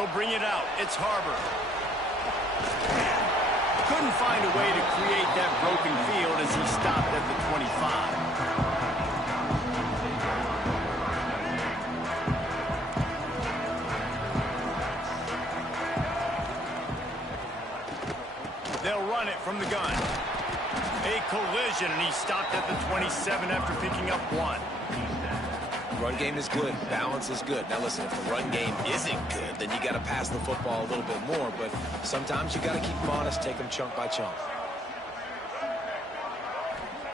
He'll bring it out. It's Harbor. Couldn't find a way to create that broken field as he stopped at the 25. They'll run it from the gun. A collision, and he stopped at the 27 after picking up 1. Run game is good. Balance is good. Now listen, if the run game isn't good, then you got to pass the football a little bit more. But sometimes you got to keep them honest, take them chunk by chunk.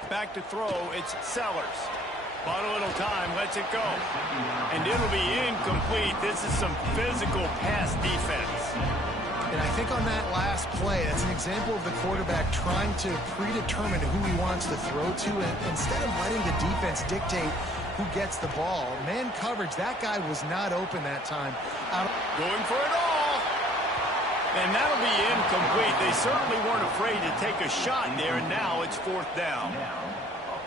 Back to throw, it's Sellers. Bought a little time, lets it go. And it'll be incomplete. This is some physical pass defense. And I think on that last play, that's an example of the quarterback trying to predetermine who he wants to throw to, and instead of letting the defense dictate who gets the ball. Man coverage, that guy was not open that time. Going for it all. And that'll be incomplete. They certainly weren't afraid to take a shot there, and now it's 4th down.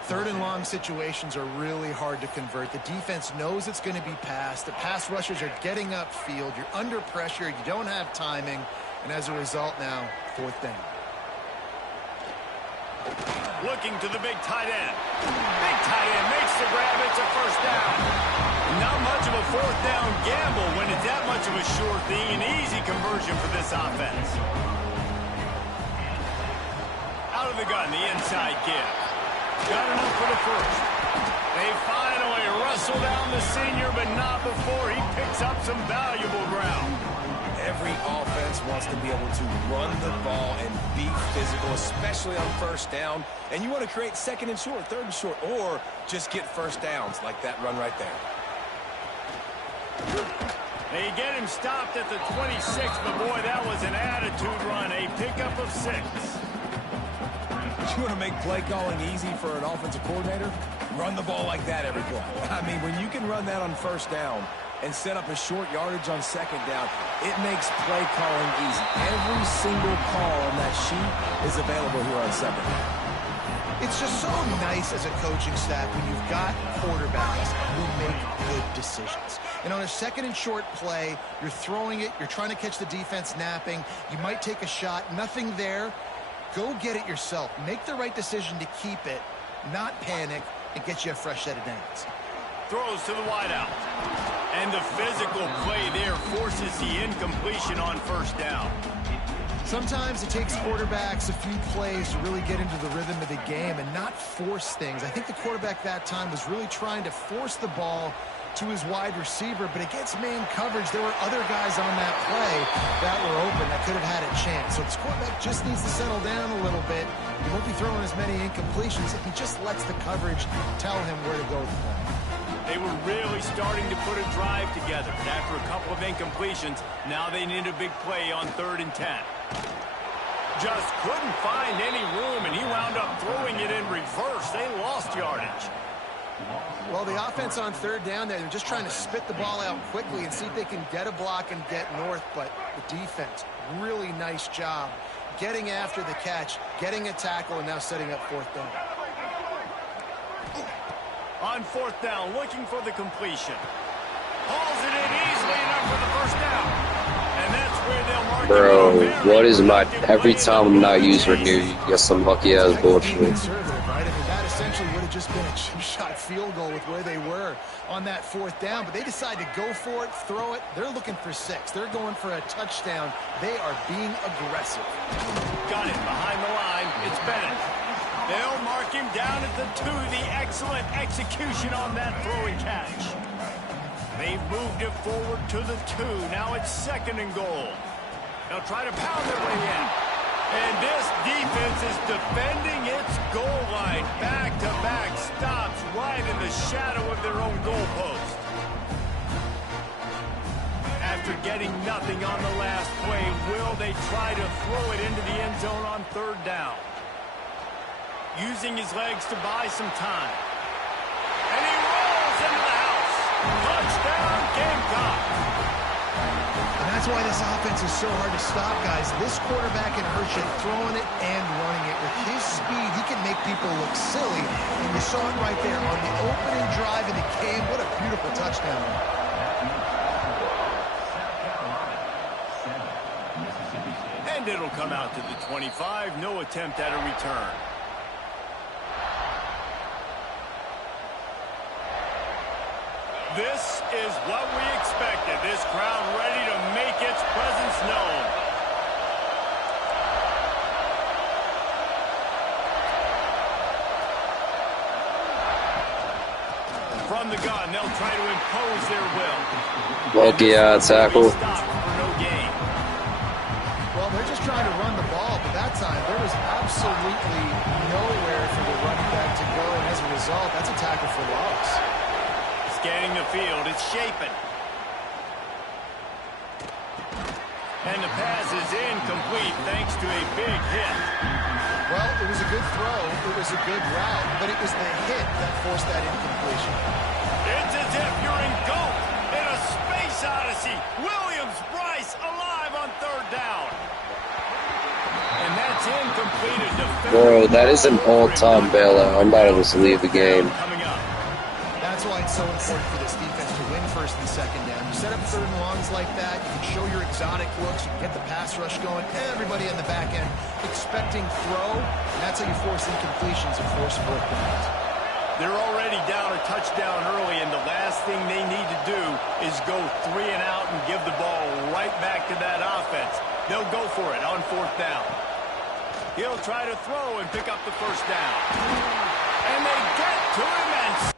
3rd and long situations are really hard to convert. The defense knows it's going to be passed. The pass rushers are getting upfield. You're under pressure. You don't have timing. And as a result now, 4th down. Looking to the big tight end. Big tight end makes the grab. It's a 1st down. Not much of a 4th down gamble when it's that much of a sure thing. An easy conversion for this offense. Out of the gun, the inside give. Got enough for the 1st. They finally wrestle down the senior, but not before he picks up some valuable ground. Every offense wants to be able to run the ball and be physical, especially on 1st down. And you want to create 2nd and short, 3rd and short, or just get 1st downs like that run right there. They get him stopped at the 26, but boy, that was an attitude run. A pickup of 6. You want to make play calling easy for an offensive coordinator? Run the ball like that every play. I mean, when you can run that on 1st down and set up a short yardage on 2nd down, it makes play calling easy. Every single call on that sheet is available here on 2nd down. It's just so nice as a coaching staff when you've got quarterbacks who make good decisions. And on a 2nd and short play, you're throwing it, you're trying to catch the defense napping, you might take a shot, nothing there. Go get it yourself. Make the right decision to keep it, not panic, and get you a fresh set of downs. Throws to the wideout. And the physical play there forces the incompletion on 1st down. Sometimes it takes quarterbacks a few plays to really get into the rhythm of the game and not force things. I think the quarterback that time was really trying to force the ball to his wide receiver, but against man coverage, there were other guys on that play that were open that could have had a chance. So this quarterback just needs to settle down a little bit. He won't be throwing as many incompletions if he just lets the coverage tell him where to go with the ball. They were really starting to put a drive together. And after a couple of incompletions, now they need a big play on 3rd and 10. Just couldn't find any room, and he wound up throwing it in reverse. They lost yardage. Well, the offense on 3rd down there, they're just trying to spit the ball out quickly and see if they can get a block and get north. But the defense, really nice job getting after the catch, getting a tackle, and now setting up 4th down. On 4th down, looking for the completion. Hauls it in easily enough for the 1st down. And that's where they'll mark it. Bro, what is my... Every time I'm not used right here, you get some lucky-ass bullshit. Right? I mean, that essentially would have just been a cheap-shot field goal with where they were on that 4th down. But they decide to go for it, throw it. They're looking for 6. They're going for a touchdown. They are being aggressive. Got it behind the line. It's Bennett. They'll mark him down at the 2. The excellent execution on that throw and catch. They've moved it forward to the 2. Now it's 2nd and goal. They'll try to pound their way in. And this defense is defending its goal line. Back-to-back stops right in the shadow of their own goalpost. After getting nothing on the last play, will they try to throw it into the end zone on 3rd down? Using his legs to buy some time. And he rolls into the house. Touchdown, Gamecock. And that's why this offense is so hard to stop, guys. This quarterback in Rtcfp throwing it and running it. With his speed, he can make people look silly. And you saw it right there on the opening drive in the game. What a beautiful touchdown. And it'll come out to the 25. No attempt at a return. This is what we expected. This crowd ready to make its presence known. From the gun, they'll try to impose their will. Lucky tackle. Well, they're just trying to run the ball, but that time there was absolutely nowhere for the running back to go, and as a result, that's a tackle for loss. Scanning the field, it's shaping. And the pass is incomplete thanks to a big hit. Well, it was a good throw, it was a good route, but it was the hit that forced that incompletion. It's as if you're engulfed in a space odyssey. Williams-Brice alive on third down. And that's incomplete. Bro, that is an all-time bailout. I'm about to just leave the game. That's why it's so important for this defense to win first and second down. You set up third and longs like that, you can show your exotic looks, you can get the pass rush going, everybody on the back end expecting throw, and that's how you force incompletions and force fourth downs. They're already down a touchdown early, and the last thing they need to do is go 3 and out and give the ball right back to that offense. They'll go for it on fourth down. He'll try to throw and pick up the first down. And they get to him and...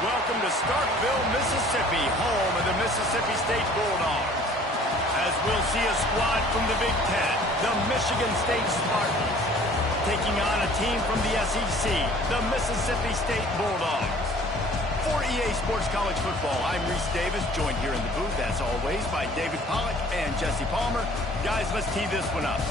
Welcome to Starkville, Mississippi, home of the Mississippi State Bulldogs. As we'll see a squad from the Big Ten, the Michigan State Spartans, taking on a team from the SEC, the Mississippi State Bulldogs. For EA Sports College Football, I'm Reese Davis, joined here in the booth, as always, by David Pollack and Jesse Palmer. Guys, let's tee this one up.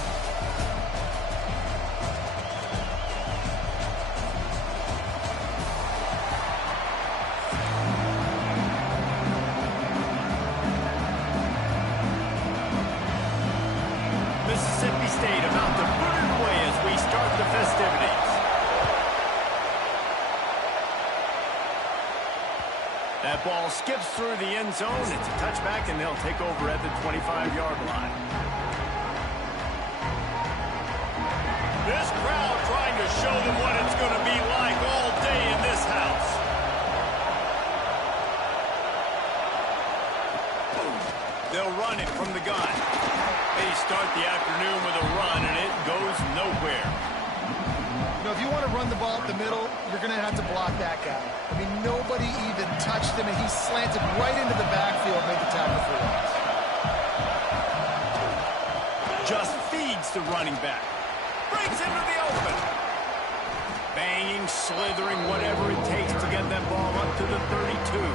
Mississippi State about to put it away as we start the festivities. That ball skips through the end zone. It's a touchback, and they'll take over at the 25-yard line. This crowd trying to show them what it's going to be like all day in this house. They'll run it from the gun. They start the afternoon with a run, and it goes nowhere. You know, if you want to run the ball up the middle, you're going to have to block that guy. I mean, nobody even touched him, and he slanted right into the backfield, made the tackle for loss. Just feeds the running back. Brings into the open. Banging, slithering, whatever it takes to get that ball up to the 32.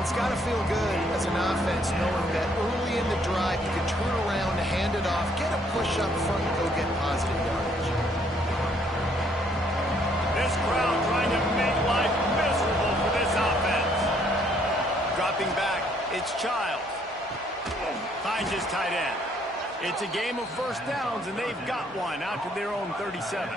It's got to feel good as an offense knowing that early in the drive you can turn around, hand it off, get a push up front, and go get positive yardage. This crowd trying to make life miserable for this offense. Dropping back, it's Childs. Finds his tight end. It's a game of first downs, and they've got one out to their own 37.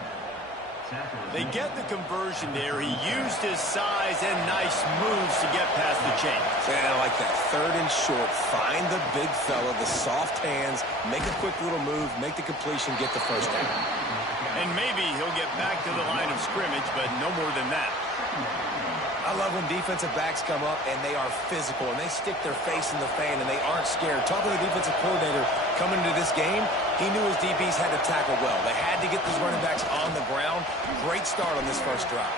They get the conversion there. He used his size and nice moves to get past the chains. Yeah, I like that. Third and short. Find the big fella, the soft hands, make a quick little move, make the completion, get the first down. And maybe he'll get back to the line of scrimmage, but no more than that. I love when defensive backs come up and they are physical and they stick their face in the fan and they aren't scared. Talking to the defensive coordinator coming into this game, he knew his DBs had to tackle well. They had to get these running backs on the ground. Great start on this first drive.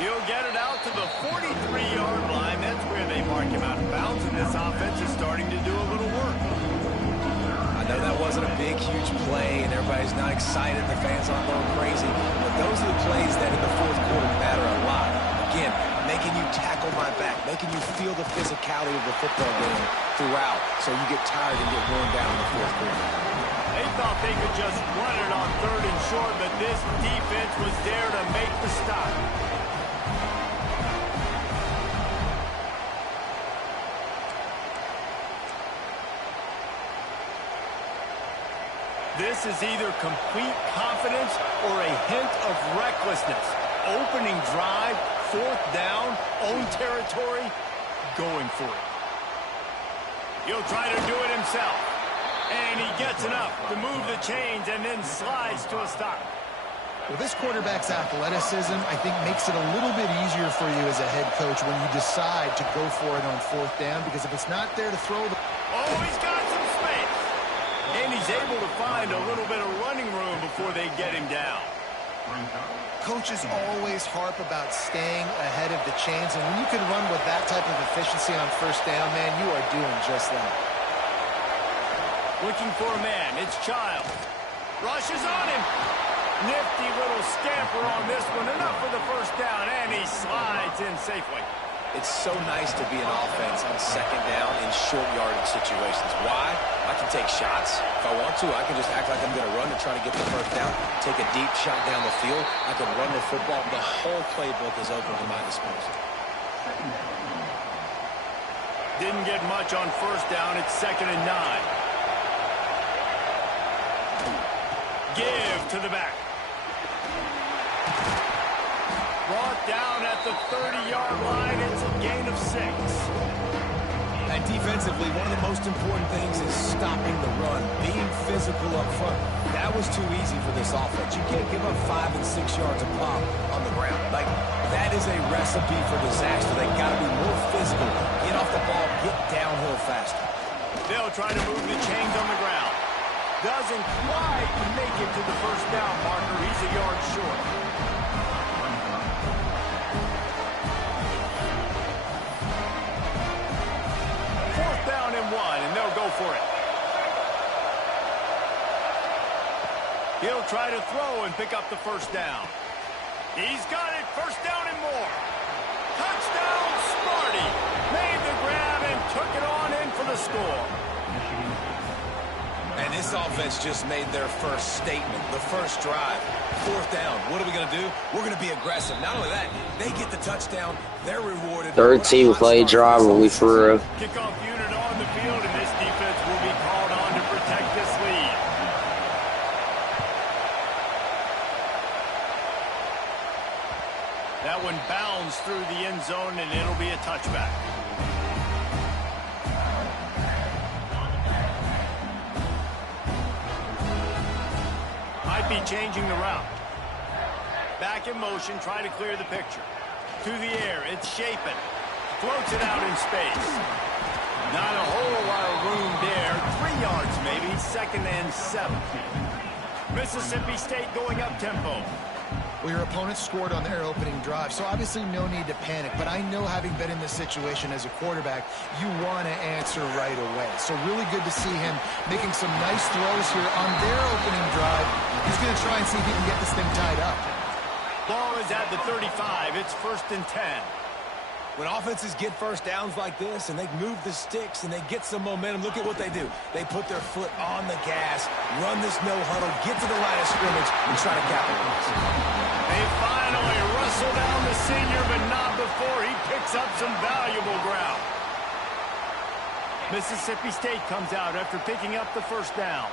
He'll get it out to the 43-yard line. That's where they mark him out of bounds, and this offense is starting to do a little work. I know that wasn't a big, huge play, and everybody's not excited. The fans aren't going crazy. But those are the plays that in the fourth quarter matter a lot. Again, making you tackle my back, making you feel the physicality of the football game throughout, so you get tired and get worn down in the fourth quarter. They thought they could just run it on third and short, but this defense was there to make the stop. This is either complete confidence or a hint of recklessness. Opening drive, fourth down, own territory, going for it. He'll try to do it himself. And he gets enough to move the chains and then slides to a stop. Well, this quarterback's athleticism, I think, makes it a little bit easier for you as a head coach when you decide to go for it on fourth down, because if it's not there to throw the... Oh, he's got some space. And he's able to find a little bit of running room before they get him down. Coaches always harp about staying ahead of the chains, and when you can run with that type of efficiency on first down, man, you are doing just that. Looking for a man, it's Childs. Rushes on him. Nifty little scamper on this one, enough for the first down, and he slides in safely. It's so nice to be an offense on second down in short yardage situations. Why? I can take shots. If I want to, I can just act like I'm going to run and try to get the first down, take a deep shot down the field. I can run the football. The whole playbook is open to my disposal. Didn't get much on first down. It's 2nd and 9. Give to the back. Brought down at the 30-yard line. It's a gain of 6. And defensively, one of the most important things is stopping the run, being physical up front. That was too easy for this offense. You can't give up 5 and 6 yards a pop on the ground. Like, that is a recipe for disaster. They got to be more physical. Get off the ball, get downhill faster. They'll try to move the chains on the ground. Doesn't quite make it to the first down marker. He's a yard short. Fourth down and 1, and they'll go for it. He'll try to throw and pick up the first down. He's got it, first down and more. Touchdown, Smarty. Made the grab and took it on in for the score. And this offense just made their first statement, the first drive. Fourth down. What are we going to do? We're going to be aggressive. Not only that, they get the touchdown. They're rewarded. 13 play drive, and we through. Kickoff unit on the field, and this defense will be called on to protect this lead. That one bounds through the end zone, and it'll be a touchback. Might be changing the route. Back in motion, trying to clear the picture. To the air, it's Shapen. Floats it out in space. Not a whole lot of room there. 3 yards maybe, 2nd and 7. Mississippi State going up tempo. Well, your opponent scored on their opening drive, so obviously no need to panic. But I know, having been in this situation as a quarterback, you want to answer right away. So really good to see him making some nice throws here on their opening drive. He's going to try and see if he can get this thing tied up. Ball is at the 35. It's 1st and 10. When offenses get first downs like this and they move the sticks and they get some momentum, look at what they do. They put their foot on the gas, run this no huddle, get to the line of scrimmage, and try to capitalize. They finally wrestle down the senior, but not before he picks up some valuable ground. Mississippi State comes out after picking up the 1st down.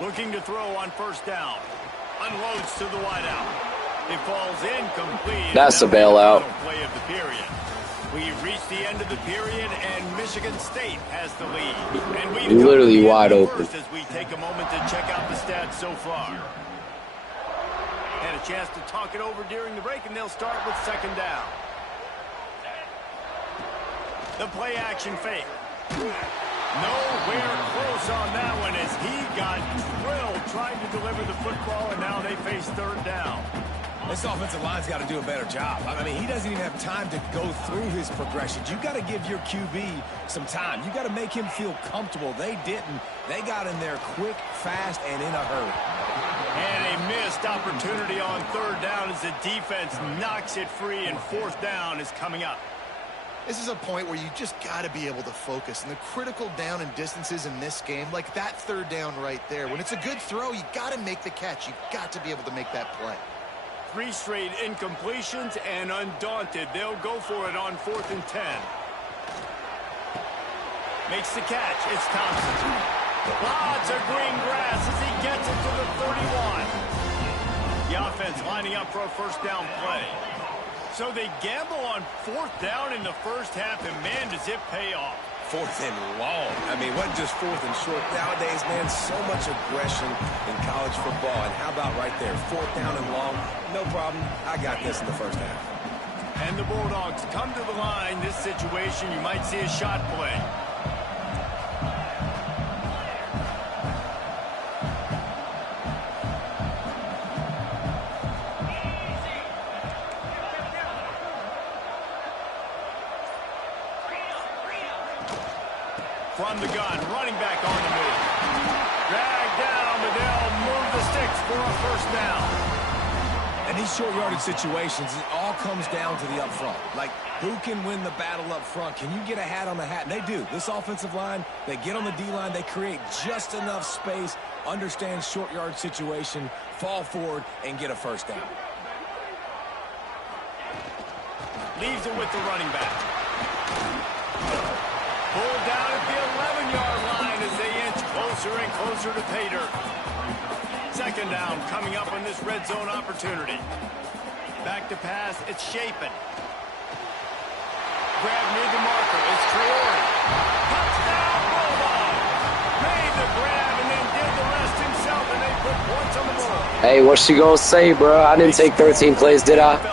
Looking to throw on 1st down. Unloads to the wideout. It falls incomplete. That's a bailout. Play of the period. We've reached the end of the period, and Michigan State has the lead. And we've literally wide open. As we take a moment to check out the stats so far. Had a chance to talk it over during the break, and they'll start with 2nd down. The play action fake. Nowhere close on that one as he got drilled trying to deliver the football, and now they face 3rd down. This offensive line's got to do a better job. I mean, he doesn't even have time to go through his progressions. You got to give your QB some time. You got to make him feel comfortable. They didn't. They got in there quick, fast, and in a hurry. And a missed opportunity on 3rd down as the defense knocks it free, and 4th down is coming up. This is a point where you just got to be able to focus. And the critical down and distances in this game, like that 3rd down right there, when it's a good throw, you got to make the catch. You've got to be able to make that play. 3 straight incompletions, and undaunted, they'll go for it on 4th and 10. Makes the catch. It's Thompson. Lots of green grass as he gets it to the 31. The offense lining up for a 1st down play. So they gamble on 4th down in the 1st half, and man, does it pay off. 4th and long. I mean, wasn't just 4th and short. Nowadays, man, so much aggression in college football. And how about right there? 4th down and long. No problem. I got this in the 1st half. And the Bulldogs come to the line. This situation, you might see a shot play. From the gun, running back on the move. Dragged down, but they'll move the sticks for a 1st down. And these short yardage situations, it all comes down to the up front. Like, who can win the battle up front? Can you get a hat on the hat? And they do. This offensive line, they get on the D-line, they create just enough space, understand short yard situation, fall forward, and get a 1st down. Leaves it with the running back. Pulled down at the 11-yard line as they inch closer and closer to pay dirt. 2nd down coming up on this red zone opportunity. Back to pass, it's Shapen. Grab near the marker, it's Traore. Touchdown, Bulldog! Made the grab and then did the rest himself, and they put points on the board. Hey, what she gonna say, bro? I didn't take 13 plays, did I? Why are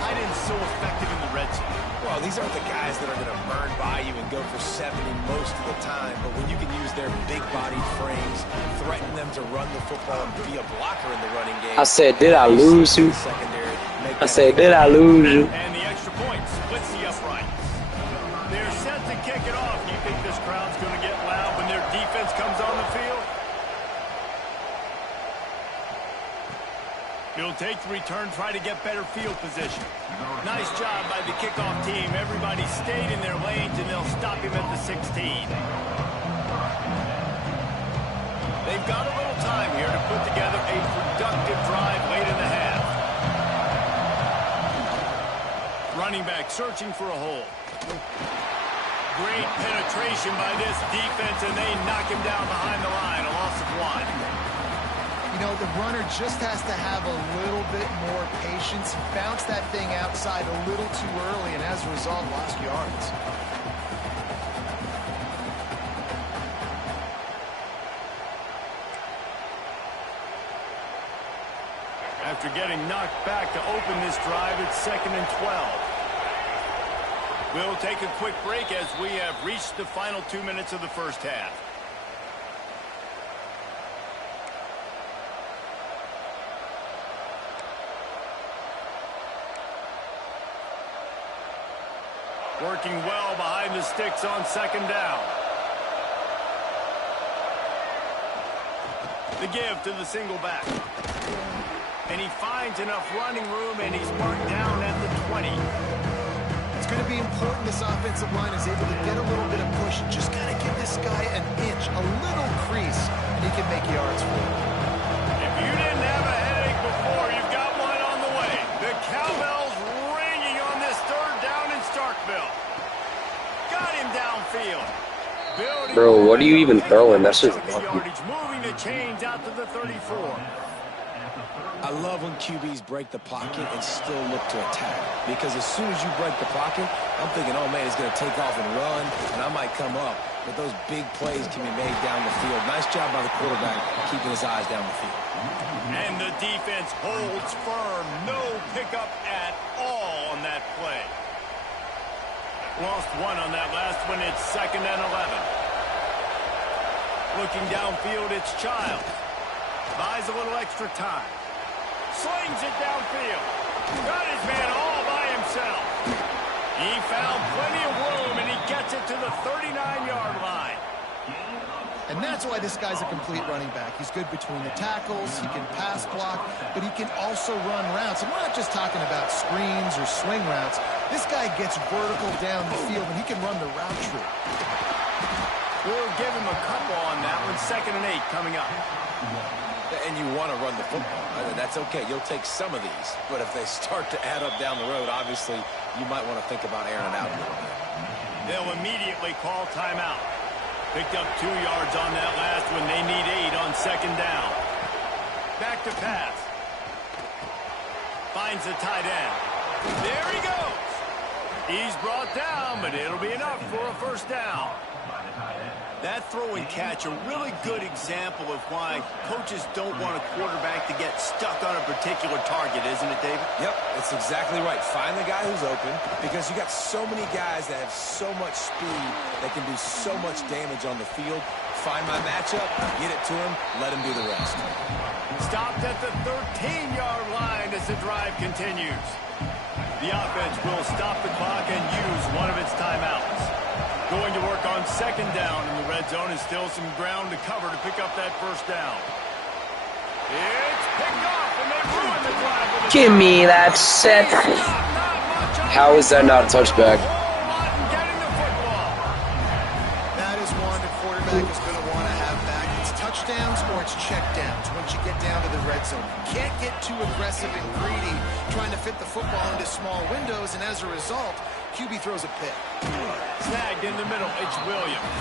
tight ends so effective in the red zone? Well, these aren't the guys that are going to burn by you and go for 70 most of the time, but when you can use their big-bodied frames, threaten them to run the football and be a blocker in the running game. I said, did I lose you? I said, did I lose you? And the extra point splits the uprights. They're set to kick it off. Do you think this crowd's going to get loud when their defense comes on the field? He'll take the return, try to get better field position. Nice job by the kickoff team. Everybody stayed in their lanes, and they'll stop him at the 16. They've got a little time here to put together a productive drive late in the half. Running back searching for a hole. Great penetration by this defense, and they knock him down behind the line. A loss of 1. You know, the runner just has to have a little bit more patience. Bounce that thing outside a little too early, and as a result, lost yards. After getting knocked back to open this drive, it's 2nd and 12. We'll take a quick break as we have reached the final 2 minutes of the first half. Working well behind the sticks on 2nd down. The give to the single back. And he finds enough running room, and he's marked down at the 20. It's going to be important this offensive line is able to get a little bit of push. Just got to give this guy an inch, a little crease, and he can make yards for it. If you didn't have a headache before, you've got one on the way. The cowbell's ringing on this 3rd down in Starkville. Got him downfield. Bro, what are you even throwing? That's just lucky. Moving the chains out to the 34. I love when QBs break the pocket and still look to attack. Because as soon as you break the pocket, I'm thinking, oh, man, he's going to take off and run, and I might come up. But those big plays can be made down the field. Nice job by the quarterback keeping his eyes down the field. And the defense holds firm. No pickup at all on that play. Lost 1 on that last one. It's 2nd and 11. Looking downfield, it's Childs. Buys a little extra time. Slings it downfield. Got his man all by himself. He found plenty of room, and he gets it to the 39-yard line. And that's why this guy's a complete running back. He's good between the tackles, he can pass block, but he can also run routes. And we're not just talking about screens or swing routes. This guy gets vertical down the field, and he can run the route tree. We'll give him a couple on that one. 2nd and 8 coming up. And you want to run the football. That's okay. You'll take some of these. But if they start to add up down the road, obviously, you might want to think about airing it out a little bit. They'll immediately call timeout. Picked up 2 yards on that last one. They need 8 on 2nd down. Back to pass. Finds the tight end. There he goes. He's brought down, but it'll be enough for a 1st down. That throw and catch, a really good example of why coaches don't want a quarterback to get stuck on a particular target, isn't it, David? Yep, it's exactly right. Find the guy who's open, because you got so many guys that have so much speed that can do so much damage on the field. Find my matchup, get it to him, let him do the rest. Stopped at the 13-yard line as the drive continues. The offense will stop the clock and use one of its timeouts. Going to work on 2nd down in the red zone, and still some ground to cover to pick up that 1st down. It's picked off, and they ruin the drive. Give me that set. How is that not a touchback? That is one the quarterback is going to want to have back. It's touchdowns or it's checkdowns once you get down to the red zone. You can't get too aggressive and greedy trying to fit the football into small windows, and as a result, QB throws a pick. Snagged in the middle, it's Williams.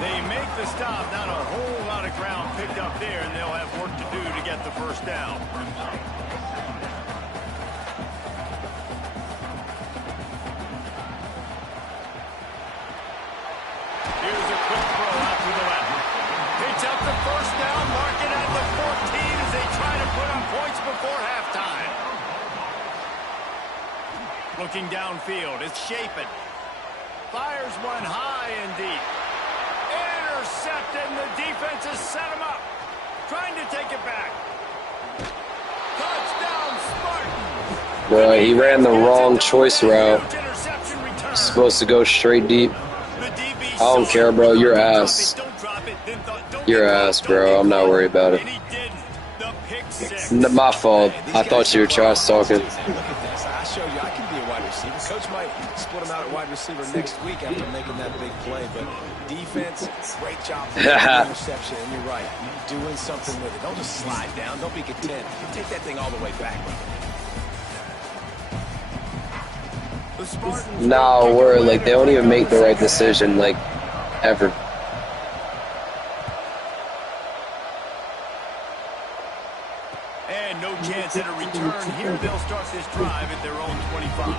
They make the stop, not a whole lot of ground picked up there, and they'll have work to do to get the 1st down. Here's a quick throw out to the left. Picks up the 1st down, mark it at the 14 as they try to put on points before halftime. Looking downfield, it's Chapin. Fires one high and deep. Intercepted, and the defense has set him up. Trying to take it back. Touchdown, Spartans. Bro, he ran the wrong choice route. Supposed to go straight deep. I don't care, bro. Your ass. Your ass, bro. I'm not worried about it. My fault. I thought you were trash talking. Coach might split him out at wide receiver next week after making that big play, but defense, great job for the interception, and you're right, doing something with it. Don't just slide down. Don't be content. Take that thing all the way back. The Spartans No, we're like they don't even make the right decision, like ever. And no chance at a return here. They'll start this drive at their own 25.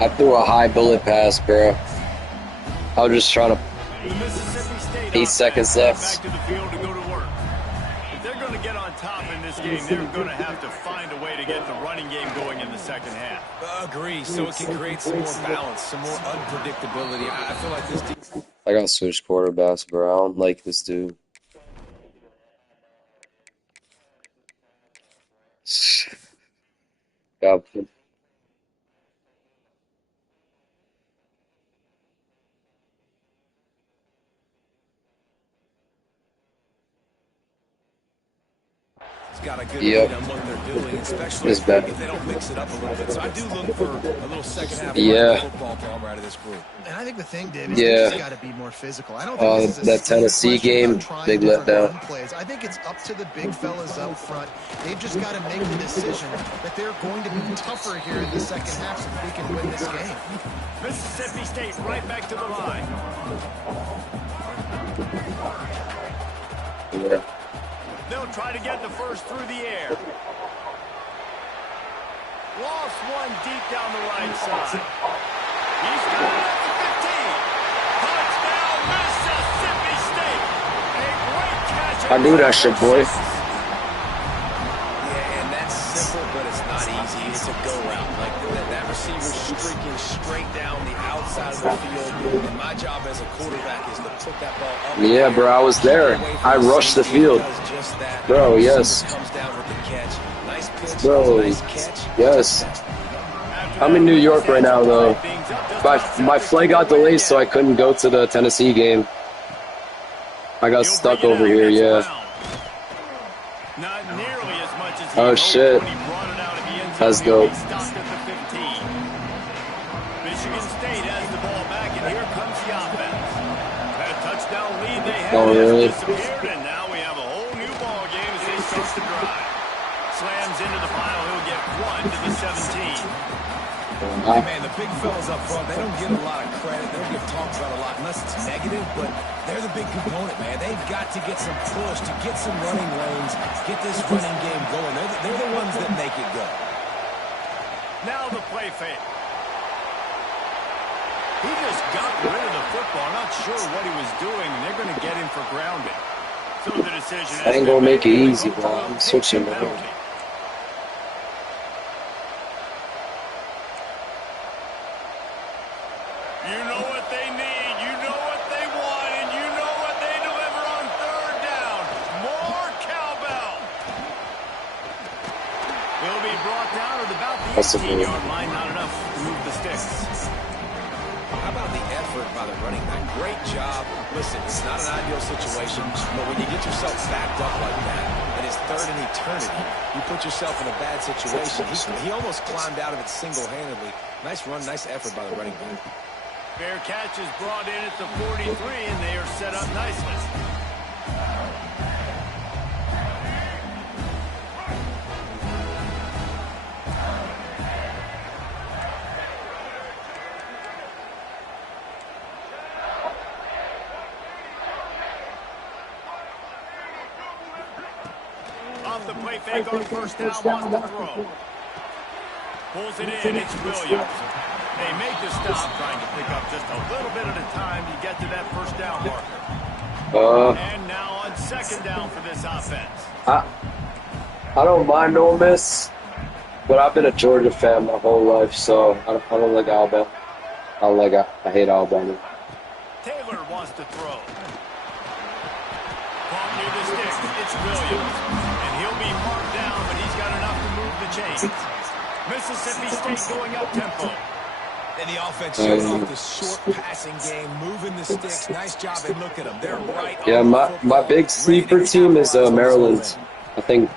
I threw a high bullet pass, bro. I was just trying to. Mississippi State 8 seconds left. back to the field to go to work. If they're going to get on top in this game, they're going to have to find a way to get the running game going in the second half. Agree, so it can create some more balance, some more unpredictability. I feel like this team... I got switch quarterbacks, bro. I don't like this dude. God. It's got a good read on what they're doing, especially if they don't mix it up a little bit. So I do look for a little second half football drama out of this group. And I think the thing, Dave, is they just got to be more physical. I don't think this is that Tennessee game, big letdown. I think it's up to the big fellas up front. They've just got to make the decision that they're going to be tougher here in the second half so that we can win this game. Mississippi State right back to the line. Yeah. They'll try to get the first through the air. Lost one deep down the right side. He's got it at the 15. Touchdown, Mississippi State. A great catch. I knew that shit, boy. Yeah, and that's simple, but it's not easy. It's a go route. Like that receiver streaking straight down the outside of the field. And my job as a quarterback is to put that ball up. Yeah, bro, I was there. I rushed the field. Bro, yes. Bro, yes. I'm in New York right now, though. My flight got delayed, so I couldn't go to the Tennessee game. I got stuck over here, yeah. Oh, shit. That's dope. Michigan State has the ball back, and here comes the offense. That touchdown lead they had Oh, really? disappeared, and now we have a whole new ball game as they start to drive. Slams into the pile. He'll get one to the 17. Hey, man, the big fellas up front, they don't get a lot of credit. They don't get talked about a lot unless it's negative, but they're the big component, man. They've got to get some push, to get some running lanes, get this running game going. They're the ones that make it go. Now the play fake. He just got rid of the football. Not sure what he was doing, and they're going to get him for grounding. So the decision I ain't going to make it easy, bro. I'm switching, man. You know what they need, you know what they want, and you know what they deliver on third down. More cowbell. He'll be brought down at about the 18-yard line. Not enough to move the sticks. How about the effort by the running back? Great job. Listen, it's not an ideal situation, but when you get yourself backed up like that, and it's third in eternity, you put yourself in a bad situation. He almost climbed out of it single-handedly. Nice run, nice effort by the running back. Fair catch is brought in at the 43, and they are set up nicely. Off the play fake on first down, wants to throw. Pulls it in, it's Williams. They make the stop, trying to pick up just a little bit at a time to get to that first down marker. And now on second down for this offense. I don't mind Ole Miss, but I've been a Georgia fan my whole life, so I don't like Alabama. I hate Alabama. Taylor wants to throw. Caught near the sticks, it's Williams. And he'll be marked down, but he's got enough to move the chains. Mississippi State going up tempo. And the offense showed off the short passing game, moving the sticks. Nice job, and look at them. They're right. Yeah, my big sleeper team is Maryland. I think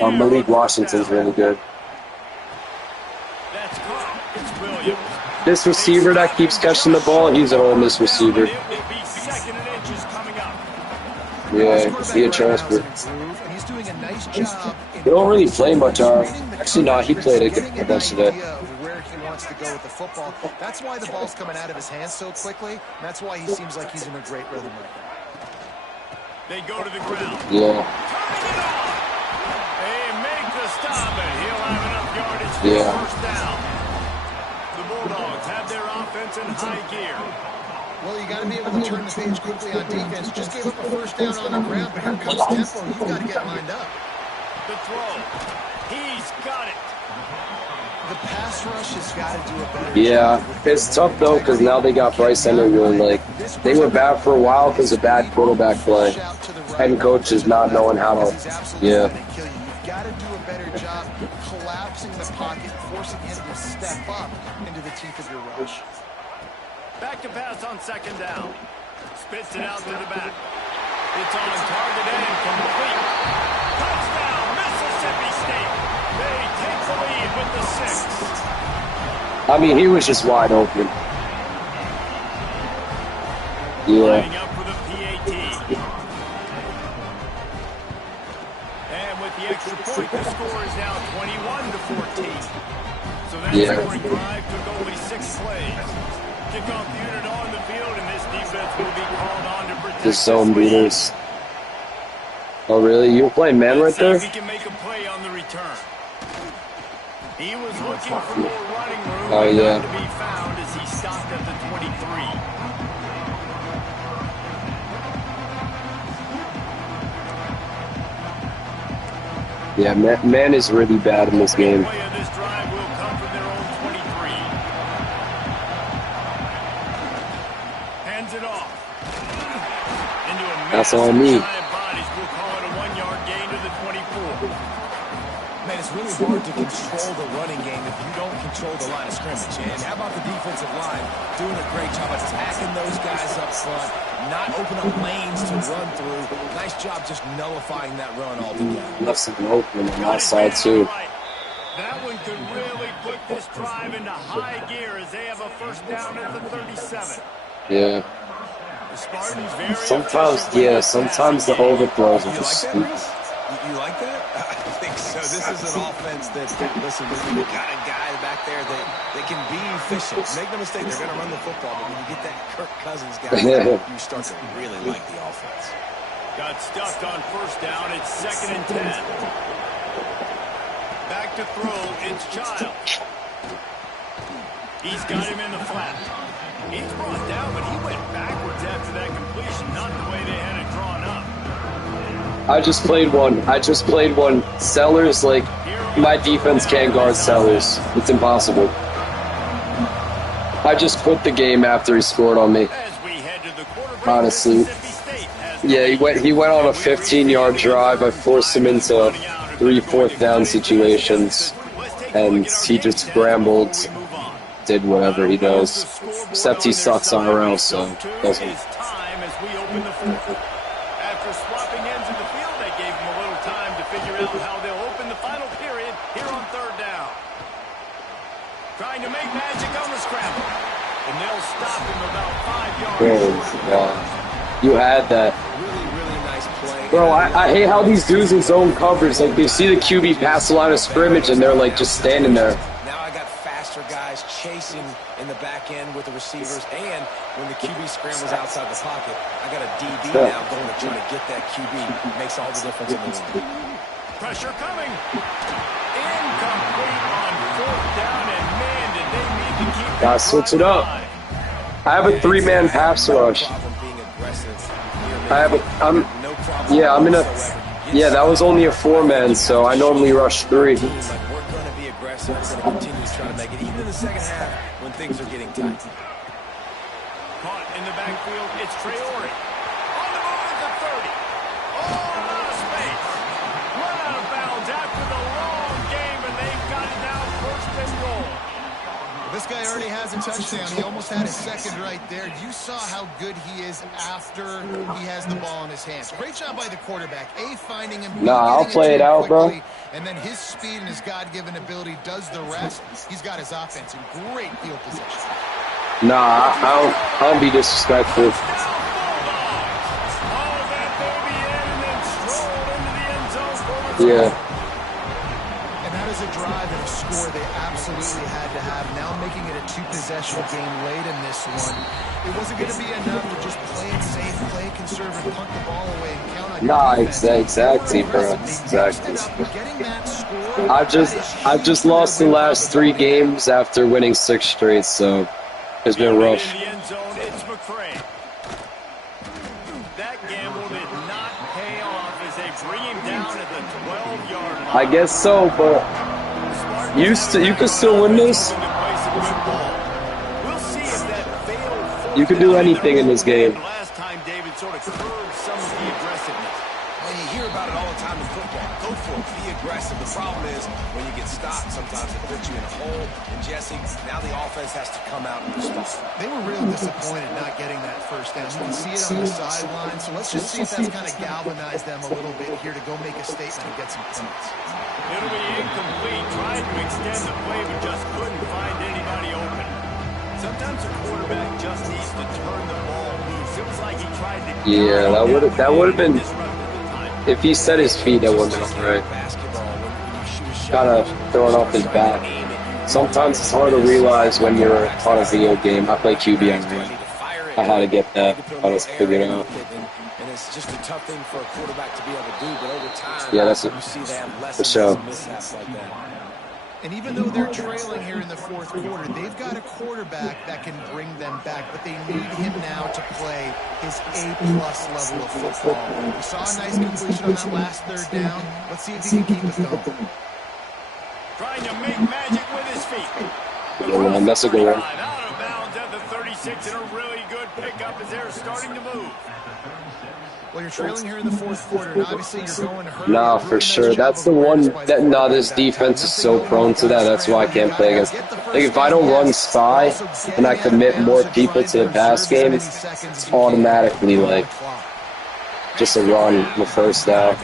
Malik Washington's really good. That's caught. It's Williams. This receiver that keeps catching the ball, he's an Ole Miss receiver. Yeah, he a transfer. He's doing a nice job. He don't really play much. Actually, no, he played a bunch today. wants to go with the football. That's why the ball's coming out of his hands so quickly, and that's why he seems like he's in a great rhythm right now. They go to the ground. Yeah. They make the stop, and he'll have enough yardage for a first down. The Bulldogs have their offense in high gear. Well, you got to be able to turn the page quickly on defense. Just gave up a first down on the ground, but here comes tempo. You've got to get lined up. The throw. He's got it. The pass rush has got to do a better job. Yeah, it's tough though because now they got Bryce Underwood. Like they were bad for a while because of bad quarterback play. Head coach is not knowing how to. Yeah. You've got to do a better job collapsing the pocket, forcing him to step up into the teeth of your rush. Back to pass on second down. Spits it out to the back. It's on target and complete. Touchdown, Mississippi State. They take the lead with the 6. I mean, he was just wide open. Yeah. Lining up for the PAT. And with the extra point, the score is now 21-14. So that scoring drive took only 6 plays. Kickoff unit on the field, and this defense will be called on to protect The zone beaters. Oh, really? You were playing man right there? He can make a play on the return. He was looking for more running room. Oh, yeah. To be found as he stopped at the 23. Yeah, man is really bad in this game. Play of this drive will come from their own 23. Hands it off. Into a That's all I need. bodies. We'll call it a 1-yard gain to the 24. Man, it's really hard to control the running game if you don't control the line of scrimmage. And how about the defensive line doing a great job attacking those guys up front, not open up lanes to run through. Nice job just nullifying that run altogether. Left something open on that side, too. That one could really put this drive into high gear as they have a first down at the 37. Yeah. The Spartans very Sometimes the overthrows are just stupid. You like that? I think so. This is an offense that, listen, you got a guy back there that can be efficient. Make no mistake, they're going to run the football, but when you get that Kirk Cousins guy, you start to really like the offense. Got stuffed on first down. It's 2nd and 10. Back to throw. It's Child. He's got him in the flat. He's brought down, but he went backwards after that completion, not the way they had it drawn up. I just played one. Sellers, like, my defense can't guard Sellers. It's impossible. I just quit the game after he scored on me. Honestly. Yeah, he went on a 15-yard drive. I forced him into 3 fourth-down situations, and he just scrambled, did whatever he does. Except he sucks IRL, so doesn't. After swapping ends in the field, they gave him a little time to figure out how they'll open the final period here on third down. Trying to make magic on the scramble, and they'll stop him about 5 yards. You had that. Really nice play. Bro, I hate how these dudes in zone coverage, like, they see the QB pass the line of scrimmage, and they're, like, just standing there. Now I got faster guys chasing in the back end with the receivers, and when the QB scrambles outside the pocket, I got a DB now going to try to get that QB. It makes all the difference in the world. Pressure coming. Incomplete on fourth down, and man, did they need to keep Gotta switch it up. I have a 3-man pass rush. That was only a 4-man, so I normally rush 3. We're going to be aggressive. We're going to continue to try to make it, even in the second half when things are getting tight. Caught in the backfield, it's Traore. On the move at the 30. Oh, a lot of space. Run out of bounds after the long game, and they've got it now first and goal. This guy already has a touchdown. He almost had his second right there. You saw how good he is after he has the ball in his hands. Great job by the quarterback. Finding him. I'll play it out, bro. And then his speed and his God-given ability does the rest. He's got his offense in great field position. I don't be disrespectful. And that is a drive and a score they absolutely absolutely had to have. Now making it a two-possession game late in this one. It wasn't going to be enough to just play it safe, play it conservative, punt the ball away, and count on Nah, your defense. exactly, bro. Exactly. Getting that score, I've just lost the last 3 games after winning 6 straight, so it's been rough. In the end zone, it's McCray. That gamble did not pay off as they bring him down at the 12-yard line. I guess so, but you could still win this. We'll see if that failed. You could do anything in this game. Last time David sort of curbed some of the aggressiveness. Well, you hear about it all the time in football. Go for it. Be aggressive. The problem is when you get stopped, sometimes it puts you in a hole. And Jesse, now the offense has to come out and respond. They were real disappointed not getting that first down. You can see it on the sideline. So let's just see if that's kind of galvanized them a little bit here to go make a statement and get some points. It'll be incomplete. Tried to extend the play, but just couldn't find anybody open. Sometimes a quarterback just needs to turn the ball loose. It was like he tried to. Yeah, that would have been. If he set his feet, that would have been right. Kind of throwing off his back. Sometimes it's hard to realize when you're on a video game. I play QB anyway. I had to get that. I just figured it out. And it's just a tough thing for a quarterback to be able to do, but over time, Yeah, that's it. you see they have less For sure. mishaps like that. And even though they're trailing here in the fourth quarter, they've got a quarterback that can bring them back, but they need him now to play his A-plus level of football. We saw a nice completion on that last third down. Let's see if he can keep it going. Trying to make magic with his feet. Good one. That's a good one. Out of bounds at the 36, and a really good pickup as they're starting to move. Well, you're trailing here in the fourth quarter, and obviously you're going to hurt. Nah, for sure. That's the one that this defense is so prone to that. That's why I can't play against. Like, if I don't run spy and I commit more people to the pass game, it's automatically like just a run the first down.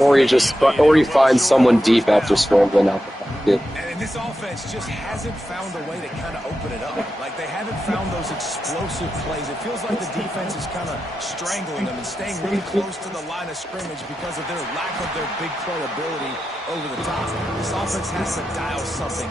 Or you find someone deep after scrambling out the pocket. And this offense just hasn't found a way to kind of open it up. Like, they haven't found those explosive plays. It feels like the defense is kind of strangling them and staying really close to the line of scrimmage because of their lack of their big play ability over the top. This offense has to dial something.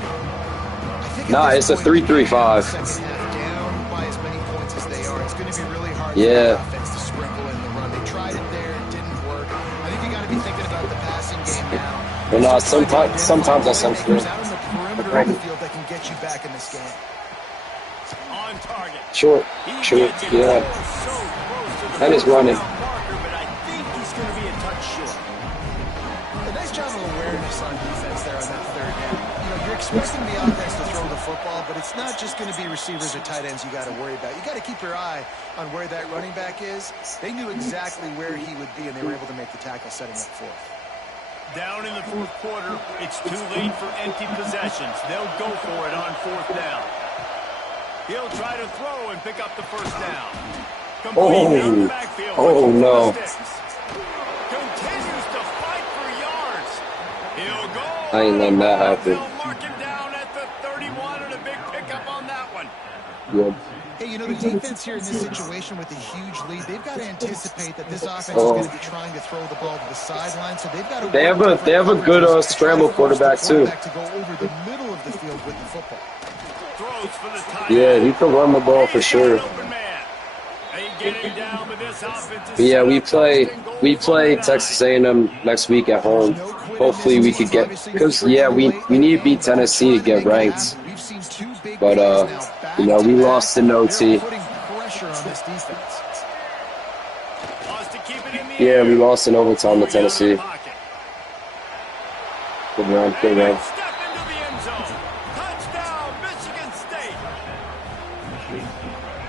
Nah, it's a 3-3-5. Second half down by as many points as they are. It's going to be really hard for Yeah. the offense to sprinkle in the run. They tried it there, it didn't work. I think you got to be thinking about the passing game now. But nah, sometimes I sense Out on the perimeter of the field that can get you back in this game. On target. Short, yeah. That is running. But I think he's going to be a touch short. A nice job of awareness on defense there on that third down. You know, you're expecting the offense to throw the football, but it's not just going to be receivers or tight ends you got to worry about. You got to keep your eye on where that running back is. They knew exactly where he would be, and they were able to make the tackle setting up for him. Down in the fourth quarter, it's too late for empty possessions. They'll go for it on fourth down. He'll try to throw and pick up the first down. Complete down the backfield. Oh, no. Continues to fight for yards. He'll go. I ain't letting that happen. They'll mark him down at the 31 and a big pickup on that one. Yep. Hey, you know, the defense here in this situation with a huge lead, they've got to anticipate that this offense is going to be trying to throw the ball to the sideline, so they've got to. They have a good scramble quarterback too. To go over the middle of the field with the football. Throws for the tight Yeah, end. he can run the ball for sure. Open man. They get him down, but this offense is But yeah, we set up play first and goal from the Texas 9. A&M next week at home. Hopefully we could get, because yeah, we need to beat Tennessee to get ranked. But you know, we lost in OT. Yeah, we lost in overtime to Tennessee. Good run, good run. Step into the end zone. Touchdown, Michigan State.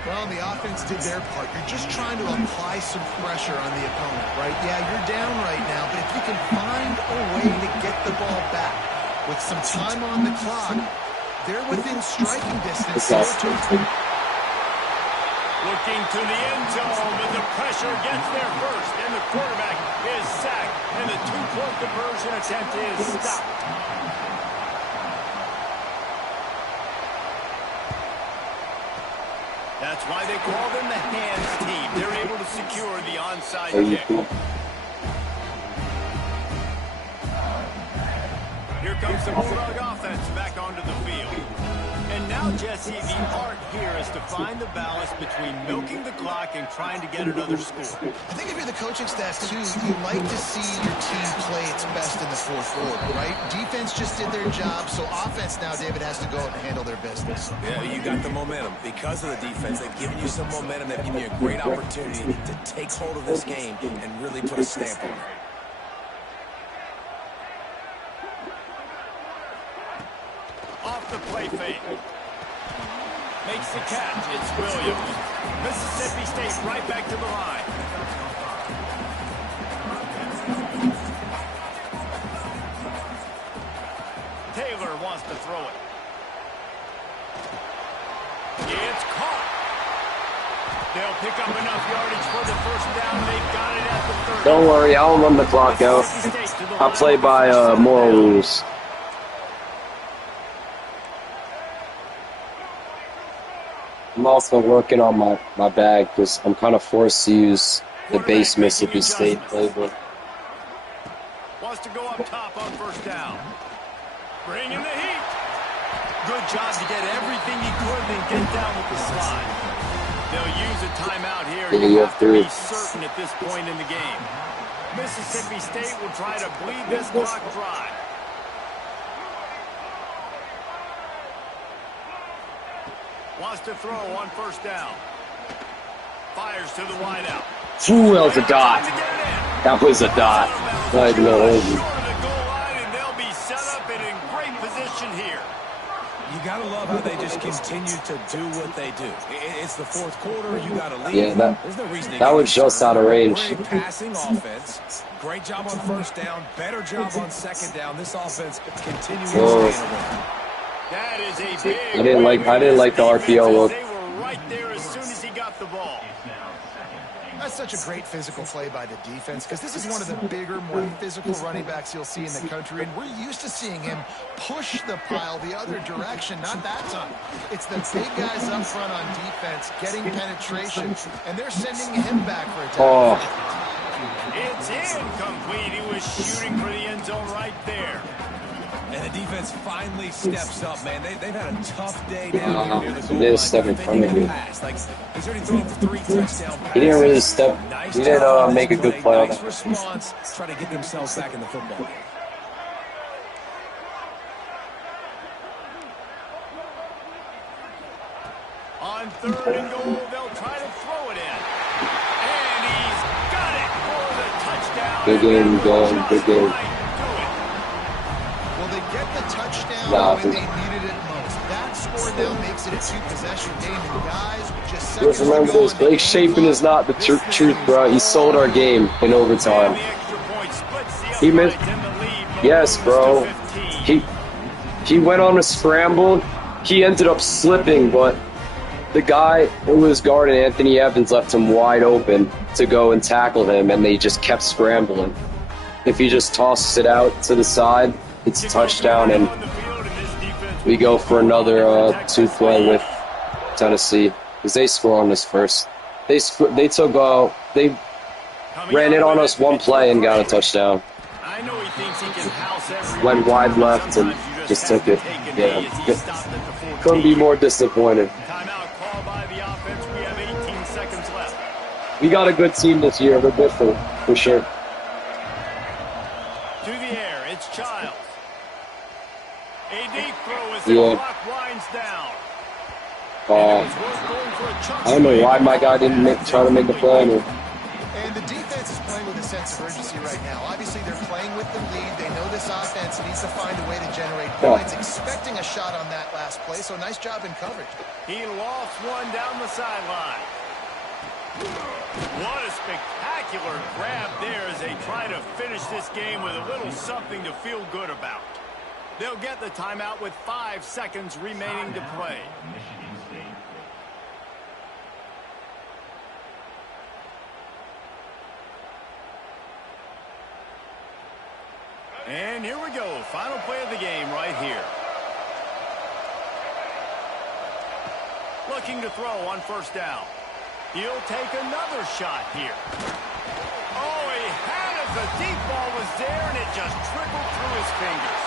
Well, the offense did their part. You're just trying to apply some pressure on the opponent, right? Yeah, you're down right now, but if you can find a way to get the ball back with some time on the clock, they're within striking distance. Looking to the end zone, but the pressure gets there first, and the quarterback is sacked, and the two-point conversion attempt is stopped. That's why they call them the hands team. They're able to secure the onside kick. Here comes the Bulldog offense back onto the field. And now, Jesse, the art here is to find the balance between milking the clock and trying to get another score. I think if you're the coaching staff, too, you like to see your team play its best in the fourth quarter, right? Defense just did their job, so offense now, David, has to go out and handle their business. Yeah, you got the momentum. Because of the defense, they've given you some momentum. They've given you a great opportunity to take hold of this game and really put a stamp on it. Off the play fake. Makes the catch. It's Williams. Mississippi State right back to the line. Taylor wants to throw it. It's caught. They'll pick up enough yardage for the first down. They've got it at the 30. Don't worry, I'll run the clock out. I'll play by moral rules. I'm also working on my bag because I'm kind of forced to use the base Mississippi State playbook. Wants to go up top on first down. Bring in the heat. Good job to get everything he could and get down with the slide. They'll use a timeout here. Yeah, You you have have to three. be certain at this point in the game. Mississippi State will try to bleed this clock dry. Wants to throw on first down. Fires to the wideout. Ooh, that was a dot. That was a dot. I know. Short of the goal line, and they'll be set up and in great position here. You got to love how they just continue to do what they do. It's the fourth quarter. You got to lead. Yeah, There's no reason to that get was just out of range. Great passing offense. Great job on first down. Better job on second down. This offense continues to stay in the run. That is a big I didn't like the RPO look. They were right there as soon as he got the ball. That's such a great physical play by the defense because this is one of the bigger, more physical running backs you'll see in the country, and we're used to seeing him push the pile the other direction. Not that time. It's the big guys up front on defense getting penetration, and they're sending him back for a Oh, touchdown. It's incomplete. He was shooting for the end zone right there. And the defense finally steps up, man. They've had a tough day down here near the goal he didn't line. step in front of you. Like, he's already thrown 3 touchdown passes. He didn't really step. Nice He didn't job. make a good play on Nice that. response. Try to get themselves back in the football game. On third and goal, they'll try to throw it in. And he's got it for the touchdown. Good game, going. Good game. Well, they get the touchdown Nah, when they needed it most. That score now makes it a 2-possession game, and guys, with just seconds Just to remember go this, in Blake the Shapen is not the truth, bro. He sold our game in overtime. He missed. Yes, bro. He went on a scramble. He ended up slipping, but the guy who was guarding Anthony Evans left him wide open to go and tackle him, and they just kept scrambling. If he just tosses it out to the side, it's a touchdown, and we go for another 2-play with Tennessee because they score on this first. They ran it on us 1 play and got a touchdown. I know he thinks he can house everyone. Went wide left and just took it. Yeah, couldn't be more disappointed. Timeout call by the offense. We have 18 seconds left. We got a good team this year. We're different for sure. To the air, it's Childs. A deep throw as the Yeah. clock winds down. I don't know why my guy didn't try to make a play. And the defense is playing with a sense of urgency right now. Obviously, they're playing with the lead. They know this offense needs to find a way to generate points, expecting a shot on that last play, so nice job in coverage. He lost one down the sideline. What a spectacular grab there as they try to finish this game with a little something to feel good about. They'll get the timeout with 5 seconds remaining to play. And here we go. Final play of the game right here. Looking to throw on first down. He'll take another shot here. Oh, he had it. The deep ball was there, and it just trickled through his fingers.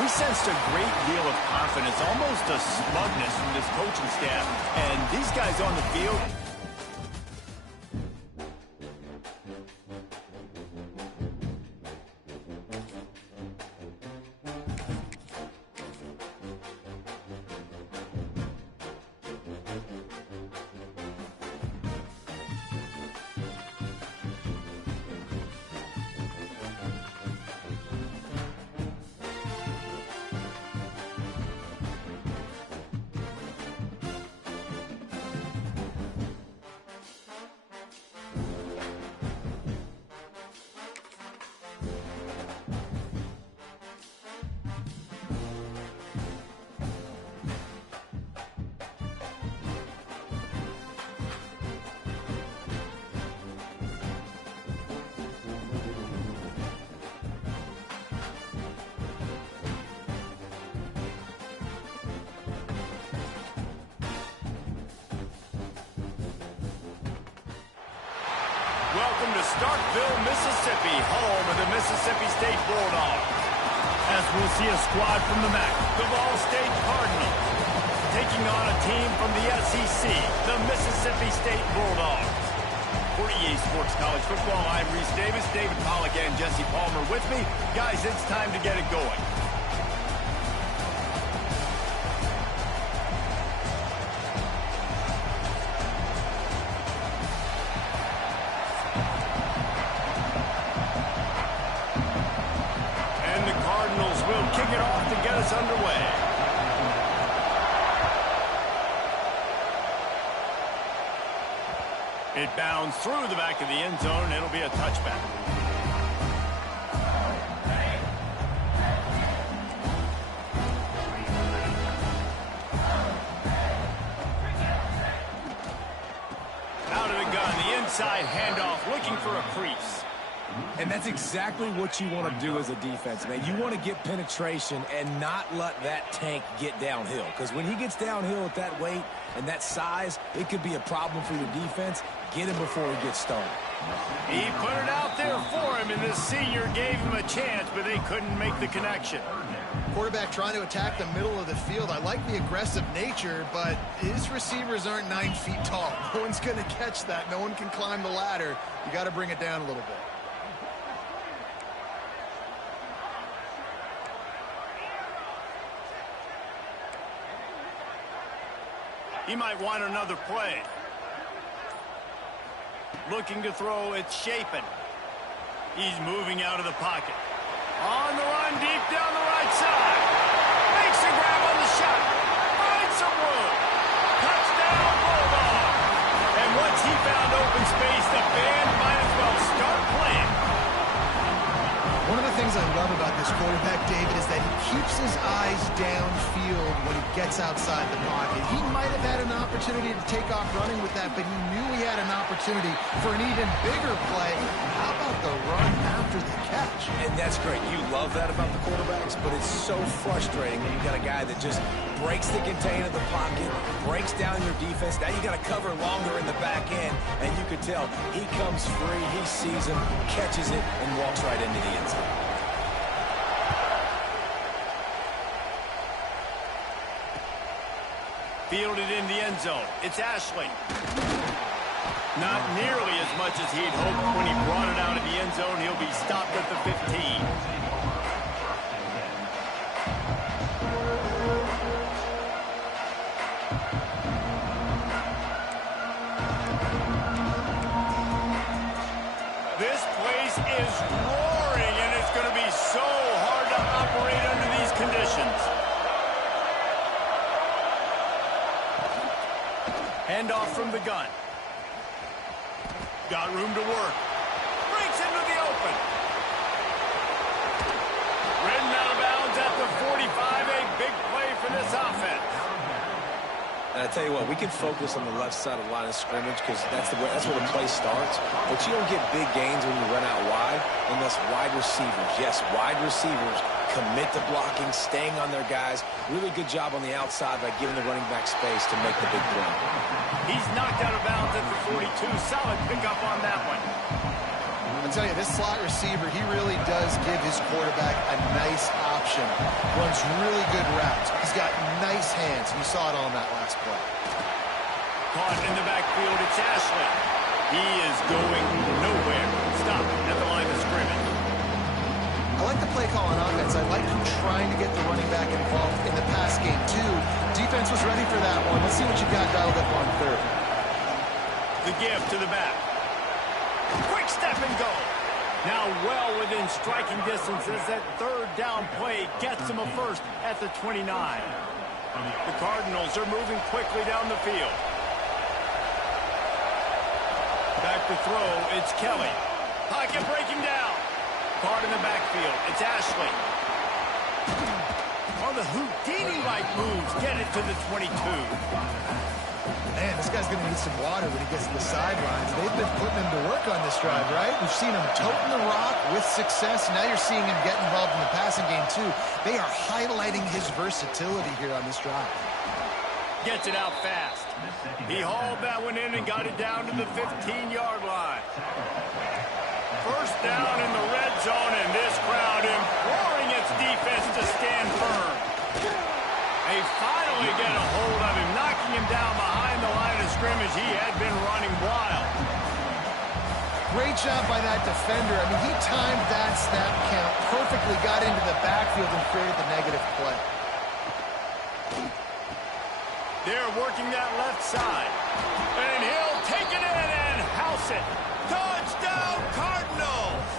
We sensed a great deal of confidence, almost a smugness from this coaching staff. And these guys on the field, welcome to Starkville, Mississippi, home of the Mississippi State Bulldogs. As we'll see a squad from the MAC, the Ball State Cardinals, taking on a team from the SEC, the Mississippi State Bulldogs. For EA Sports College Football, I'm Reese Davis, David Pollack, and Jesse Palmer with me. Guys, it's time to get it going. Kick it off to get us underway. It bounds through the back of the end zone. It'll be a touchback. Out of the gun, the inside handoff, looking for a crease. And that's exactly what you want to do as a defense, man. You want to get penetration and not let that tank get downhill. Because when he gets downhill at that weight and that size, it could be a problem for your defense. Get him before he gets started. He put it out there for him, and this senior gave him a chance, but they couldn't make the connection. Quarterback trying to attack the middle of the field. I like the aggressive nature, but his receivers aren't 9 feet tall. No one's going to catch that. No one can climb the ladder. You got to bring it down a little bit. He might want another play. Looking to throw, it's Shapen. He's moving out of the pocket. On the run, deep down the right side. Makes a grab on the shot. Finds some room. Touchdown, Bulldog. And once he found open space, the band might as well start playing. One of the things I love about this quarterback, David, is that he keeps his eyes downfield when he gets outside the pocket. He might have had an opportunity to take off running with that, but he knew he had an opportunity for an even bigger play. How about the run after the catch? And that's great. You love that about the quarterbacks, but it's so frustrating when you've got a guy that just breaks the contain of the pocket, breaks down your defense. Now you got to cover longer in the back end, and you could tell he comes free, he sees him, catches it, and walks right into the end zone. Fielded in the end zone. It's Ashley. Not nearly as much as he'd hoped when he brought it out of the end zone. He'll be stopped at the 15. This place is roaring, and it's going to be so hard to operate under these conditions. Handoff from the gun. Got room to work. Breaks into the open. Ridden out of bounds at the 45. A big play for this offense. And I tell you what, we can focus on the left side of the line of scrimmage because that's where the play starts. But you don't get big gains when you run out wide unless wide receivers, yes, wide receivers commit to blocking, staying on their guys. Really good job on the outside by giving the running back space to make the big play. He's knocked out of bounds at the 42. Solid pickup on that one. I tell you, this slot receiver, he really does give his quarterback a nice option. Runs really good routes. He's got nice hands. You saw it on that last play. Caught in the backfield, it's Ashley. He is going nowhere. Stop at the line of scrimmage. I like the play call on offense. I like him trying to get the running back involved in the pass game, too. Defense was ready for that one. Let's see what you got dialed up on third. The give to the back. Quick step and go. Now well within striking distance as that third down play gets him a first at the 29. The Cardinals are moving quickly down the field. Back to throw, it's Kelly. Pocket breaking down. Caught in the backfield, it's Ashley. On the Houdini-like moves, get it to the 22. Man, this guy's going to need some water when he gets to the sidelines. They've been putting him to work on this drive, right? We've seen him toting the rock with success. Now you're seeing him get involved in the passing game, too. They are highlighting his versatility here on this drive. Gets it out fast. He hauled that one in and got it down to the 15-yard line. First down in the red zone, and this crowd imploring its defense to stand firm. They finally get a hold of him, knocking him down behind the line of scrimmage. He had been running wild. Great job by that defender. I mean, he timed that snap count perfectly, got into the backfield and created the negative play. They're working that left side. And he'll take it in and house it. Touchdown, Cardinals!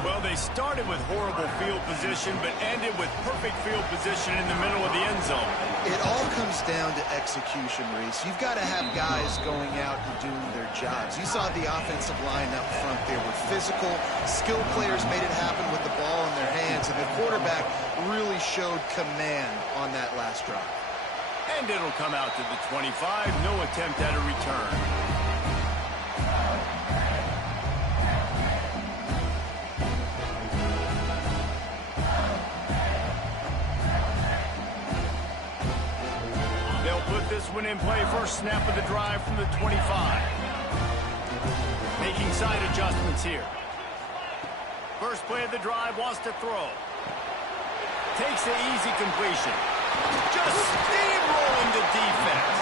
Well, they started with horrible field position, but ended with perfect field position in the middle of the end zone. It all comes down to execution, Reese. You've got to have guys going out and doing their jobs. You saw the offensive line up front. They were physical. Skilled players made it happen with the ball in their hands, and the quarterback really showed command on that last drive. And it'll come out to the 25. No attempt at a return. They'll put this one in play. First snap of the drive from the 25. Making side adjustments here. First play of the drive, wants to throw. Takes the easy completion. Just steamrolling the defense.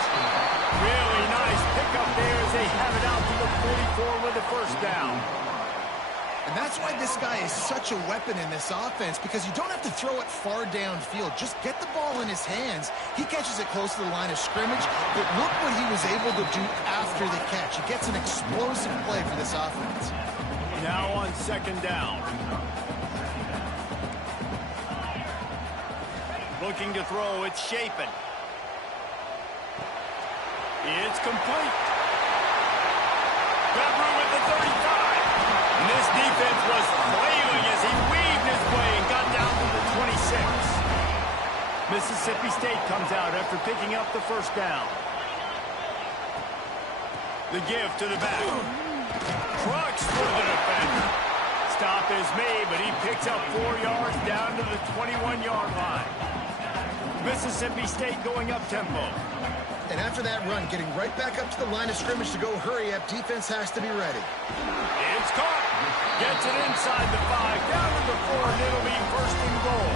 Really nice pickup there as they have it out to the 44 with the first down. And that's why this guy is such a weapon in this offense, because you don't have to throw it far downfield. Just get the ball in his hands. He catches it close to the line of scrimmage, but look what he was able to do after the catch. He gets an explosive play for this offense. Now on second down. Looking to throw, it's Chapin. It's complete. Got room at the 35. And this defense was flailing as he weaved his way and got down to the 26. Mississippi State comes out after picking up the first down. The give to the back. Trucks for the defender. Stop is made, but he picks up 4 yards down to the 21-yard line. Mississippi State going up tempo. And after that run, getting right back up to the line of scrimmage to go hurry up, defense has to be ready. It's caught. Gets it inside the 5, down to the 4, and it'll be first and goal.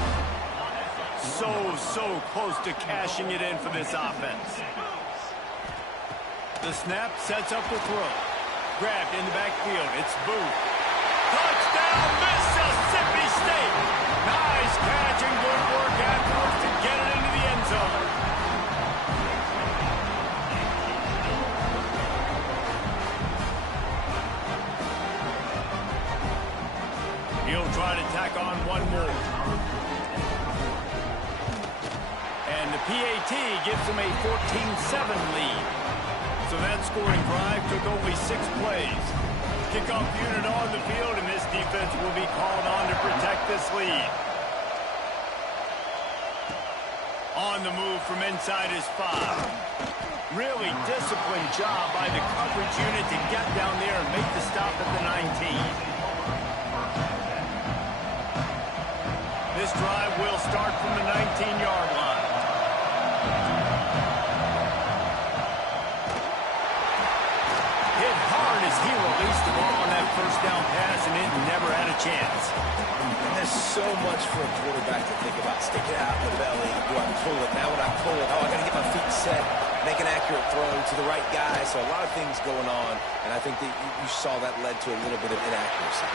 So close to cashing it in for this offense. The snap sets up the throw. Grabbed in the backfield. It's Booth. Touchdown, Mississippi State. Nice catch and good work afterwards to get it into the end zone. He'll try to tack on one more. And the PAT gives him a 14-7 lead. So that scoring drive took only 6 plays. Kickoff unit on the field, and this defense will be called on to protect this lead. On the move from inside his 5. Really disciplined job by the coverage unit to get down there and make the stop at the 19. This drive will start from the 19-yard line. Hit hard as he released the ball on that first down pass, and it never had a chance. And there's so much for a quarterback to think about. Stick it out in the belly. Do I pull it? Now when I pull it, I got to get my feet set, make an accurate throw to the right guy. So a lot of things going on, and I think that you saw that led to a little bit of inaccuracy.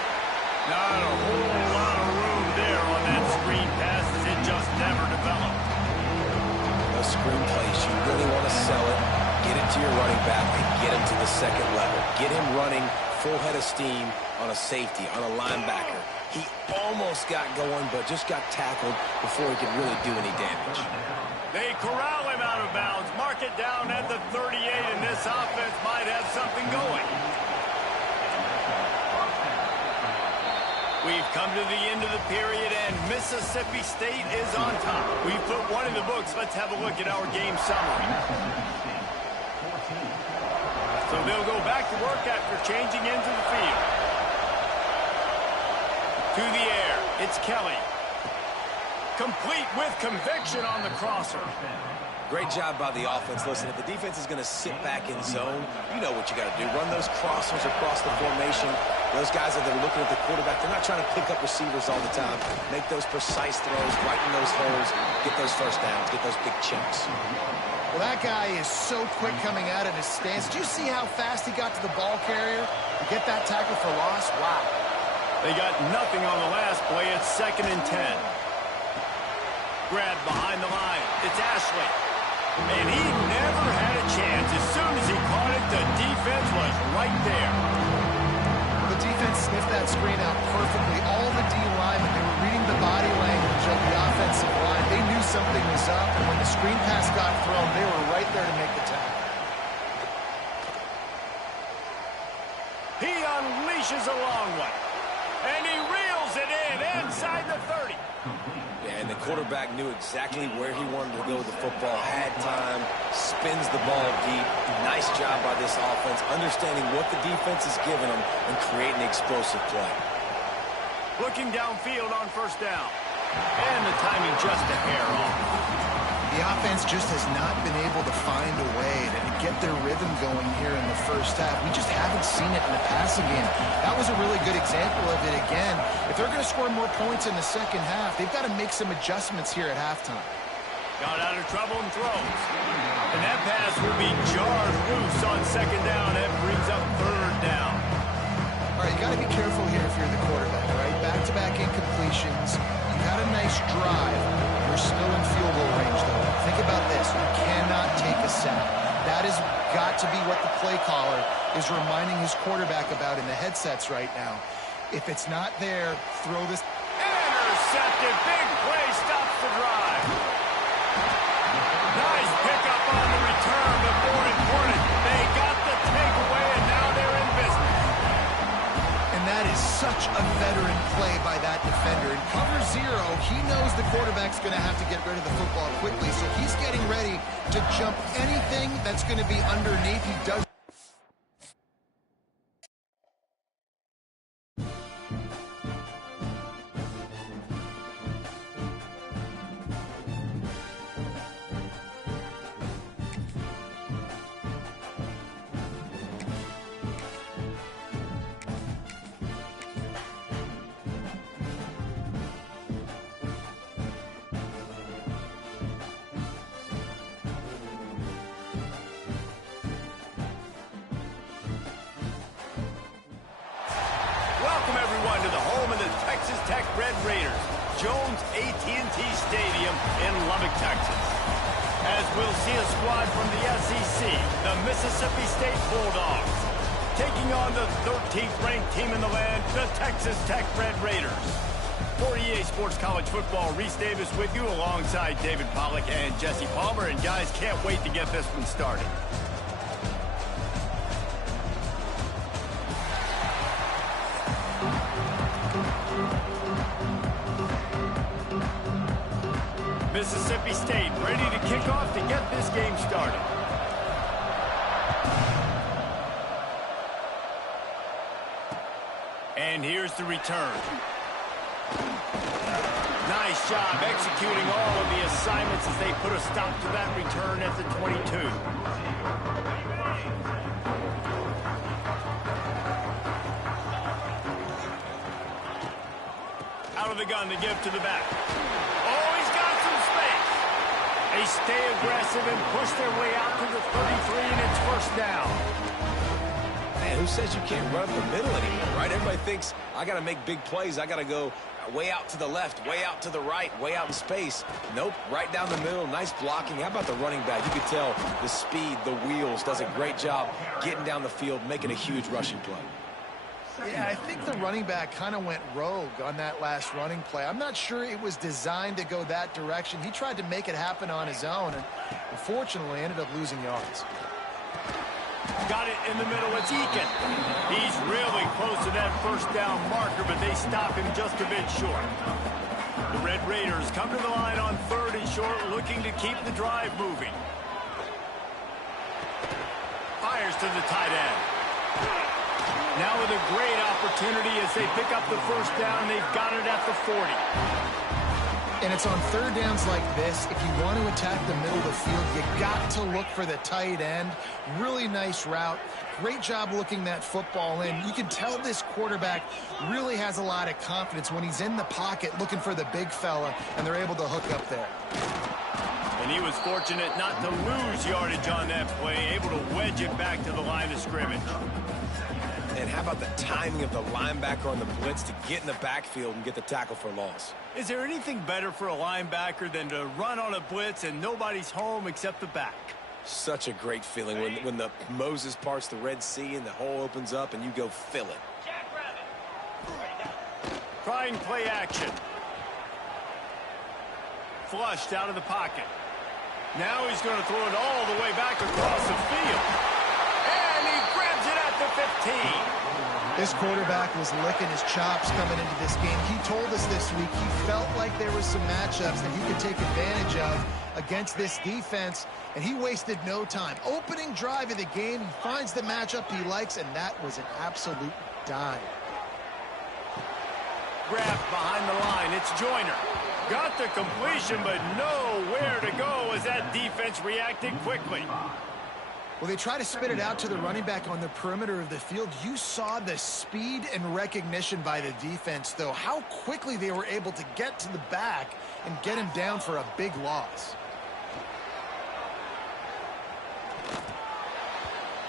Not a whole lot of room there on that screen pass, as it just never developed. Those screen plays, you really want to sell it, get it to your running back, and get him to the second level. Get him running full head of steam on a safety, on a linebacker. He almost got going, but just got tackled before he could really do any damage. They corral him out of bounds, mark it down at the 38, and this offense might have something going. We've come to the end of the period, and Mississippi State is on top. We've put one in the books. Let's have a look at our game summary. So they'll go back to work after changing into the field. To the air, it's Kelly. Complete with conviction on the crosser. Great job by the offense. Listen, if the defense is going to sit back in zone, you know what you got to do. Run those crossers across the formation. Those guys that are looking at the quarterback, they're not trying to pick up receivers all the time. Make those precise throws, right in those holes, get those first downs, get those big chunks. Well, that guy is so quick coming out of his stance. Did you see how fast he got to the ball carrier to get that tackle for loss? Wow. They got nothing on the last play. It's 2nd and 10. Grab behind the line. It's Ashley. And he never had a chance. As soon as he caught it, the defense was right there. The defense sniffed that screen out perfectly. All the D linemen, they were reading the body language of the offensive line. They knew something was up, and when the screen pass got thrown, they were right there to make the tackle. He unleashes a long one. And he reels it in inside the 30. Yeah, and the quarterback knew exactly where he wanted to go with the football, had time, spins the ball deep. Nice job by this offense, understanding what the defense is giving them and creating explosive play. Looking downfield on first down. And the timing just a hair off. The offense just has not been able to find a way to get their rhythm going here in the first half. We just haven't seen it in the passing game. That was a really good example of it again. If they're going to score more points in the second half, they've got to make some adjustments here at halftime. Got out of trouble and throws. And that pass will be jarred loose on 2nd down. That brings up 3rd down. All right, you got to be careful here if you're the quarterback, right? Back-to-back incompletions. You got a nice drive. You're still in field goal range, though. Think about this. You cannot take a sack. That has got to be what the play caller is reminding his quarterback about in the headsets right now. If it's not there, throw this. Intercepted. Big play stops the drive. Nice pickup on the return, but more important, they got the takeaway, and now they're in business. And that is such a veteran play by that defender. In cover 0, he knows the quarterback's going to have to get rid of the football quickly, so he's getting ready to jump anything that's going to be underneath. He does. Welcome, everyone, to the home of the Texas Tech Red Raiders, Jones AT&T Stadium in Lubbock, Texas. As we'll see a squad from the SEC, the Mississippi State Bulldogs, taking on the 13th-ranked team in the land, the Texas Tech Red Raiders. For EA Sports College Football, Reese Davis with you alongside David Pollack and Jesse Palmer. And guys, can't wait to get this one started. Mississippi State ready to kick off to get this game started. And here's the return. Nice job executing all of the assignments as they put a stop to that return at the 22. the gun to give to the back. Oh, he's got some space. They stay aggressive and push their way out to the 33, and it's first down. Man, who says you can't run up the middle anymore, right? Everybody thinks, I got to make big plays. I got to go way out to the left, way out to the right, way out in space. Nope, right down the middle, nice blocking. How about the running back? You could tell the speed, the wheels, does a great job getting down the field, making a huge rushing play. Yeah, I think the running back kind of went rogue on that last running play. I'm not sure it was designed to go that direction. He tried to make it happen on his own, and unfortunately ended up losing yards. Got it in the middle. It's Eakin. He's really close to that first down marker, but they stop him just a bit short. The Red Raiders come to the line on 3rd and short, looking to keep the drive moving. Fires to the tight end. Now with a great opportunity as they pick up the first down. They've got it at the 40. And it's on 3rd downs like this. If you want to attack the middle of the field, you got to look for the tight end. Really nice route. Great job looking that football in. You can tell this quarterback really has a lot of confidence when he's in the pocket looking for the big fella, and they're able to hook up there. And he was fortunate not to lose yardage on that play, able to wedge it back to the line of scrimmage. And how about the timing of the linebacker on the blitz to get in the backfield and get the tackle for loss? Is there anything better for a linebacker than to run on a blitz and nobody's home except the back? Such a great feeling when the Moses parts the Red Sea and the hole opens up and you go fill it. Trying play action. Flushed out of the pocket. Now he's going to throw it all the way back across the field. And he grabs it at the 15. This quarterback was licking his chops coming into this game. He told us this week he felt like there was some matchups that he could take advantage of against this defense, and he wasted no time. Opening drive of the game, he finds the matchup he likes, and that was an absolute dime. Grabbed behind the line. It's Joyner. Got the completion, but nowhere to go as that defense reacted quickly. Well, they try to spit it out to the running back on the perimeter of the field. You saw the speed and recognition by the defense, though, how quickly they were able to get to the back and get him down for a big loss.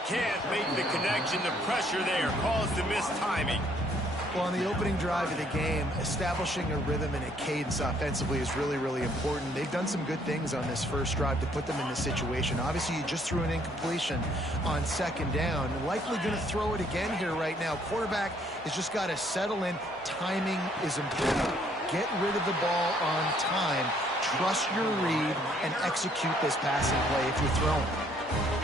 Can't make the connection. The pressure there caused the missed timing. Well, on the opening drive of the game, establishing a rhythm and a cadence offensively is really, really important. They've done some good things on this first drive to put them in this situation. Obviously, you just threw an incompletion on 2nd down. Likely going to throw it again here right now. Quarterback has just got to settle in. Timing is important. Get rid of the ball on time. Trust your read and execute this passing play if you're throwing.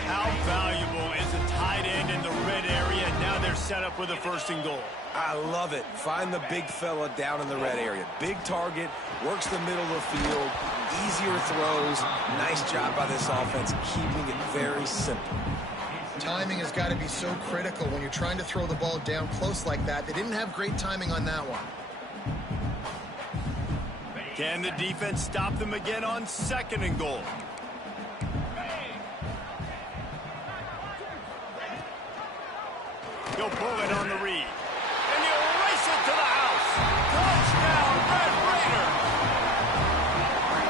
How valuable is a tight end in the red area? Now they're set up with a 1st and goal. I love it. Find the big fella down in the red area. Big target, works the middle of the field, easier throws. Nice job by this offense, keeping it very simple. Timing has got to be so critical when you're trying to throw the ball down close like that. They didn't have great timing on that one. Can the defense stop them again on 2nd and goal? He'll pull it on the read. And he'll race it to the house. Touchdown, Red Raider.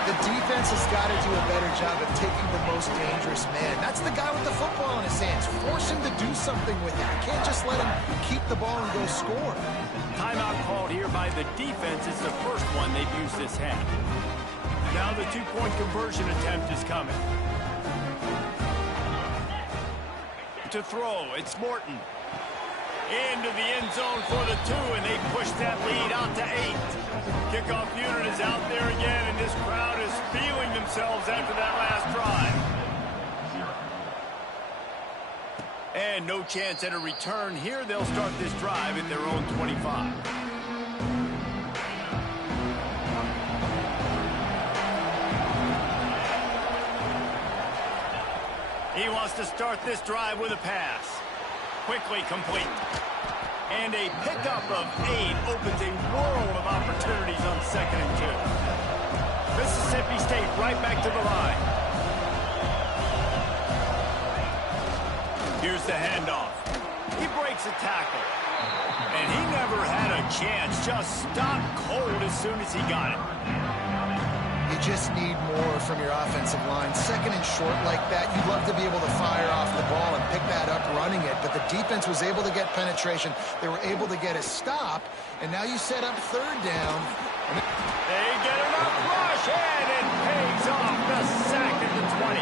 The defense has got to do a better job of taking the most dangerous man. That's the guy with the football in his hands. Force him to do something with it. You can't just let him keep the ball and go score. Timeout called here by the defense. It's the first one they've used this half. Now the 2-point conversion attempt is coming. To throw, it's Morton. Into the end zone for the 2, and they push that lead out to 8. Kickoff unit is out there again, and this crowd is feeling themselves after that last drive. And no chance at a return here. They'll start this drive at their own 25. He wants to start this drive with a pass. Quickly complete. And a pickup of 8 opens a world of opportunities on 2nd and 2. Mississippi State right back to the line. Here's the handoff. He breaks a tackle. And he never had a chance. Just stopped cold as soon as he got it. You just need more from your offensive line. Second and short like that, you'd love to be able to fire off the ball and pick that up running it. But the defense was able to get penetration. They were able to get a stop. And now you set up third down. They get enough rush, and it pays off. The sack at the 20.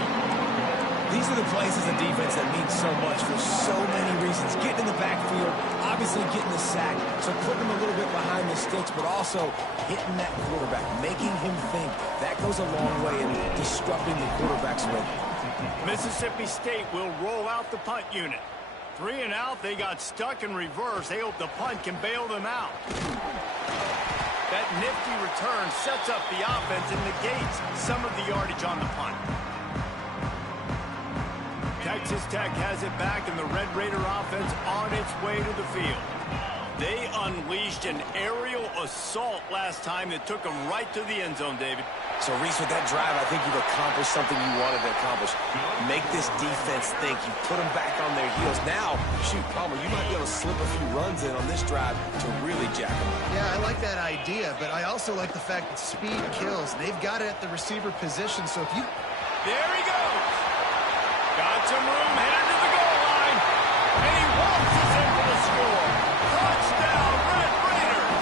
These are the plays as a defense that mean so much for so many reasons. Getting in the backfield, obviously getting the sack, so putting him a little bit behind the sticks, but also hitting that quarterback, making him think. That goes a long way in disrupting the quarterback's rhythm. Mississippi State will roll out the punt unit. 3 and out, they got stuck in reverse. They hope the punt can bail them out. That nifty return sets up the offense and negates some of the yardage on the punt. Texas Tech has it back, and the Red Raider offense on its way to the field. They unleashed an aerial assault last time that took them right to the end zone, David. So, Reese, with that drive, I think you've accomplished something you wanted to accomplish. Make this defense think. You put them back on their heels. Now, shoot, Palmer, you might be able to slip a few runs in on this drive to really jack them up. Yeah, I like that idea, but I also like the fact that speed kills. They've got it at the receiver position, so if you... There he goes. Got some room, headed to the goal line. And he waltzes in for the score. Touchdown, Red Raiders.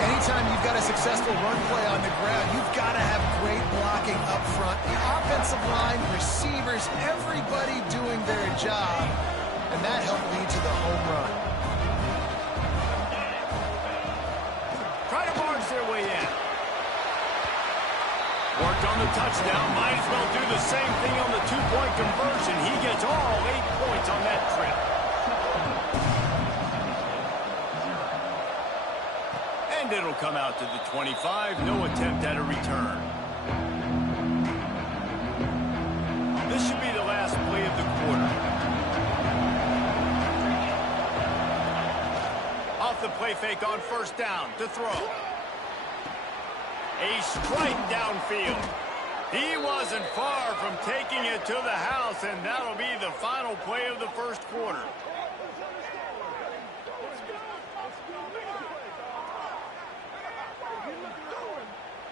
Anytime you've got a successful run play on the ground, you've got to have great blocking up front. The offensive line, receivers, everybody doing their job. And that helped lead to the home run. Try to barge their way in. Worked on the touchdown. Might as well do the same thing on the two-point conversion. He gets all 8 points on that trip. And it'll come out to the 25. No attempt at a return. This should be the last play of the quarter. Off the play fake on first down to throw. A strike downfield. He wasn't far from taking it to the house, and that'll be the final play of the first quarter.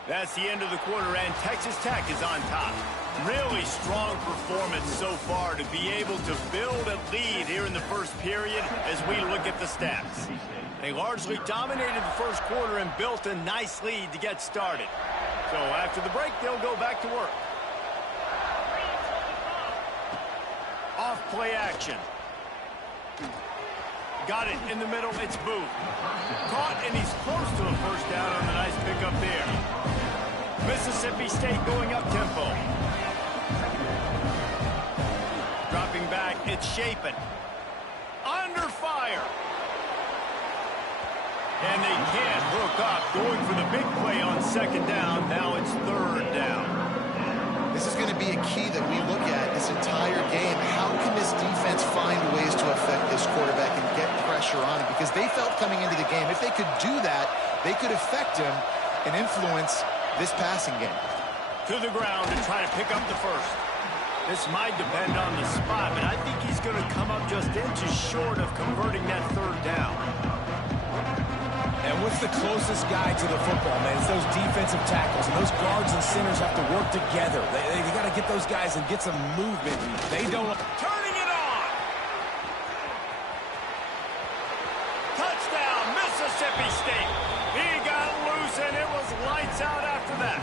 That's the end of the quarter, and Texas Tech is on top. Really strong performance so far to be able to build a lead here in the first period as we look at the stats. They largely dominated the first quarter and built a nice lead to get started. So after the break, they'll go back to work. Off play action. Got it in the middle. It's Booth. Caught, and he's close to a first down on the nice pickup there. Mississippi State going up tempo. Dropping back, it's Shapen. Under fire. And they can't hook up. Going for the big play on second down. Now it's third down. This is going to be a key that we look at this entire game. How can this defense find ways to affect this quarterback and get pressure on him? Because they felt coming into the game, if they could do that, they could affect him and influence this passing game. To the ground and try to pick up the first. This might depend on the spot, but I think he's going to come up just inches short of converting that third down. And what's the closest guy to the football, man? It's those defensive tackles, and those guards and centers have to work together. They got to get those guys and get some movement. They don't... Turning it on! Touchdown, Mississippi State! He got loose, and it was lights out after that.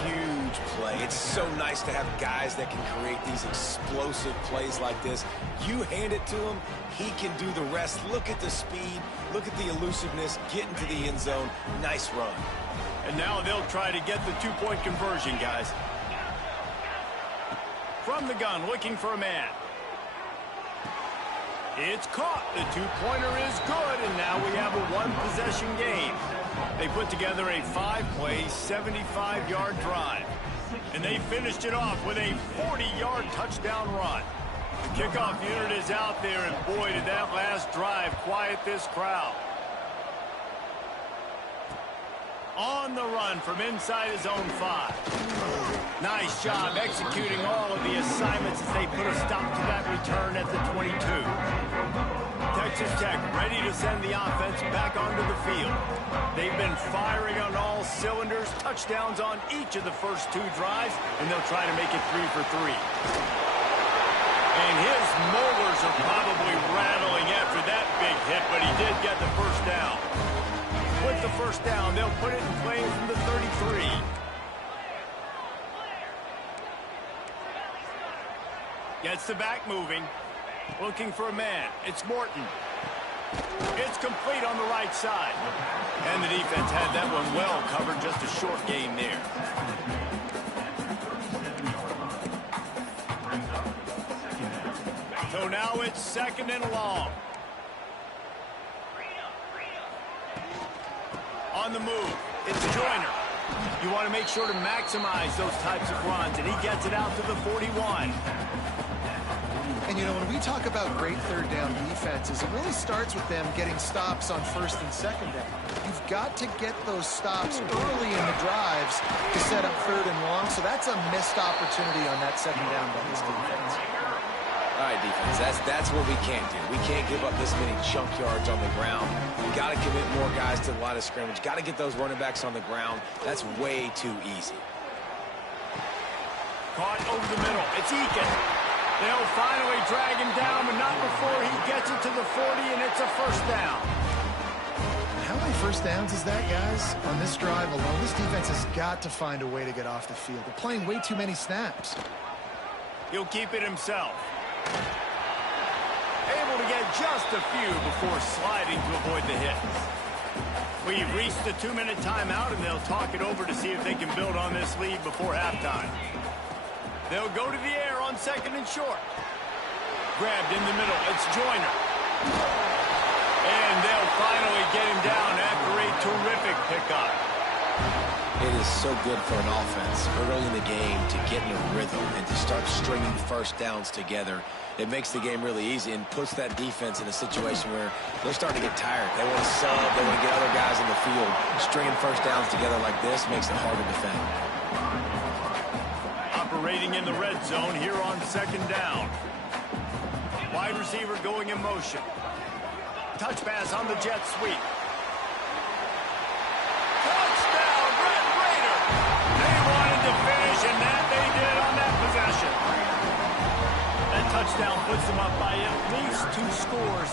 Huge play. It's so nice to have guys that can create these explosive plays like this. You hand it to him, he can do the rest. Look at the speed. Look at the elusiveness. Get into the end zone. Nice run. And now they'll try to get the two-point conversion, guys. From the gun, looking for a man. It's caught. The two-pointer is good, and now we have a one-possession game. They put together a 5-play, 75-yard drive. And they finished it off with a 40-yard touchdown run. The kickoff unit is out there, and boy, did that last drive quiet this crowd. On the run from inside his own 5. Nice job executing all of the assignments as they put a stop to that return at the 22. defensive tech ready to send the offense back onto the field. They've been firing on all cylinders, touchdowns on each of the first 2 drives, and they'll try to make it 3 for 3. And his molars are probably rattling after that big hit, but he did get the first down. With the first down, they'll put it in play from the 33. Gets the back moving. Looking for a man. It's Morton. It's complete on the right side. And the defense had that one well covered. Just a short gain there. So now it's 2nd and long. On the move, it's Joyner. You want to make sure to maximize those types of runs, and he gets it out to the 41. And, you know, when we talk about great 3rd down defenses, it really starts with them getting stops on 1st and 2nd down. You've got to get those stops early in the drives to set up 3rd and long, so that's a missed opportunity on that 2nd down by this defense. All right, defense, that's what we can't do. We can't give up this many chunk yards on the ground. We got to commit more guys to the line of scrimmage. Got to get those running backs on the ground. That's way too easy. Caught over the middle. It's Eakin. They'll finally drag him down, but not before he gets it to the 40, and it's a first down. How many first downs is that, guys? On this drive alone, this defense has got to find a way to get off the field. They're playing way too many snaps. He'll keep it himself. Able to get just a few before sliding to avoid the hits. We've reached the 2-minute timeout, and they'll talk it over to see if they can build on this lead before halftime. They'll go to the air on 2nd and short. Grabbed in the middle. It's Joyner. And they'll finally get him down after a terrific pickup. It is so good for an offense early in the game to get in a rhythm and to start stringing first downs together. It makes the game really easy and puts that defense in a situation where they're starting to get tired. They want to sub. They want to get other guys in the field. Stringing first downs together like this makes it hard to defend. Operating in the red zone here on 2nd down. Wide receiver going in motion. Touch pass on the jet sweep. Touchdown, Red Raider! They wanted to finish, and that they did on that possession. That touchdown puts them up by at least 2 scores.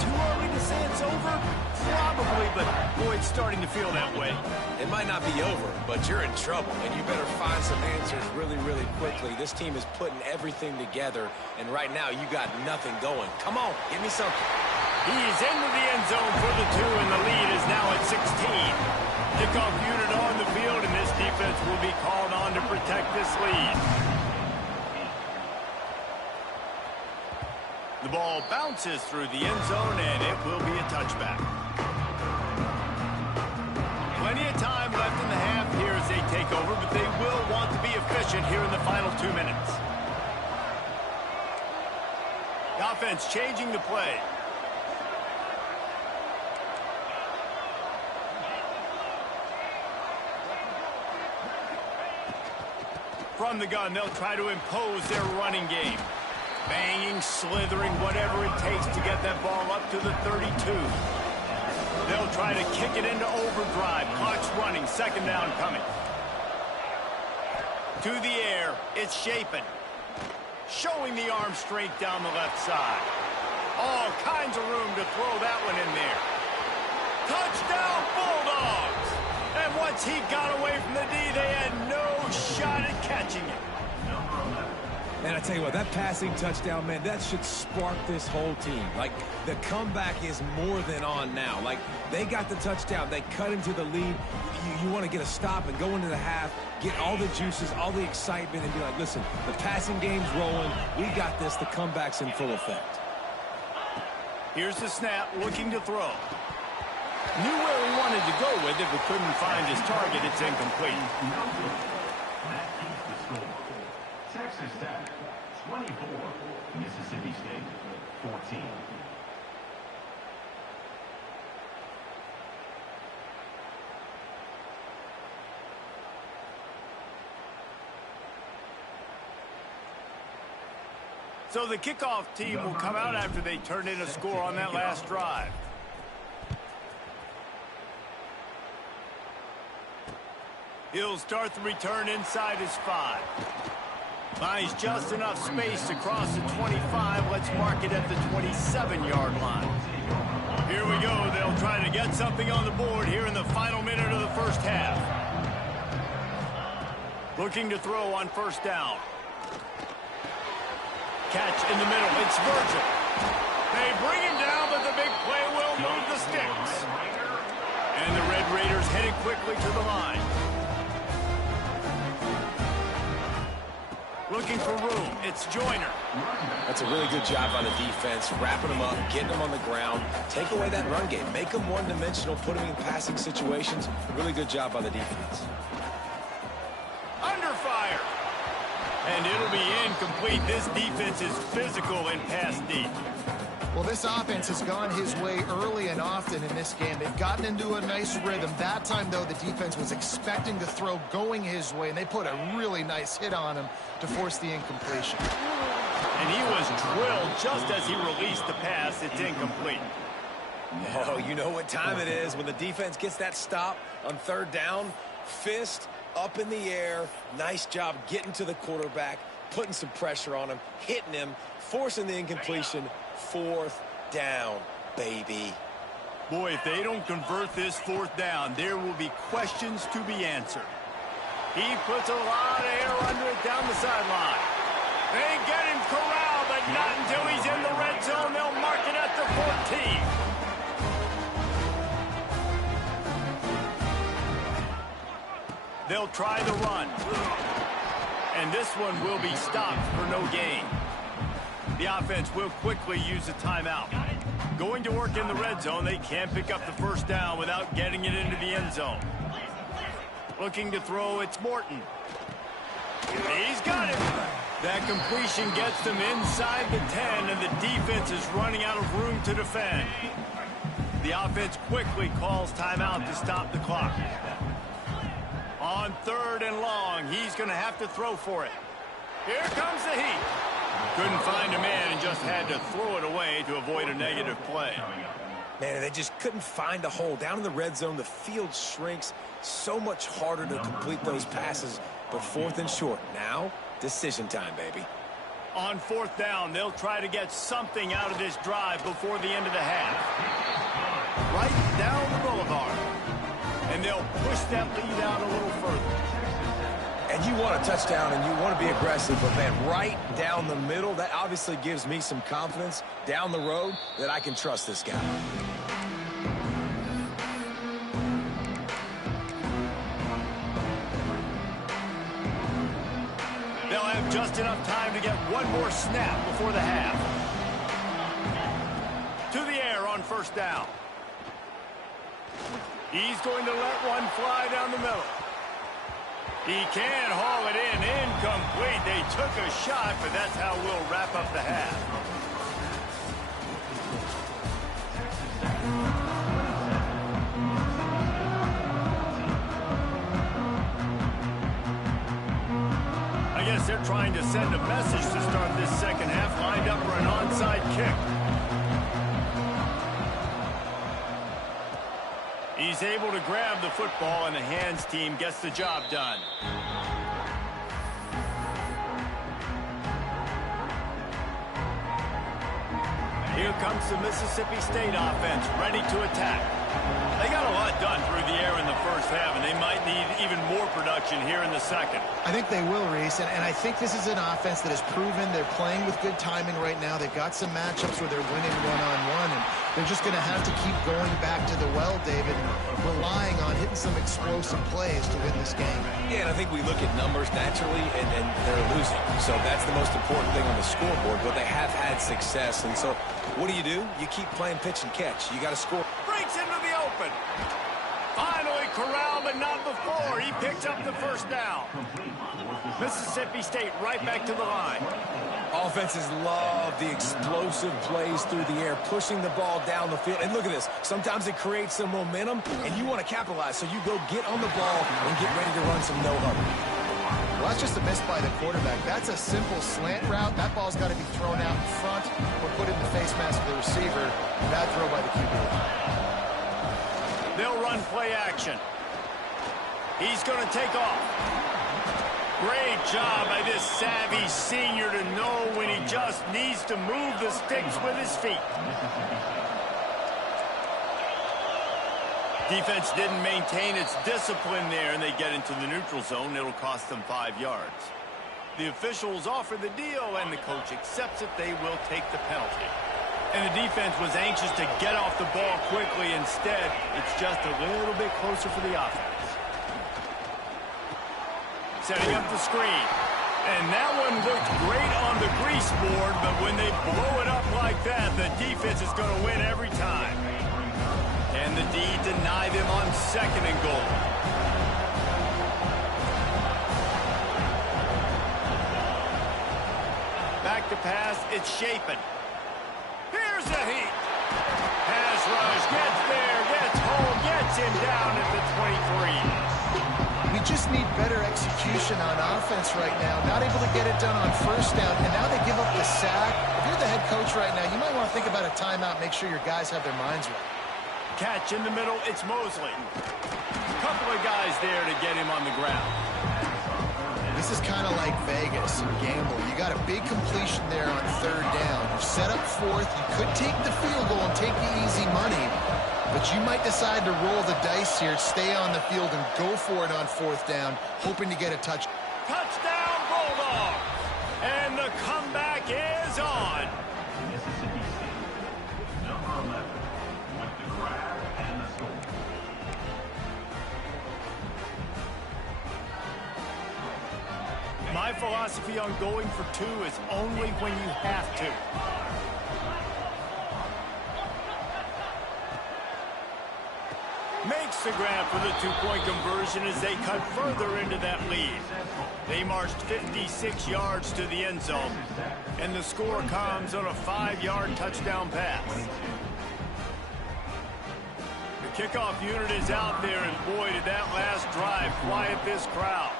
Too early to say it's over? Probably, but boy, it's starting to feel that way. It might not be over, but you're in trouble, and you better find some answers really, really quickly. This team is putting everything together, and right now you got nothing going. Come on, give me something. He's into the end zone for the 2, and the lead is now at 16. Kickoff unit on the field, and this defense will be called on to protect this lead. The ball bounces through the end zone, and it will be a touchback. Plenty of time left in the half here as they take over, but they will want to be efficient here in the final 2 minutes. The offense changing the play. From the gun, they'll try to impose their running game. Banging, slithering, whatever it takes to get that ball up to the 32. They'll try to kick it into overdrive. Clock's running, 2nd down coming. To the air, it's Chapin. Showing the arm strength down the left side. All kinds of room to throw that one in there. Touchdown, Bulldogs! And once he got away from the D, they had no shot at catching it. Man, I tell you what, that passing touchdown, man, that should spark this whole team. Like, the comeback is more than on now. Like, they got the touchdown. They cut into the lead. You want to get a stop and go into the half, get all the juices, all the excitement, and be like, listen, the passing game's rolling. We got this. The comeback's in full effect. Here's the snap, looking to throw. Knew where he wanted to go with it, but couldn't find his target. It's incomplete. Texas Tech, 24, Mississippi State, 14. So the kickoff team will come out after they turn in a score on that last drive. He'll start the return inside his 5. Finds just enough space to cross the 25. Let's mark it at the 27-yard line. Here we go. They'll try to get something on the board here in the final minute of the first half. Looking to throw on first down. Catch in the middle. It's Virgil. They bring him down, but the big play will move the sticks. And the Red Raiders headed quickly to the line. Looking for room. It's Joyner. That's a really good job on the defense, wrapping them up, getting them on the ground, take away that run game, make them one-dimensional, put them in passing situations. Really good job on the defense. Under fire. And it'll be incomplete. This defense is physical and pass deep. Well, this offense has gone his way early and often in this game. They've gotten into a nice rhythm. That time, though, the defense was expecting the throw going his way, and they put a really nice hit on him to force the incompletion. And he was drilled just as he released the pass. It's incomplete. Oh, you know what time it is when the defense gets that stop on third down. Fist up in the air. Nice job getting to the quarterback, putting some pressure on him, hitting him, forcing the incompletion. Fourth down, baby. Boy, if they don't convert this fourth down, there will be questions to be answered. He puts a lot of air under it down the sideline. They get him corralled, but not until he's in the red zone. They'll mark it at the 14. They'll try the run. And this one will be stopped for no gain. The offense will quickly use a timeout. Going to work in the red zone, they can't pick up the first down without getting it into the end zone. Looking to throw, it's Morton. He's got it. That completion gets them inside the 10, and the defense is running out of room to defend. The offense quickly calls timeout to stop the clock. On third and long, he's going to have to throw for it. Here comes the heat. Couldn't find a man and just had to throw it away to avoid a negative play. Man, they just couldn't find a hole. Down in the red zone, the field shrinks. So much harder to complete those passes. But fourth and short. Now, decision time, baby. On fourth down, they'll try to get something out of this drive before the end of the half. Right down the boulevard. And they'll push that lead out a little further. And you want a touchdown and you want to be aggressive, but man, right down the middle, that obviously gives me some confidence down the road that I can trust this guy. They'll have just enough time to get one more snap before the half. To the air on first down. He's going to let one fly down the middle. He can haul it in. Incomplete. They took a shot, but that's how we'll wrap up the half. I guess they're trying to send a message to start this second half. Lined up for an onside kick. He's able to grab the football, and the hands team gets the job done. Here comes the Mississippi State offense, ready to attack. They got a lot done through the air in the first half, and they might need even more production here in the second. I think they will, Reese, and I think this is an offense that has proven they're playing with good timing right now. They've got some matchups where they're winning one-on-one, and they're just going to have to keep going back to the well, David, and relying on hitting some explosive plays to win this game. Yeah, and I think we look at numbers naturally, and they're losing. So that's the most important thing on the scoreboard, but they have had success. And so what do? You keep playing pitch and catch. You got to score. Breaks into the open. Finally corralled, but not before. He picks up the first down. Mississippi State right back to the line. Offenses love the explosive plays through the air, pushing the ball down the field. And look at this. Sometimes it creates some momentum, and you want to capitalize. So you go get on the ball and get ready to run some no-huddle. Well, that's just a miss by the quarterback. That's a simple slant route. That ball's got to be thrown out in front or put in the face mask of the receiver. Bad throw by the QB. They'll run play action. He's going to take off. Great job by this savvy senior to know when he just needs to move the sticks with his feet. Defense didn't maintain its discipline there, and they get into the neutral zone. It'll cost them 5 yards. The officials offer the deal, and the coach accepts it. They will take the penalty. And the defense was anxious to get off the ball quickly. Instead, it's just a little bit closer for the offense. Setting up the screen. And that one looked great on the grease board, but when they blow it up like that, the defense is going to win every time. And the D deny them on 2nd and goal. Back to pass, it's Shapen. Here's the heat. Pass rush, gets there, gets home, gets him down at the 23. We just need better execution on offense right now. Not able to get it done on 1st down, and now they give up the sack. If you're the head coach right now, you might want to think about a timeout, make sure your guys have their minds right. Catch in the middle, it's Mosley. Couple of guys there to get him on the ground. This is kind of like Vegas or gamble. You got a big completion there on 3rd down. You're set up 4th. You could take the field goal and take the easy money, but you might decide to roll the dice here, stay on the field, and go for it on 4th down, hoping to get a touch. Touchdown, Bulldogs! And the comeback is on. Mississippi State, number 11, with the grab and the score. My philosophy on going for 2 is only when you have to. Makes the grab for the 2-point conversion as they cut further into that lead. They marched 56 yards to the end zone, and the score comes on a 5-yard touchdown pass. The kickoff unit is out there, and boy, did that last drive quiet this crowd.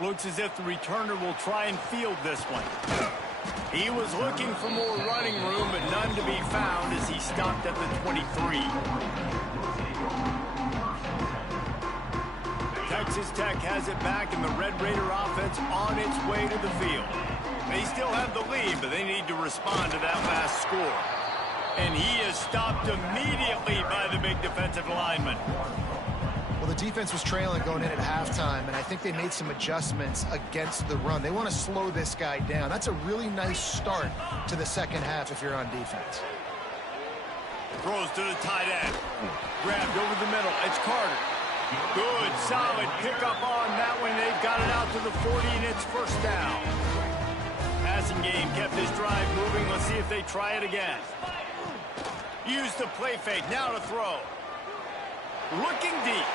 Looks as if the returner will try and field this one. He was looking for more running room, but none to be found as he stopped at the 23. Texas Tech has it back, and the Red Raider offense on its way to the field. They still have the lead, but they need to respond to that last score. And he is stopped immediately by the big defensive lineman. Well, the defense was trailing going in at halftime, and I think they made some adjustments against the run. They want to slow this guy down. That's a really nice start to the 2nd half if you're on defense. Throws to the tight end. Grabbed over the middle. It's Carter. Good, solid pickup on that one. They've got it out to the 40, and it's 1st down. Passing game kept this drive moving. Let's see if they try it again. Use the play fake. Now to throw. Looking deep.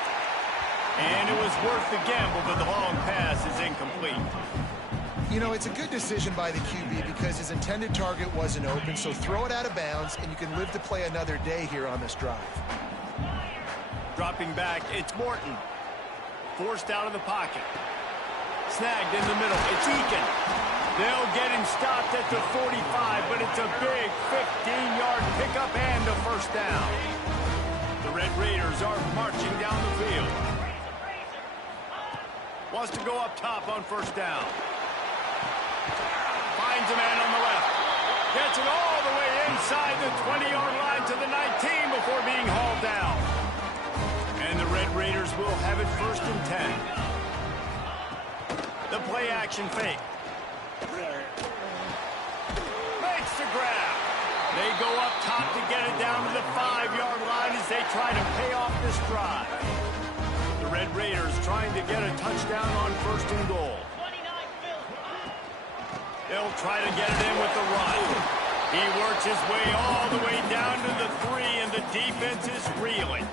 And it was worth the gamble, but the long pass is incomplete. You know, it's a good decision by the QB because his intended target wasn't open, so throw it out of bounds, and you can live to play another day here on this drive. Dropping back, it's Morton. Forced out of the pocket. Snagged in the middle, it's Eakin. They'll get him stopped at the 45, but it's a big 15-yard pickup and a 1st down. The Red Raiders are marching down the field. Wants to go up top on 1st down. Finds a man on the left. Gets it all the way inside the 20-yard line to the 19 before being hauled down. And the Red Raiders will have it 1st and 10. The play action fake. Makes the grab. They go up top to get it down to the 5-yard line as they try to pay off this drive. The Red Raiders trying to get a touchdown on 1st and goal. They'll try to get it in with the run. He works his way all the way down to the 3, and the defense is reeling.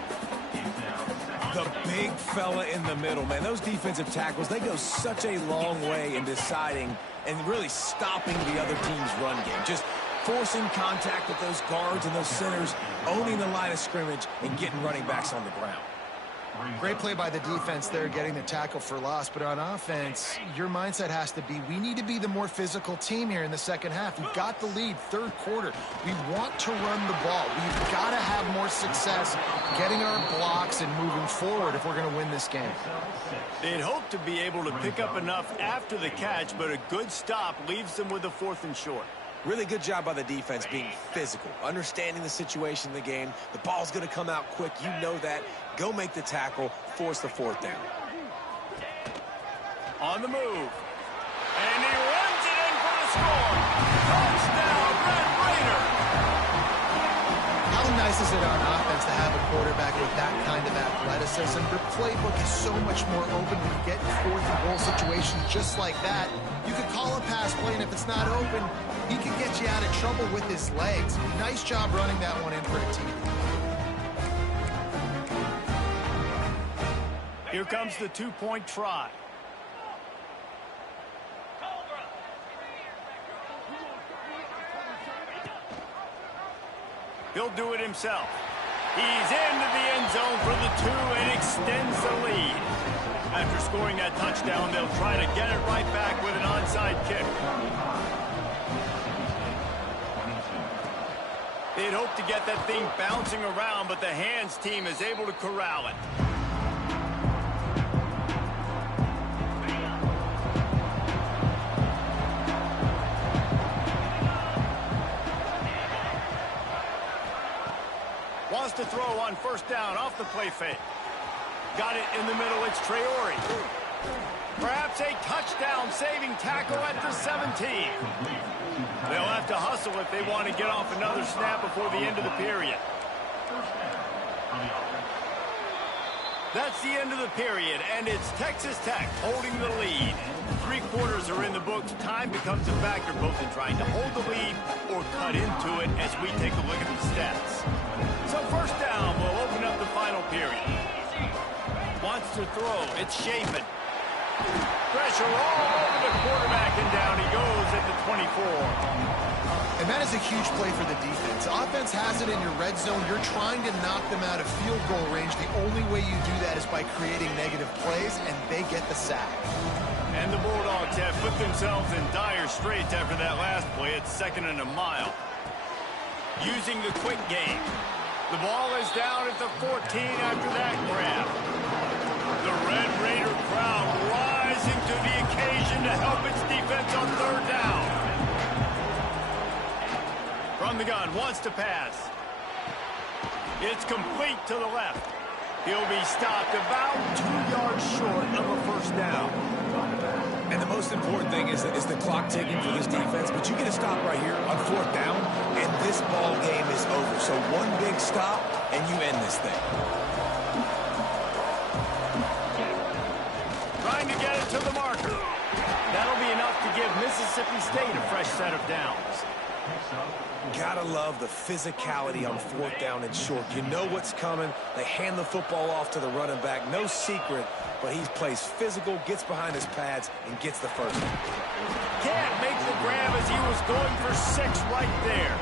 The big fella in the middle, man. Those defensive tackles, they go such a long way in deciding and really stopping the other team's run game. Just forcing contact with those guards and those centers, owning the line of scrimmage, and getting running backs on the ground. Great play by the defense there, getting the tackle for loss. But on offense, your mindset has to be, we need to be the more physical team here in the second half. We've got the lead, third quarter. We want to run the ball. We've got to have more success getting our blocks and moving forward if we're going to win this game. They'd hope to be able to pick up enough after the catch, but a good stop leaves them with a 4th and short. Really good job by the defense being physical, understanding the situation in the game. The ball's going to come out quick. You know that. Go make the tackle, force the 4th down. On the move. And he runs it in for the score. Touchdown, Red Raider. How nice is it on offense to have a quarterback with that kind of athleticism? The playbook is so much more open when you get in 4th and goal situations just like that. You could call a pass play, and if it's not open, he can get you out of trouble with his legs. Nice job running that one in for a TD. Here comes the 2-point try. He'll do it himself. He's into the end zone for the 2 and extends the lead. After scoring that touchdown, they'll try to get it right back with an onside kick. They'd hope to get that thing bouncing around, but the hands team is able to corral it. Wants to throw on 1st down off the play fake. Got it in the middle, it's Traore. Perhaps a touchdown-saving tackle at the 17. They'll have to hustle if they want to get off another snap before the end of the period. That's the end of the period, and it's Texas Tech holding the lead. 3 quarters are in the books. Time becomes a factor both in trying to hold the lead or cut into it as we take a look at the stats. So 1st down will open up the final period. Wants to throw. It's Chapin. Pressure all over the quarterback, and down he goes at the 24. And that is a huge play for the defense. Offense has it in your red zone. You're trying to knock them out of field goal range. The only way you do that is by creating negative plays, and they get the sack. And the Bulldogs have put themselves in dire straits after that last play. It's 2nd and a mile. Using the quick game. The ball is down at the 14 after that grab. The Red Raider crowd rising to the occasion to help its defense on 3rd down. From the gun, wants to pass. It's complete to the left. He'll be stopped about 2 yards short of a 1st down. And the most important thing is the clock ticking for this defense, but you get a stop right here on 4th down, and this ball game is over. So one big stop, and you end this thing. Trying to get it to the marker. That'll be enough to give Mississippi State a fresh set of downs. Gotta love the physicality on 4th down and short. You know what's coming. They hand the football off to the running back. No secret, but he plays physical, gets behind his pads, and gets the 1st down. Can't make the grab as he was going for 6 right there.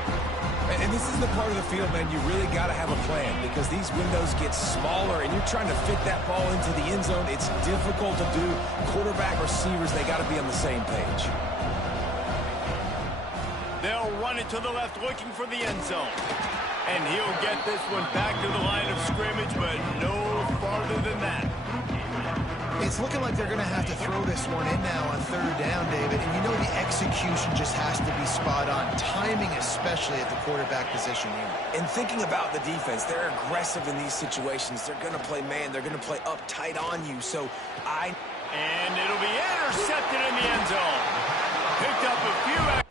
And this is the part of the field, man, you really got to have a plan because these windows get smaller and you're trying to fit that ball into the end zone. It's difficult to do. Quarterback, receivers, they got to be on the same page. They'll run it to the left looking for the end zone. And he'll get this one back to the line of scrimmage, but no farther than that. It's looking like they're going to have to throw this one in now on 3rd down, David. And you know the execution just has to be spot on. Timing, especially at the quarterback position here. And thinking about the defense, they're aggressive in these situations. They're going to play man. They're going to play up tight on you. And it'll be intercepted in the end zone. Picked up a few extra.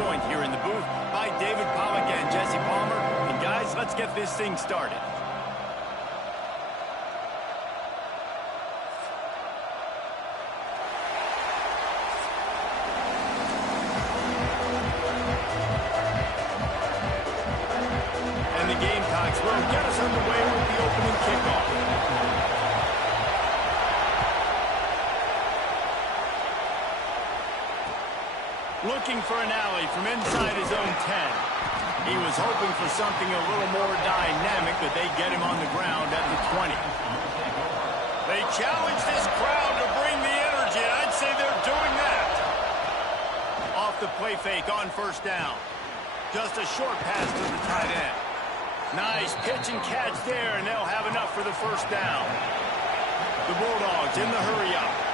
joined here in the booth by David Pollack and Jesse Palmer. And guys, let's get this thing started. And the Gamecocks will get us underway with the opening kickoff. Looking for an alley from inside his own 10. He was hoping for something a little more dynamic, but they get him on the ground at the 20. They challenge this crowd to bring the energy, and I'd say they're doing that. Off the play fake on first down. Just a short pass to the tight end. Nice pitch and catch there, and they'll have enough for the first down. The Bulldogs in the hurry-up.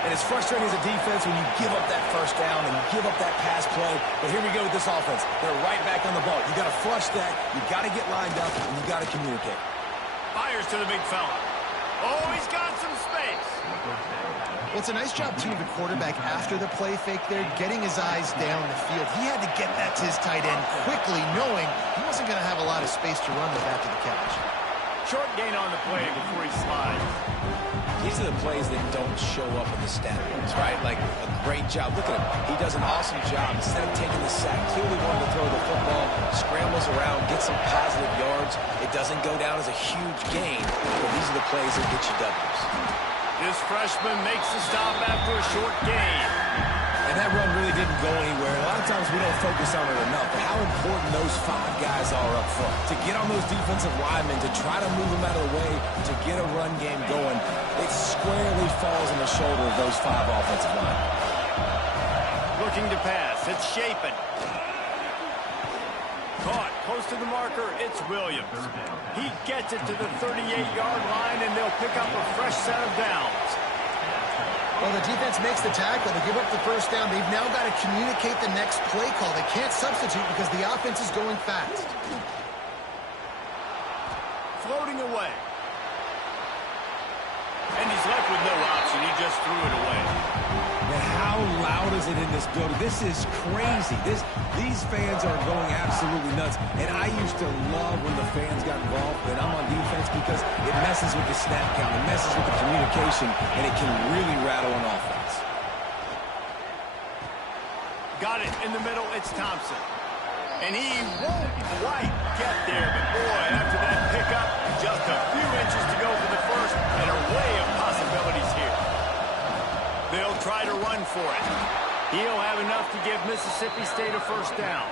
And it's frustrating as a defense when you give up that first down and you give up that pass play. But here we go with this offense. They're right back on the ball. You got to flush that. You got to get lined up, and you got to communicate. Fires to the big fella. Oh, he's got some space. Well, it's a nice job, too, of the quarterback after the play fake there, getting his eyes down the field. He had to get that to his tight end quickly, knowing he wasn't going to have a lot of space to run with after the catch. Short gain on the play before he slides. These are the plays that don't show up in the stat books, right? Like a great job. Look at him. He does an awesome job. Instead of taking the sack, clearly wanting to throw the football, scrambles around, gets some positive yards. It doesn't go down as a huge gain, but these are the plays that get you W's. This freshman makes the stop after a short gain. And that run really didn't go anywhere. A lot of times we don't focus on it enough, but how important those 5 guys are up front. To get on those defensive linemen, to try to move them out of the way, to get a run game going, it squarely falls on the shoulder of those 5 offensive linemen. Looking to pass. It's Chapin. Caught close to the marker. It's Williams. He gets it to the 38-yard line, and they'll pick up a fresh set of downs. Well, the defense makes the tackle. They give up the first down. They've now got to communicate the next play call. They can't substitute because the offense is going fast. Floating away. And he's left with no option. He just threw it away. And how loud is it in this building? This is crazy. These fans are going absolutely nuts. And I used to love when the fans got involved when I'm on defense because it messes with the snap count. It messes with the communication, and it can really rattle an offense. Got it in the middle. It's Thompson. And he won't quite get there. But, boy, after that pickup, just a few inches to go for the first, and a way of possibilities here. They'll try to run for it. He'll have enough to give Mississippi State a first down.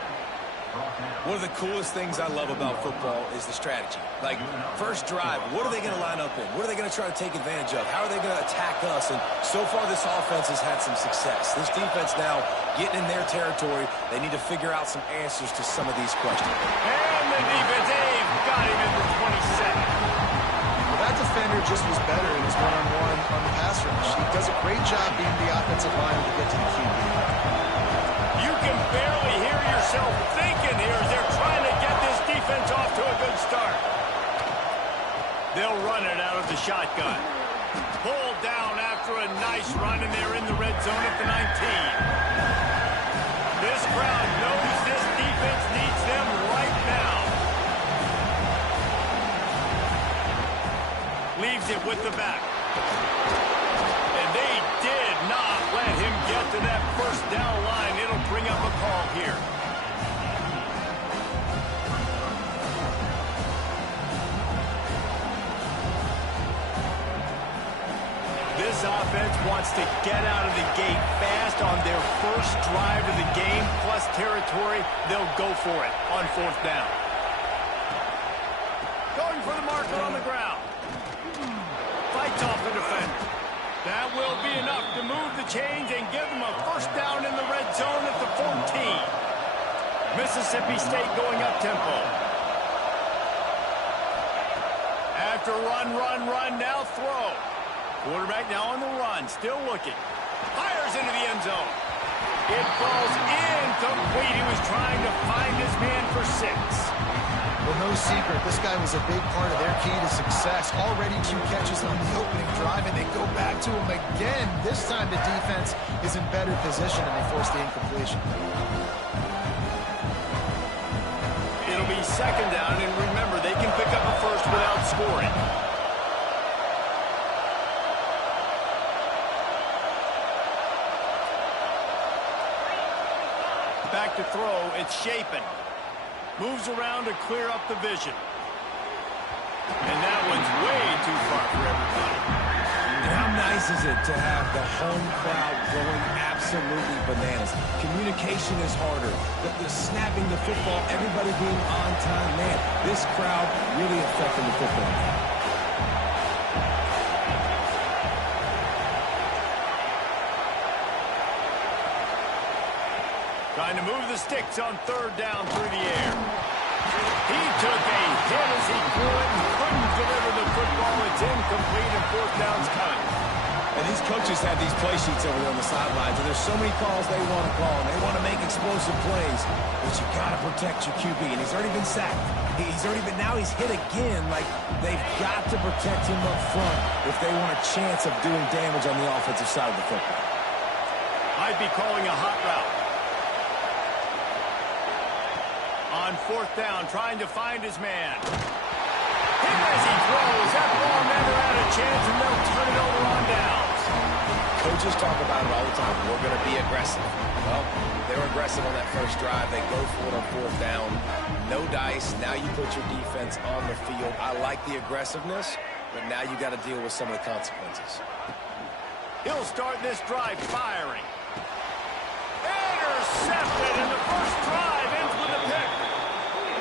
One of the coolest things I love about football is the strategy. Like, first drive, what are they going to line up in? What are they going to try to take advantage of? How are they going to attack us? And so far, this offense has had some success. This defense now getting in their territory. They need to figure out some answers to some of these questions. And the defense, they've got him at the 27. That defender just was better in his one-on-one on the pass rush. He does a great job being the offensive line to get to the QB. You can barely hear yourself thinking here as they're trying to get this defense off to a good start. They'll run it out of the shotgun. Pulled down after a nice run, and they're in the red zone at the 19. This crowd knows this defense needs them right now. Leaves it with the back. And they did not let him get to that first down line. It'll bring up a call here. This offense wants to get out of the gate fast on their first drive of the game, plus territory. They'll go for it on fourth down. Going for the marker on the ground. Fights off the defender. That will be enough to move the chains and give them a first down in the red zone at the 14. Mississippi State going up-tempo. After run, now throw. Quarterback now on the run, still looking. Fires into the end zone. It falls incomplete. He was trying to find his man for 6. Well, no secret, this guy was a big part of their key to success. Already 2 catches on the opening drive, and they go back to him again. This time the defense is in better position, and they force the incompletion. second down, and remember, they can pick up a first without scoring. Back to throw, it's Shapen. Moves around to clear up the vision. And that one's way too far for everybody. And how nice is it to have the home crowd going absolutely bananas? Communication is harder. The snapping the football, everybody being on time. Man, this crowd really affecting the football game. Trying to move the sticks on third down through the air. He took a hit as he threw it and couldn't deliver the football. It's incomplete and fourth down's coming. And these coaches have these play sheets over there on the sidelines, and there's so many calls they want to call, and they want to make explosive plays, but you got to protect your QB, and he's already been sacked. Now he's hit again. Like, they've got to protect him up front if they want a chance of doing damage on the offensive side of the football. Might be calling a hot route. On fourth down, trying to find his man. Hit as he throws. That ball never had a chance, and they'll turn it over on downs. Coaches talk about it all the time. We're going to be aggressive. Well, they were aggressive on that first drive. They go for it on fourth down. No dice. Now you put your defense on the field. I like the aggressiveness, but now you got to deal with some of the consequences. He'll start this drive firing. Intercepted, and the first drive ends with a pick.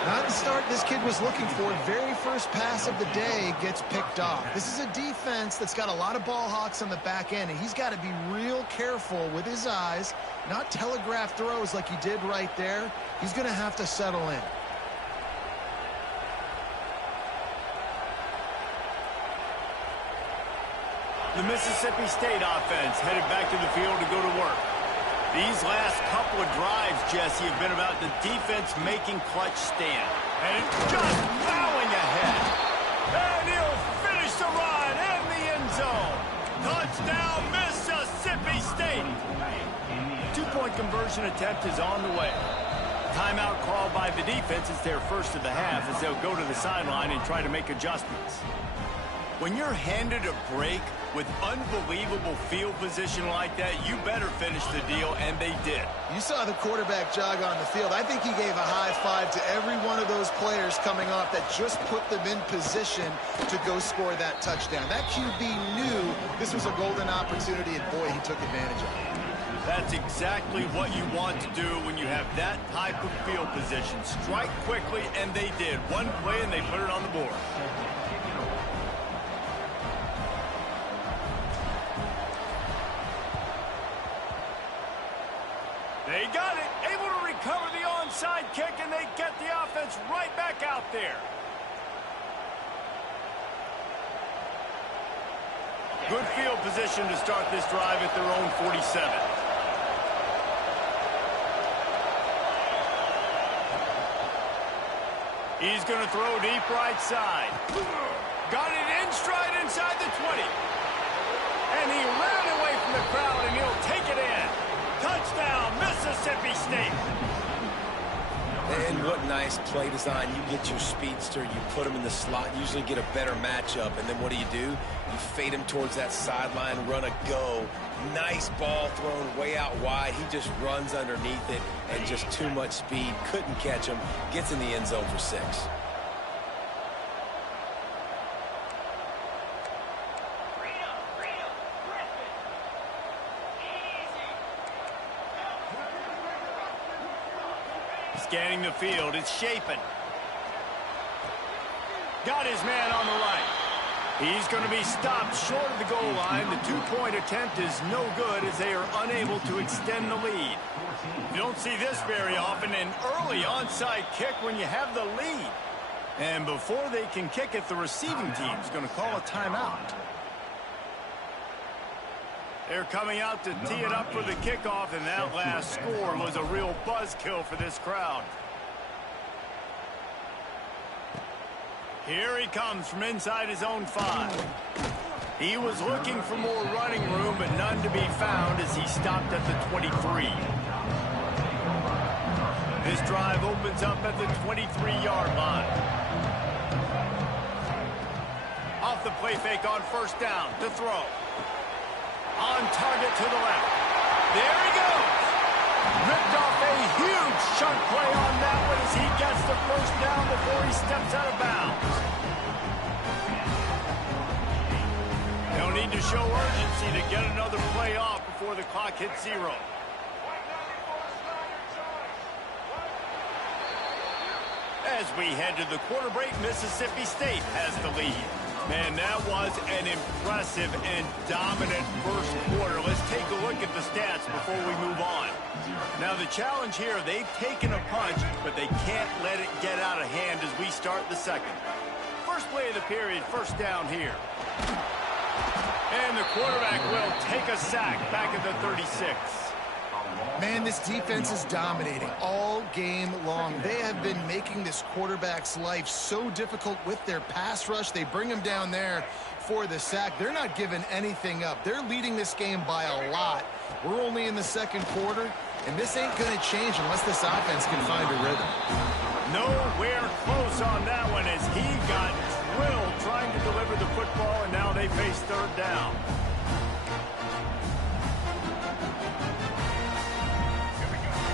Not the start this kid was looking for. Very first pass of the day gets picked off. This is a defense that's got a lot of ball hawks on the back end, and he's got to be real careful with his eyes, not telegraph throws like he did right there. He's going to have to settle in. The Mississippi State offense headed back to the field to go to work. These last couple of drives, Jesse, have been about the defense making clutch stand. And just plowing ahead. And he'll finish the run in the end zone. Touchdown, Mississippi State. Two-point conversion attempt is on the way. Timeout called by the defense. It's their first of the half as they'll go to the sideline and try to make adjustments. When you're handed a break with unbelievable field position like that, you better finish the deal, and they did. You saw the quarterback jog on the field. I think he gave a high five to every one of those players coming off that just put them in position to go score that touchdown. That QB knew this was a golden opportunity, and boy, he took advantage of it. That's exactly what you want to do when you have that type of field position. Strike quickly, and they did. One play, and they put it on the board. They got it, able to recover the onside kick, and they get the offense right back out there. Good field position to start this drive at their own 47. He's going to throw deep right side. Got it in stride inside the 20. And he ran away from the crowd, and he'll take it in. Touchdown, Mississippi State. And what nice play design. You get your speedster, you put him in the slot, usually get a better matchup, and then what do? You fade him towards that sideline, run a go. Nice ball thrown way out wide. He just runs underneath it, and just too much speed. Couldn't catch him. Gets in the end zone for 6. Scanning the field, it's Shapen. Got his man on the right. He's going to be stopped short of the goal line. The two-point attempt is no good as they are unable to extend the lead. You don't see this very often, an early onside kick when you have the lead. And before they can kick it, the receiving team's going to call a timeout. They're coming out to tee it up for the kickoff, and that last score was a real buzzkill for this crowd. Here he comes from inside his own 5. He was looking for more running room, but none to be found as he stopped at the 23. This drive opens up at the 23-yard line. Off the play fake on first down to throw. On target to the left. There he goes. Ripped off a huge chunk play on that one as he gets the first down before he steps out of bounds. They'll need to show urgency to get another play off before the clock hits 0. As we head to the quarter break, Mississippi State has the lead. Man, that was an impressive and dominant first quarter. Let's take a look at the stats before we move on. Now, the challenge here, they've taken a punch, but they can't let it get out of hand as we start the second. First play of the period, first down here. And the quarterback will take a sack back at the 36. Man, this defense is dominating all game long. They have been making this quarterback's life so difficult with their pass rush. They bring him down there for the sack. They're not giving anything up. They're leading this game by a lot. We're only in the second quarter, and this ain't going to change unless this offense can find a rhythm. Nowhere close on that one as he got drilled trying to deliver the football, and now they face third down.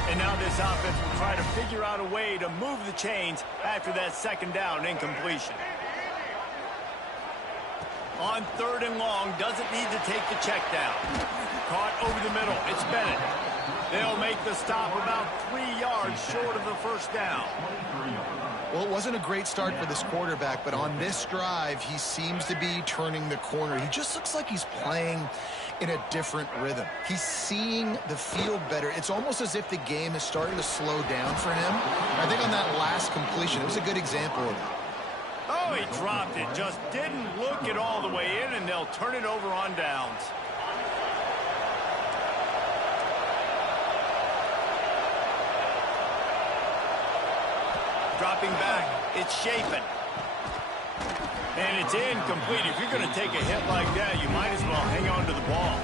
And now this offense will try to figure out a way to move the chains after that second down incompletion. On third and long, doesn't need to take the check down. Caught over the middle, it's Bennett. They'll make the stop about 3 yards short of the first down. Well, it wasn't a great start for this quarterback, but on this drive, he seems to be turning the corner. He just looks like he's playing in a different rhythm. He's seeing the field better. It's almost as if the game is starting to slow down for him. I think on that last completion, it was a good example of that. Oh, he dropped it. Just didn't look it all the way in, and they'll turn it over on downs. Dropping back, it's Chapin. And it's incomplete. If you're going to take a hit like that, you might as well hang on to the ball.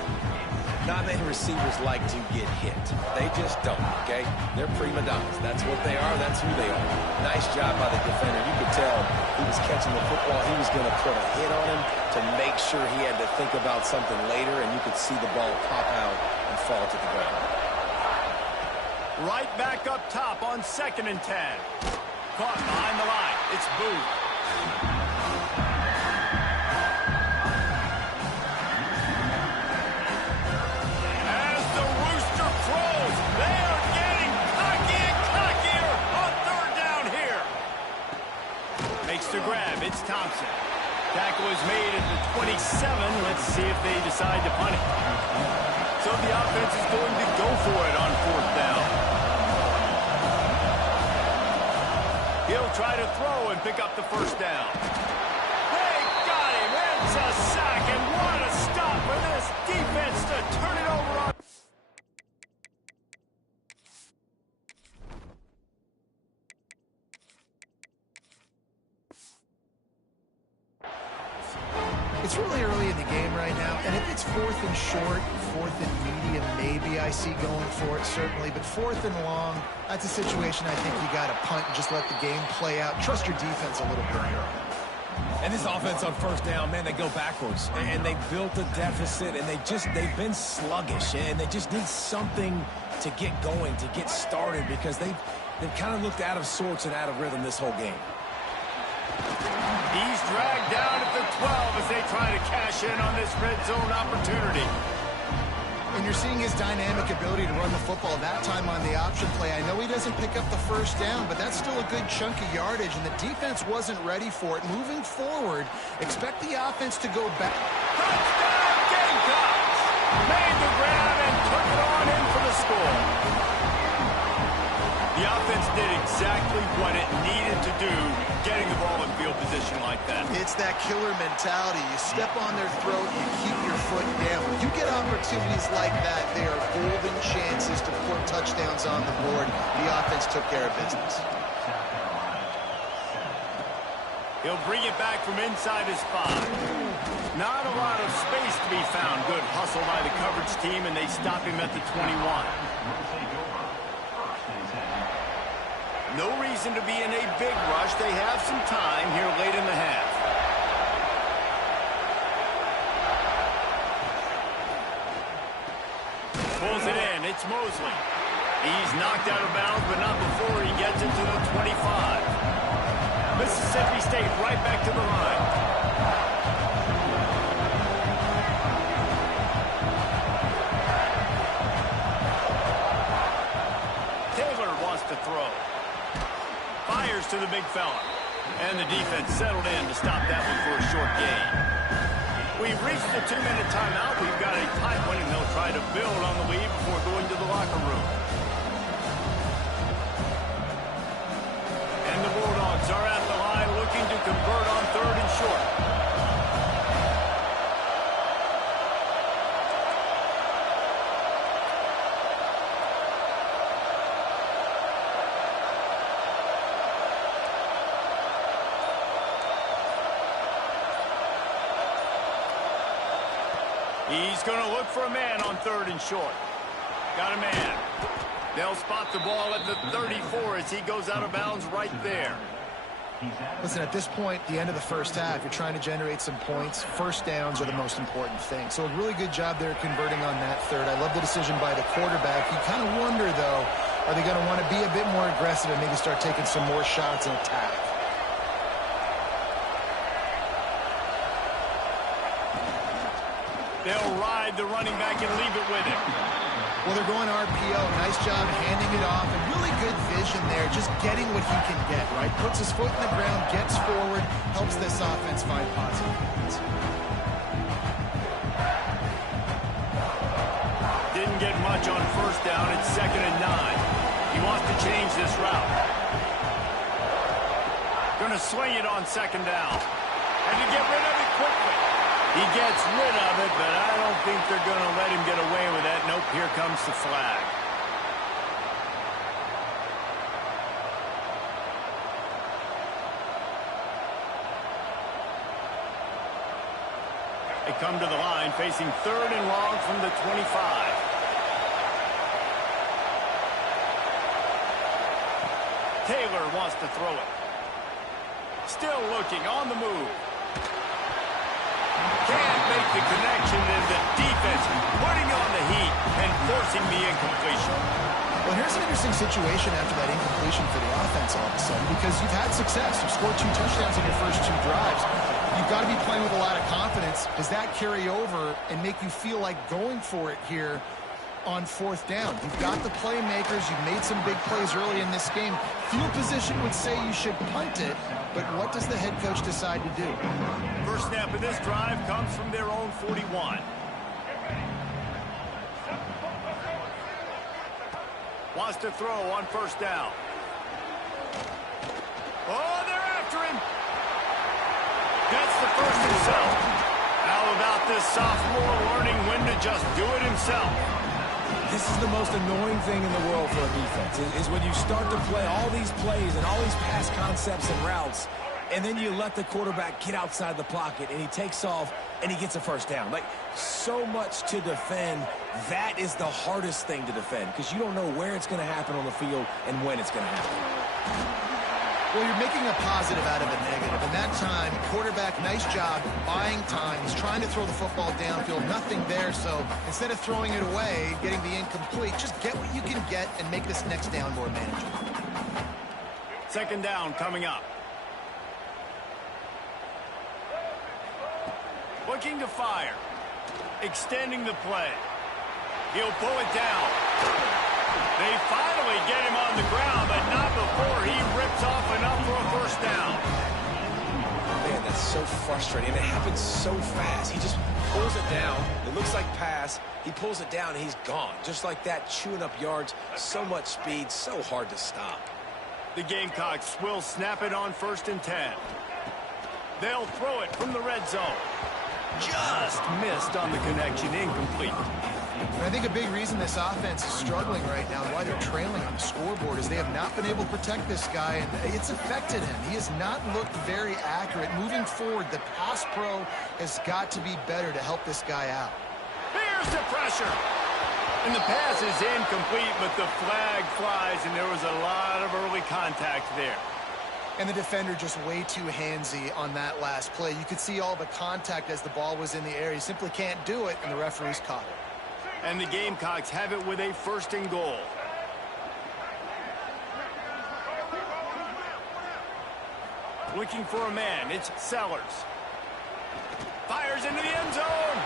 Not many receivers like to get hit. They just don't, okay? They're prima donnas. That's what they are. That's who they are. Nice job by the defender. You could tell he was catching the football. He was going to put a hit on him to make sure he had to think about something later, and you could see the ball pop out and fall to the ground. Right back up top on 2nd and 10. Caught behind the line. It's Booth. As the rooster crows, they are getting cocky and cockier on third down here. Makes the grab. It's Thompson. Tackle is made at the 27. Let's see if they decide to punt it. So the offense is going to go for it on 4th down. He'll try to throw and pick up the first down. They got him. It's a sack, and what a stop for this defense to turn it over on. It's really early in the game right now, and if it's 4th and short, 4th and medium, maybe I see going for it, certainly. But 4th and long, that's a situation I think you got to punt and just let the game play out. Trust your defense a little bit here. And this offense on first down, man, they go backwards. And they built a deficit, and they've been sluggish. And they just need something to get going, to get started, because they've kind of looked out of sorts and out of rhythm this whole game. He's dragged down at the 12 as they try to cash in on this red zone opportunity. And you're seeing his dynamic ability to run the football that time on the option play. I know he doesn't pick up the first down, but that's still a good chunk of yardage, and the defense wasn't ready for it. Moving forward, expect the offense to go back. Touchdown, Gamecocks! Made the grab and took it on in for the score. The offense did exactly what it needed to do, getting the ball in field position like that. It's that killer mentality. You step on their throat, you keep your foot down. When you get opportunities like that, they are golden chances to put touchdowns on the board. The offense took care of business. He'll bring it back from inside his 5. Not a lot of space to be found. Good hustle by the coverage team, and they stop him at the 21. No reason to be in a big rush. They have some time here late in the half. Pulls it in. It's Mosley. He's knocked out of bounds, but not before he gets it to the 25. Mississippi State right back to the line. Taylor wants to throw. Fires to the big fella. And the defense settled in to stop that one for a short gain. We've reached the 2-minute timeout. We've got a tight one, and they'll try to build on the lead before going to the locker room. And the Bulldogs are at the line looking to convert on 3rd and short. He's going to look for a man on 3rd and short. Got a man. They'll spot the ball at the 34 as he goes out of bounds right there. Listen, at this point, the end of the first half, you're trying to generate some points. First downs are the most important thing. So a really good job there converting on that 3rd. I love the decision by the quarterback. You kind of wonder, though, are they going to want to be a bit more aggressive and maybe start taking some more shots and attack? They'll ride the running back and leave it with him. Well, they're going RPO. Nice job handing it off. And really good vision there, just getting what he can get, right? Puts his foot in the ground, gets forward, helps this offense find positive points. Didn't get much on 1st down. It's 2nd and 9. He wants to change this route. Going to swing it on 2nd down. And to get rid of it quickly. He gets rid of it, but I don't think they're going to let him get away with that. Nope, here comes the flag. They come to the line facing 3rd and long from the 25. Taylor wants to throw it. Still looking on the move. Can't make the connection, and the defense putting on the heat and forcing the incompletion. Well, here's an interesting situation after that incompletion for the offense all of a sudden, because you've had success. You've scored 2 touchdowns in your first 2 drives. You've got to be playing with a lot of confidence. Does that carry over and make you feel like going for it here on 4th down? You've got the playmakers. You've made some big plays early in this game. Field position would say you should punt it, but what does the head coach decide to do? First snap of this drive comes from their own 41. Wants to throw on 1st down. Oh, they're after him. Gets the first himself. How about this sophomore learning when to just do it himself? This is the most annoying thing in the world for a defense, is when you start to play all these plays and all these pass concepts and routes, and then you let the quarterback get outside the pocket, and he takes off, and he gets a 1st down. Like, so much to defend. That is the hardest thing to defend, because you don't know where it's going to happen on the field and when it's going to happen. Well, you're making a positive out of a negative. And that time, quarterback, nice job buying time. He's trying to throw the football downfield. Nothing there. So instead of throwing it away, getting the incomplete, just get what you can get and make this next down more manageable. 2nd down coming up. Looking to fire. Extending the play. He'll pull it down. They finally get him on the ground, but not before he rips off enough for a 1st down. Man, that's so frustrating. And it happens so fast. He just pulls it down. It looks like pass. He pulls it down, and he's gone. Just like that, chewing up yards. So much speed, so hard to stop. The Gamecocks will snap it on 1st and 10. They'll throw it from the red zone. Just missed on the connection, incomplete. And I think a big reason this offense is struggling right now and why they're trailing on the scoreboard is they have not been able to protect this guy, and it's affected him. He has not looked very accurate. Moving forward, the pass pro has got to be better to help this guy out. Here's the pressure. And the pass is incomplete, but the flag flies, and there was a lot of early contact there. And the defender just way too handsy on that last play. You could see all the contact as the ball was in the air. He simply can't do it, and the referee's caught it. And the Gamecocks have it with a 1st and goal. Looking for a man, it's Sellers. Fires into the end zone.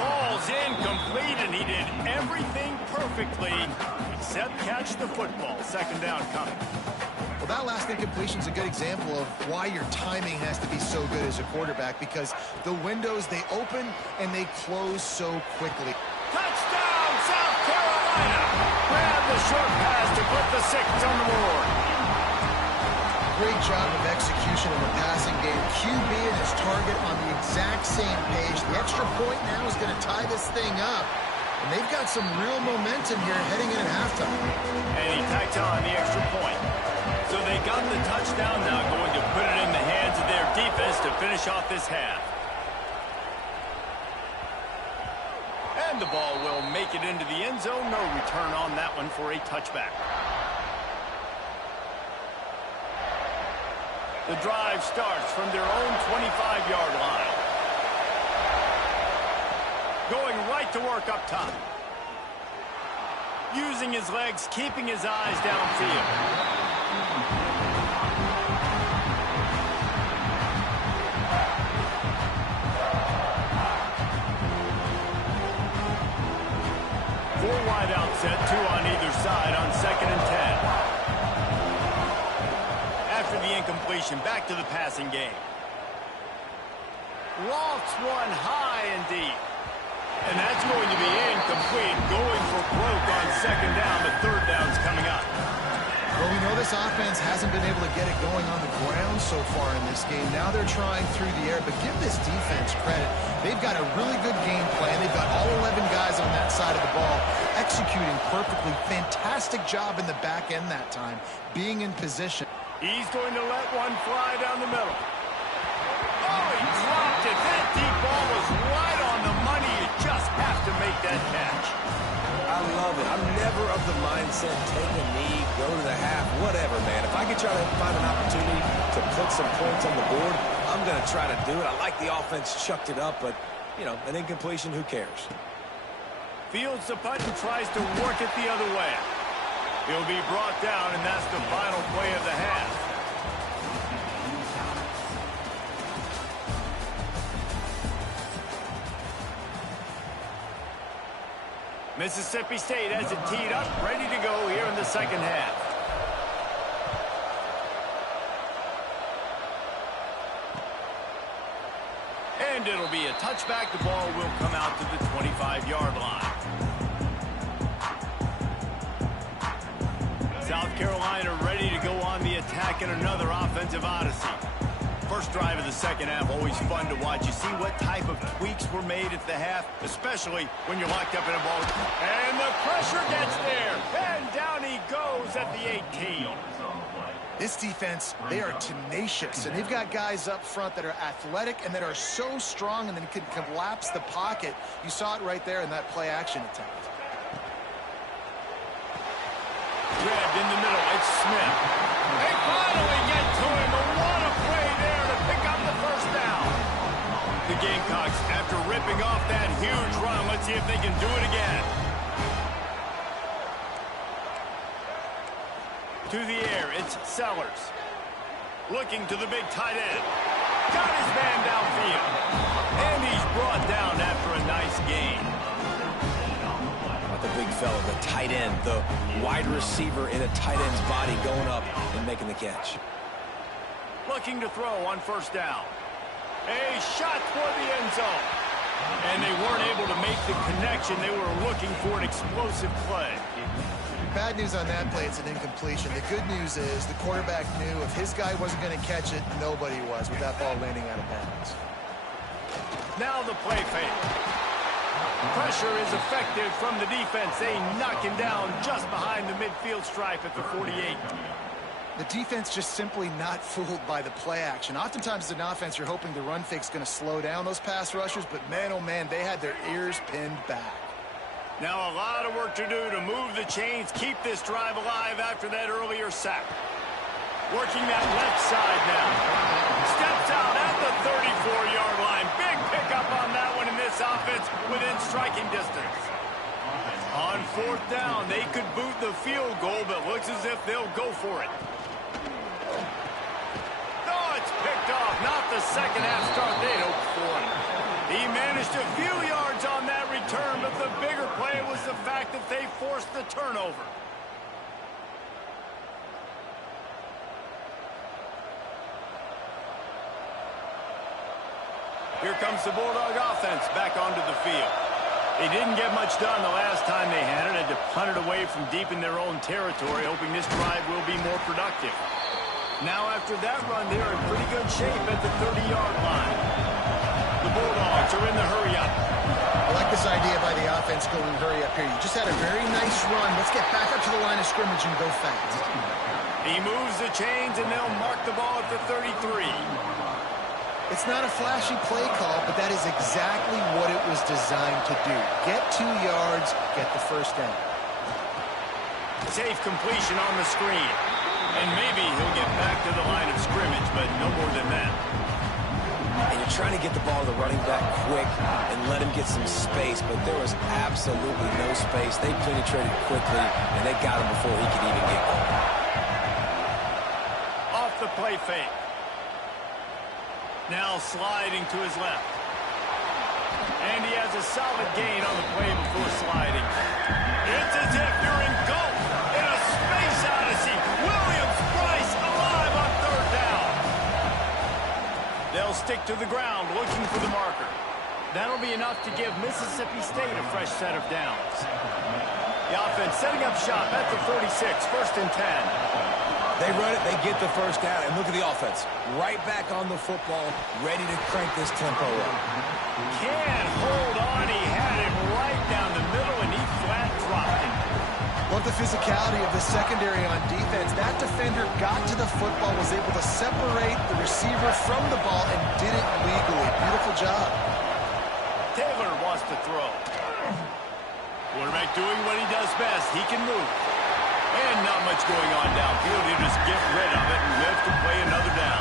Falls incomplete, and he did everything perfectly except catch the football. 2nd down coming. Well, that last incompletion is a good example of why your timing has to be so good as a quarterback, because the windows, they open and they close so quickly. Touchdown, South Carolina! Grab the short pass to put the 6 on the board. Great job of execution in the passing game. QB and his target on the exact same page. The extra point now is going to tie this thing up. And they've got some real momentum here heading in at halftime. And he tacks on the extra point. So they got the touchdown, now going to put it in the hands of their defense to finish off this half. And the ball will make it into the end zone. No return on that one for a touchback. The drive starts from their own 25-yard line. Going right to work up top. Using his legs, keeping his eyes downfield. Four wide out set, 2 on either side on 2nd and 10. After the incompletion, back to the passing game. Lofts one high and deep. And that's going to be incomplete. Going for broke on 2nd down. The 3rd down's coming up. Well, we know this offense hasn't been able to get it going on the ground so far in this game. Now they're trying through the air, but give this defense credit. They've got a really good game plan. They've got all 11 guys on that side of the ball executing perfectly. Fantastic job in the back end that time, being in position. He's going to let one fly down the middle. Oh, he dropped it. That deep ball was right on the money. You just have to make that catch. I love it. I'm never of the mindset, take a knee, go to the half, whatever, man. If I can try to find an opportunity to put some points on the board, I'm going to try to do it. I like the offense chucked it up, but, you know, an incompletion, who cares? Fields the punt and tries to work it the other way. He'll be brought down, and that's the final play of the half. Mississippi State has it teed up, ready to go here in the 2nd half. And it'll be a touchback. The ball will come out to the 25-yard line. South Carolina ready to go on the attack in another offensive odyssey. First drive of the 2nd half, always fun to watch. You see what type of tweaks were made at the half, especially when you're locked up in a ball. And the pressure gets there. And down he goes at the 18. This defense, they are tenacious, and they've got guys up front that are athletic and that are so strong and then can collapse the pocket. You saw it right there in that play-action attempt. Grabbed in the middle, it's Smith. They finally get to him, but what a play there to pick up the 1st down. The Gamecocks, after ripping off that huge run, let's see if they can do it again. To the air, it's Sellers. Looking to the big tight end. Got his man downfield. And he's brought down after a nice gain. The big fella, the tight end, the wide receiver in a tight end's body going up and making the catch. Looking to throw on 1st down. A shot for the end zone. And they weren't able to make the connection. They were looking for an explosive play. Bad news on that play, it's an incompletion. The good news is the quarterback knew if his guy wasn't going to catch it, nobody was with that ball landing out of bounds. Now the play fake. Pressure is effective from the defense. They knock him down just behind the midfield stripe at the 48. The defense just simply not fooled by the play action. Oftentimes as an offense, you're hoping the run fake's going to slow down those pass rushers, but man, oh man, they had their ears pinned back. Now a lot of work to do to move the chains, keep this drive alive after that earlier sack. Working that left side now. Steps out at the 34-yard line. Big pickup on that one in this offense within striking distance. On fourth down, they could boot the field goal, but looks as if they'll go for it. Oh, it's picked off. Not the second half start they'd hoped for. He managed a few yards on that return, but the bigger play was the fact that they forced the turnover. Here comes the Bulldog offense back onto the field. They didn't get much done the last time they had it. Had to punt it away from deep in their own territory, hoping this drive will be more productive. Now after that run, they're in pretty good shape at the 30-yard line. The Bulldogs are in the hurry-up. I like this idea by the offense going hurry up here. You just had a very nice run. Let's get back up to the line of scrimmage and go fast. He moves the chains, and they'll mark the ball at the 33. It's not a flashy play call, but that is exactly what it was designed to do. Get 2 yards, get the first down. Safe completion on the screen. And maybe he'll get back to the line of scrimmage, but no more than that. And you're trying to get the ball to the running back quick and let him get some space, but there was absolutely no space. They penetrated quickly, and they got him before he could even get going. Off the play fake. Now sliding to his left. And he has a solid gain on the play before sliding. It's as if you're engulfed in a space odyssey. Williams-Brice alive on third down. They'll stick to the ground looking for the marker. That'll be enough to give Mississippi State a fresh set of downs. The offense setting up shop at the 46, first and 10. They run it, they get the first down, and look at the offense. Right back on the football, ready to crank this tempo up. Can't hold on. He had it right down the middle, and he flat dropped it. Love the physicality of the secondary on defense. That defender got to the football, was able to separate the receiver from the ball, and did it legally. Beautiful job. Taylor wants to throw. Quarterback doing what he does best. He can move. And not much going on downfield. He'll just get rid of it and live to play another down.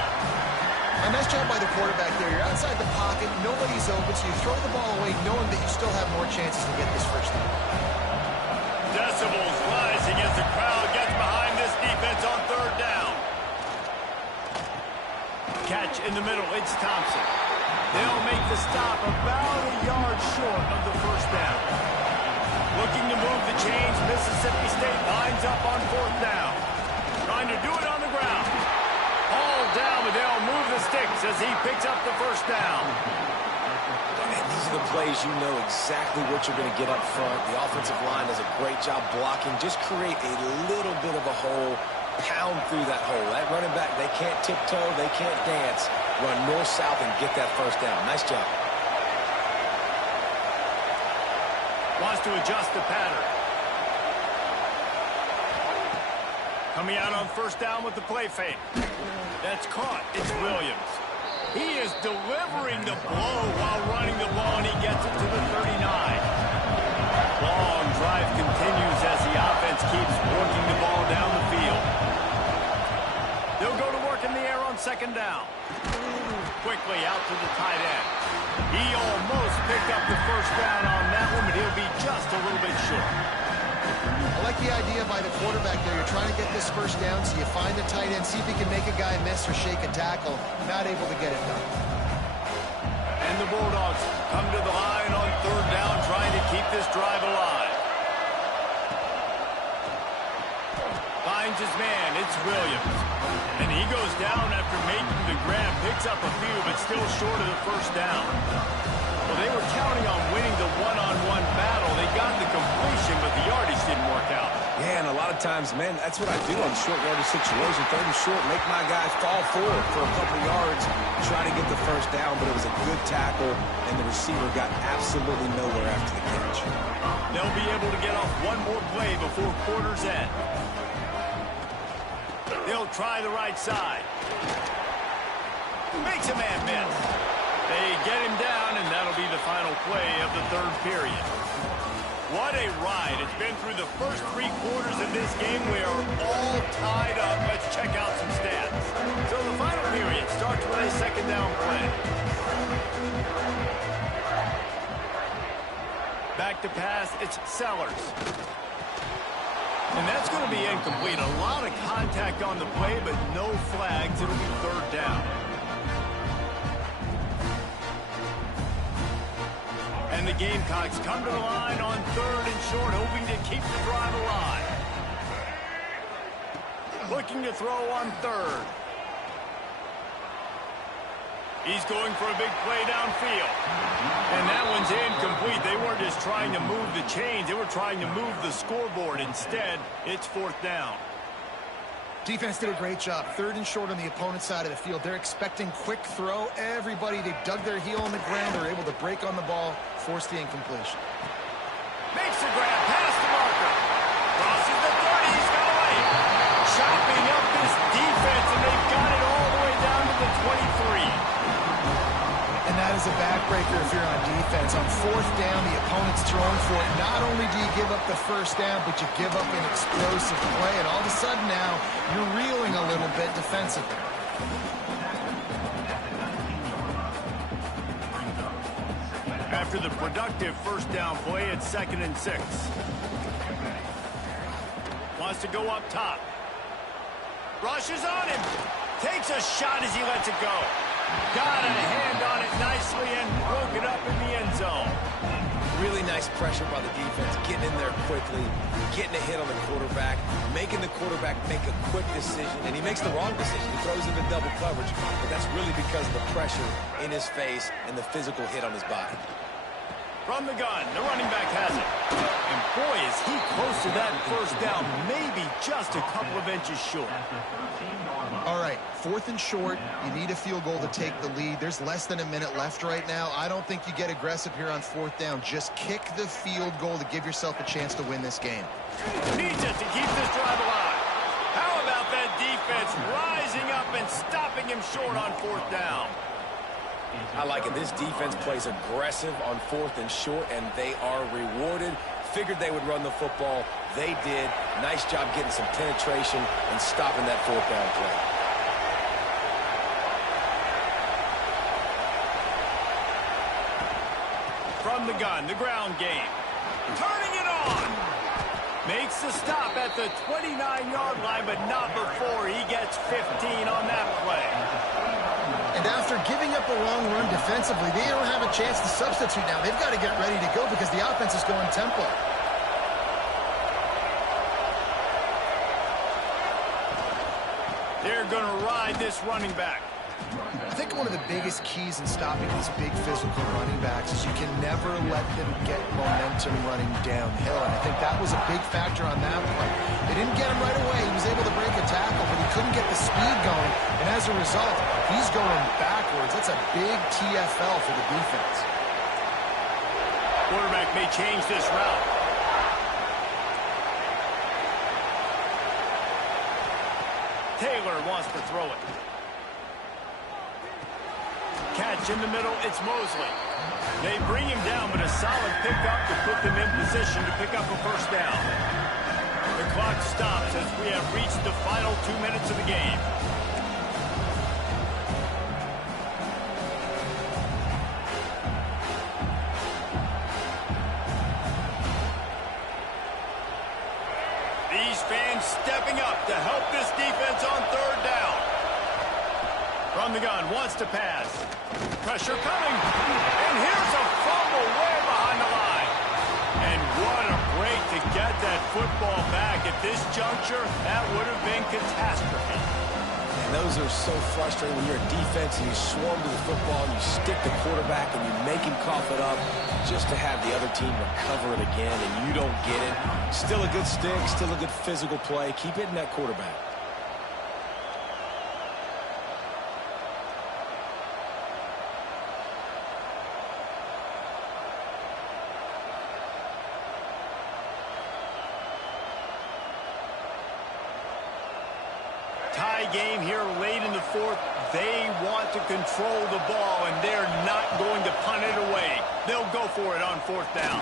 A nice job by the quarterback there. You're outside the pocket. Nobody's open, so you throw the ball away knowing that you still have more chances to get this first down. Decibels rising as the crowd gets behind this defense on third down. Catch in the middle. It's Thompson. They'll make the stop about a yard short of the first down. Looking to move the chains, Mississippi State lines up on fourth down. Trying to do it on the ground. Hauled down, but they'll move the sticks as he picks up the first down. And these are the plays you know exactly what you're going to get up front. The offensive line does a great job blocking. Just create a little bit of a hole, pound through that hole. That running back, they can't tiptoe, they can't dance. Run north-south and get that first down. Nice job. Wants to adjust the pattern. Coming out on first down with the play fake. That's caught. It's Williams. He is delivering the blow while running the ball, and he gets it to the 39. Long drive continues as the offense keeps working the ball down the field. They'll go to work in the air on second down. Quickly out to the tight end. He almost picked up the first down on that one, but he'll be just a little bit short. I like the idea by the quarterback there. You're trying to get this first down, so you find the tight end, see if he can make a guy miss or shake a tackle. Not able to get it done. And the Bulldogs come to the line on third down, trying to keep this drive alive. Finds his man. It's Williams. And he goes down after making the grab, picks up a few, but still short of the first down. Well, they were counting on winning the one-on-one battle. They got the completion, but the yardage didn't work out. Yeah, and a lot of times, man, that's what I do on short yardage situation. Third and short, make my guy fall forward for a couple yards, try to get the first down, but it was a good tackle, and the receiver got absolutely nowhere after the catch. They'll be able to get off one more play before quarter's end. They'll try the right side. Makes a man miss. They get him down, and that'll be the final play of the third period. What a ride. It's been through the first 3 quarters of this game. We are all tied up. Let's check out some stats. back to pass. It's Sellers. And that's going to be incomplete. A lot of contact on the play, but no flags. It'll be third down. And the Gamecocks come to the line on third and short, hoping to keep the drive alive. Looking to throw on third. He's going for a big play downfield. And that one's incomplete. They weren't just trying to move the chains. They were trying to move the scoreboard. Instead, it's fourth down. Defense did a great job. Third and short on the opponent's side of the field. They're expecting quick throw. Everybody, they dug their heel on the ground. They're able to break on the ball, force the incompletion. Makes the grab, past the marker. Crosses the 30, he's got away. Chopping up this defense, and they've got it all the way down to the 23. And that is a backbreaker if you're on defense. On fourth down, the opponent's throwing for it. Not only do you give up the first down, but you give up an explosive play. And all of a sudden now, you're reeling a little bit defensively. After the productive first down play, it's 2nd and 6. Wants to go up top. Rushes on him. Takes a shot as he lets it go. Got a hand on it nicely and broke it up in the end zone. Really nice pressure by the defense, getting in there quickly, getting a hit on the quarterback, making the quarterback make a quick decision, and he makes the wrong decision. He throws into double coverage, but that's really because of the pressure in his face and the physical hit on his body. From the gun, the running back has it. And boy, is he close to that first down, maybe just a couple of inches short. All right, 4th and short. You need a field goal to take the lead. There's less than a minute left right now. I don't think you get aggressive here on 4th down. Just kick the field goal to give yourself a chance to win this game. Needs it to keep this drive alive. How about that defense rising up and stopping him short on 4th down? I like it. This defense plays aggressive on 4th and short, and they are rewarded. Figured they would run the football. They did. Nice job getting some penetration and stopping that 4th down play. From the gun, the ground game. Turning it on. Makes the stop at the 29-yard line, but not before he gets 15 on that play. And after giving up a long run defensively, they don't have a chance to substitute now. They've got to get ready to go because the offense is going tempo. They're going to ride this running back. I think one of the biggest keys in stopping these big physical running backs is you can never let them get momentum running downhill. And I think that was a big factor on that play. They didn't get him right away. He was able to break a tackle, but he couldn't get the speed going. And as a result, he's going backwards. That's a big TFL for the defense. Quarterback may change this route. Taylor wants to throw it. Catch in the middle, it's Mosley. They bring him down, but a solid pickup to put them in position to pick up a first down. The clock stops as we have reached the final 2 minutes of the game. These fans stepping up to help this defense on third down. From the gun, wants to pass. Pressure coming. And here's a fumble way behind the line. And what a break to get that football back. At this juncture, that would have been catastrophe. And those are so frustrating when you're a defense and you swarm to the football and you stick the quarterback and you make him cough it up just to have the other team recover it again and you don't get it. Still a good stick, still a good physical play. Keep hitting that quarterback. Tie game here late in the fourth. They want to control the ball, and they're not going to punt it away. They'll go for it on fourth down.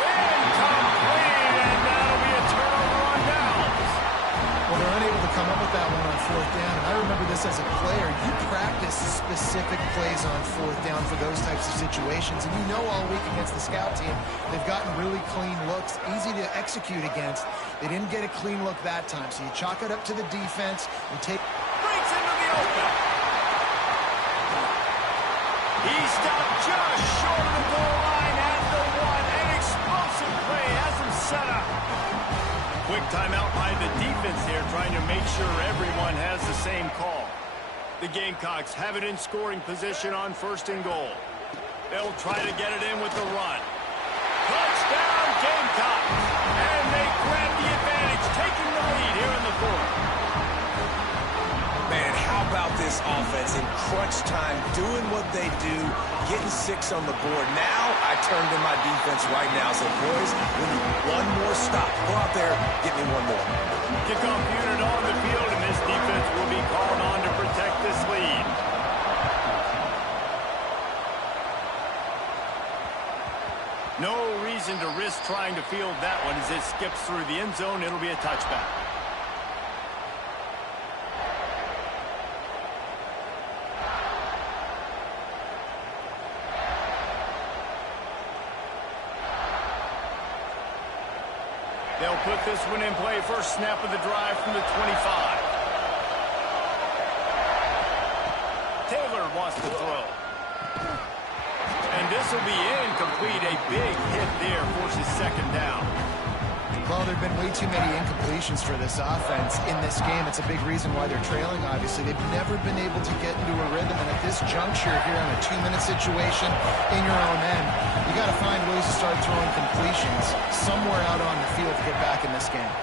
Incomplete, and that'll be a turnover on downs. Well, they're unable to come up with that one on fourth down. And I remember this as a player. You practice specific plays on fourth down for those types of situations, and you know all week against the scout team, they've gotten really clean looks, easy to execute against. They didn't get a clean look that time, so you chalk it up to the defense and take... Breaks into the open. He stopped just short of the goal line at the one. An explosive play has him set up. Quick timeout by the defense here, trying to make sure everyone has the same call. The Gamecocks have it in scoring position on 1st and goal. They'll try to get it in with the run. Touchdown, Gamecocks! And they grab the advantage, taking the lead here in the 4th. Man, how about this offense in crunch time, doing what they do, getting 6 on the board. Now I turn to my defense right now and say, boys, we need one more stop. Go out there, get me one more. Kickoff unit on the field, and this defense will be called on to protect this lead. No reason to risk trying to field that one as it skips through the end zone. It'll be a touchback. They'll put this one in play. First snap of the drive from the 25. Taylor wants to throw. And this will be incomplete. A big hit there forces 2nd down. Well, there have been way too many incompletions for this offense in this game. It's a big reason why they're trailing, obviously. They've never been able to get into a rhythm, and at this juncture here on a 2-minute situation in your own end, you got to find ways to start throwing completions somewhere out on the field to get back in this game.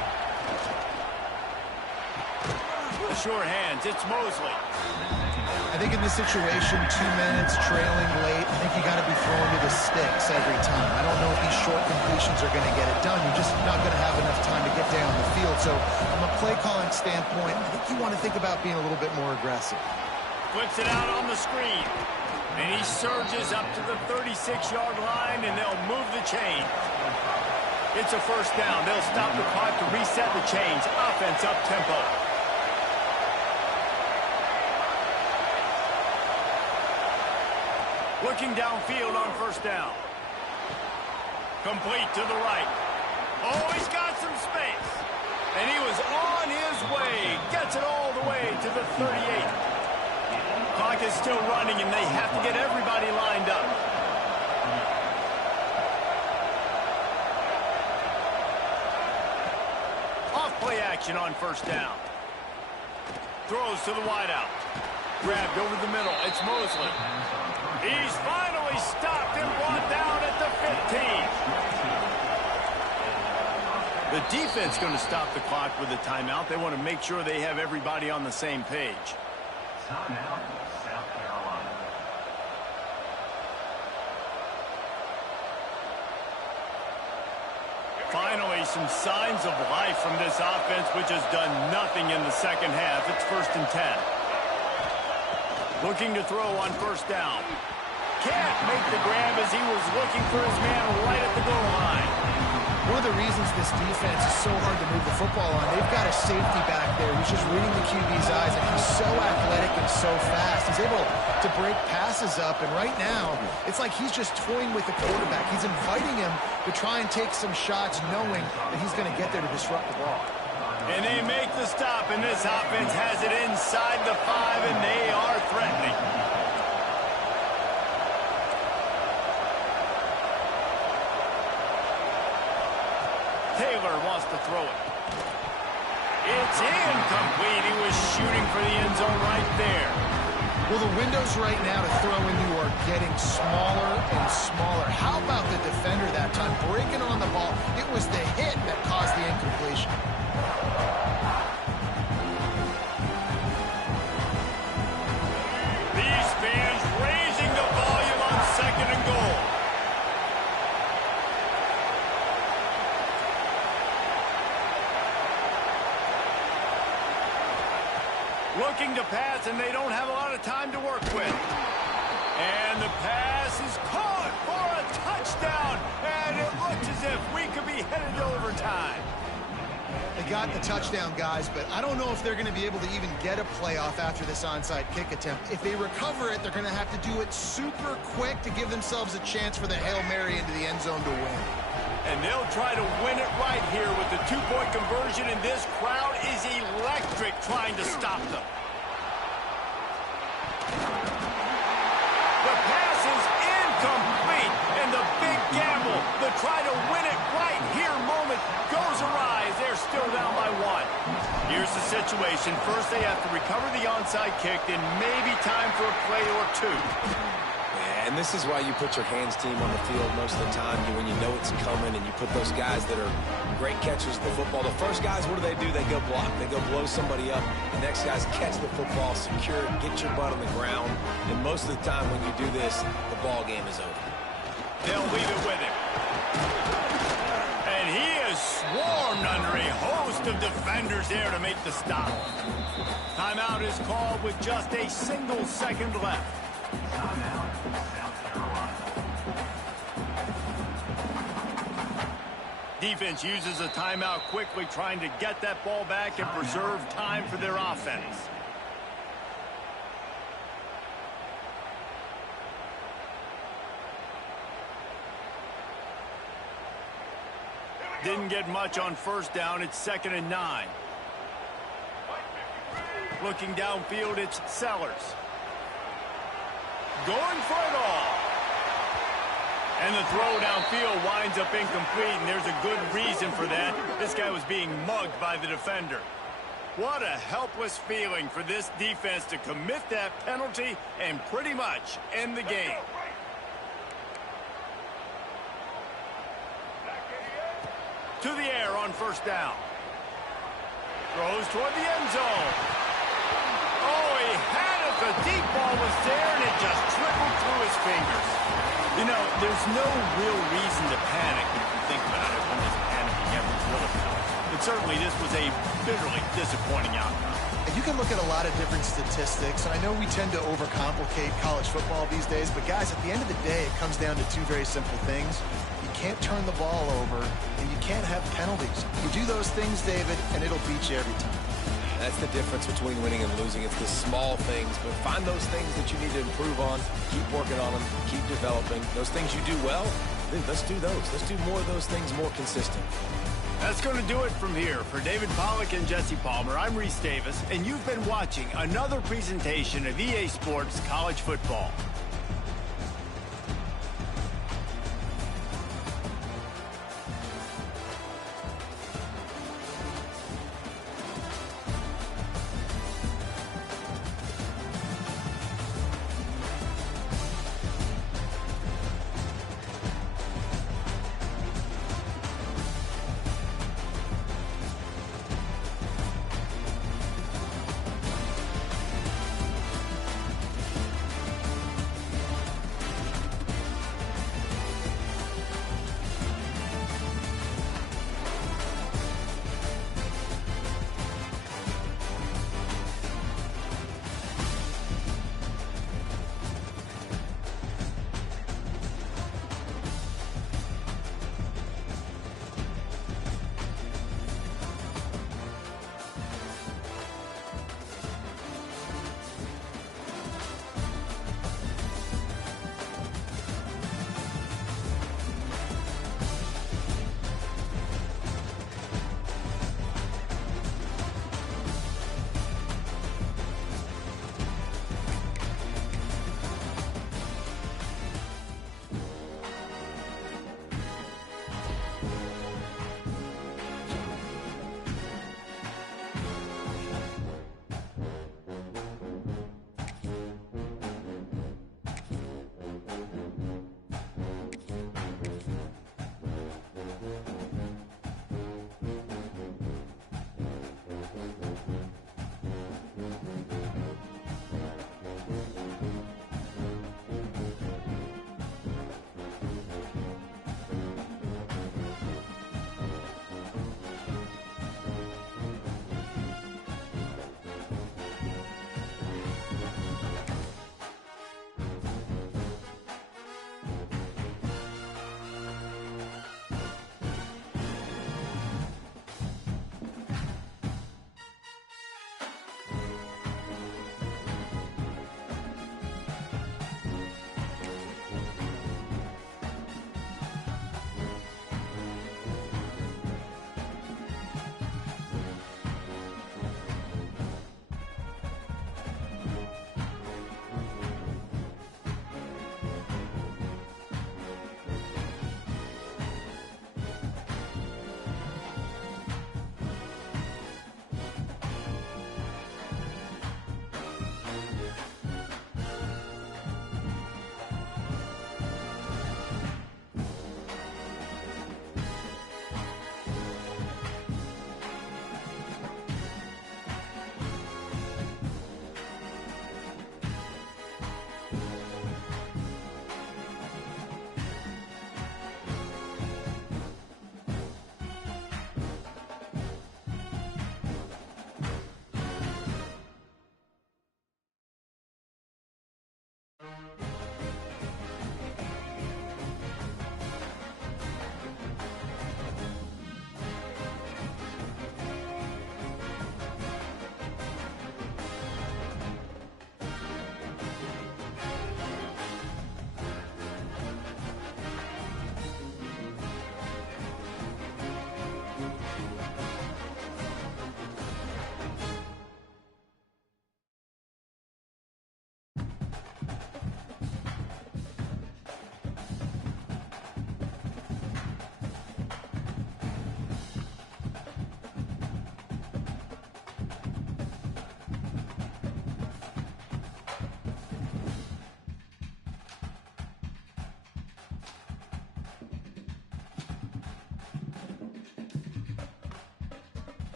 The short hands, it's Mosley. I think in this situation, 2 minutes, trailing late, I think you got to be throwing to the sticks every time. I don't know if these short completions are going to get it done. You're just not going to have enough time to get down the field. So from a play calling standpoint, I think you want to think about being a little bit more aggressive. Flips it out on the screen. And he surges up to the 36-yard line, and they'll move the chain. It's a 1st down. They'll stop the clock to reset the chains. Offense up tempo. Looking downfield on 1st down. Complete to the right. Oh, he's got some space. And he was on his way. Gets it all the way to the 38. Clock is still running, and they have to get everybody lined up. Off-play action on 1st down. Throws to the wideout. Grabbed over the middle. It's Mosley. He's finally stopped and brought down at the 15. The defense going to stop the clock with a timeout. They want to make sure they have everybody on the same page. Timeout, South Carolina. Finally, some signs of life from this offense, which has done nothing in the 2nd half. It's 1st and 10. Looking to throw on 1st down. Can't make the grab as he was looking for his man right at the goal line. One of the reasons this defense is so hard to move the football on, they've got a safety back there who's just reading the QB's eyes, and he's so athletic and so fast. He's able to break passes up, and right now, it's like he's just toying with the quarterback. He's inviting him to try and take some shots, knowing that he's going to get there to disrupt the ball. And they make the stop, and this offense has it inside the 5, and they are threatening. Taylor wants to throw it. It's incomplete. He was shooting for the end zone right there. Well, the windows right now to throw into are getting smaller and smaller. How about the defender that time breaking on the ball? It was the hit that caused the incompletion. These fans raising the volume on 2nd and goal. Looking to pass, and they don't have a lot of time to work with. And the pass is caught for a touchdown. And it looks as if we could be headed to overtime. got the touchdown, guys, but I don't know if they're going to be able to even get a playoff after this onside kick attempt. If they recover it, they're going to have to do it super quick to give themselves a chance for the Hail Mary into the end zone to win. And they'll try to win it right here with the two-point conversion, and this crowd is electric trying to stop them. The pass is incomplete, and the big gamble, the try to win it right here moment goes awry as they're still down by 1. Here's the situation. First, they have to recover the onside kick, then maybe time for a play or two. And this is why you put your hands team on the field most of the time, when you know it's coming, and you put those guys that are great catchers of the football. The first guys, what do? They go block. They go blow somebody up. The next guys catch the football, secure it, get your butt on the ground. And most of the time when you do this, the ball game is over. They'll leave it with him. And he is swarmed under a host of defenders there to make the stop. Timeout is called with just a single second left. Defense uses a timeout quickly, trying to get that ball back and preserve time for their offense. Didn't get much on first down. It's 2nd and 9. Looking downfield, it's Sellers. Going for it all. And the throw downfield winds up incomplete, and there's a good reason for that. This guy was being mugged by the defender. What a helpless feeling for this defense to commit that penalty and pretty much end the game. To the air on first down. Throws toward the end zone. Oh, he had it. The deep ball was there, and it just trickled through his fingers. You know, there's no real reason to panic if you think about it when this panicking ever will occur. But certainly this was a bitterly disappointing outcome. And you can look at a lot of different statistics, and I know we tend to overcomplicate college football these days, but guys, at the end of the day, it comes down to two very simple things. You can't turn the ball over, and you can't have penalties. You do those things, David, and it'll beat you every time. That's the difference between winning and losing. It's the small things, but find those things that you need to improve on. Keep working on them. Keep developing. Those things you do well, then let's do those. Let's do more of those things more consistent. That's going to do it from here. For David Pollack and Jesse Palmer, I'm Reese Davis, and you've been watching another presentation of EA Sports College Football.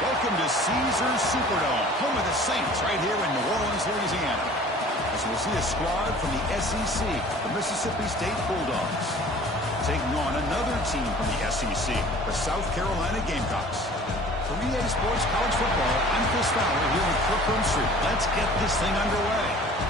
Welcome to Caesars Superdome, home of the Saints, right here in New Orleans, Louisiana. As we'll see a squad from the SEC, the Mississippi State Bulldogs, taking on another team from the SEC, the South Carolina Gamecocks. For EA Sports College Football, I'm Chris Fowler here with Kirkland Street. Let's get this thing underway.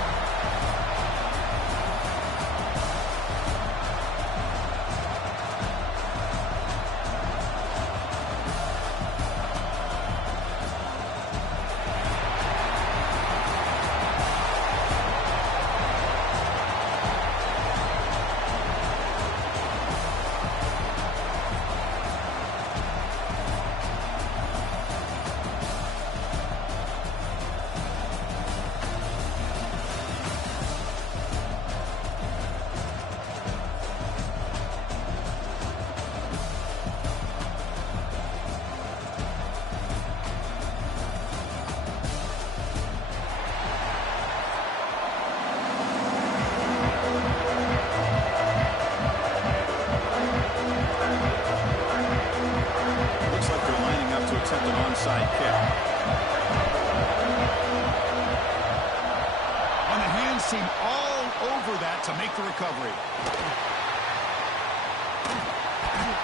Team all over that to make the recovery.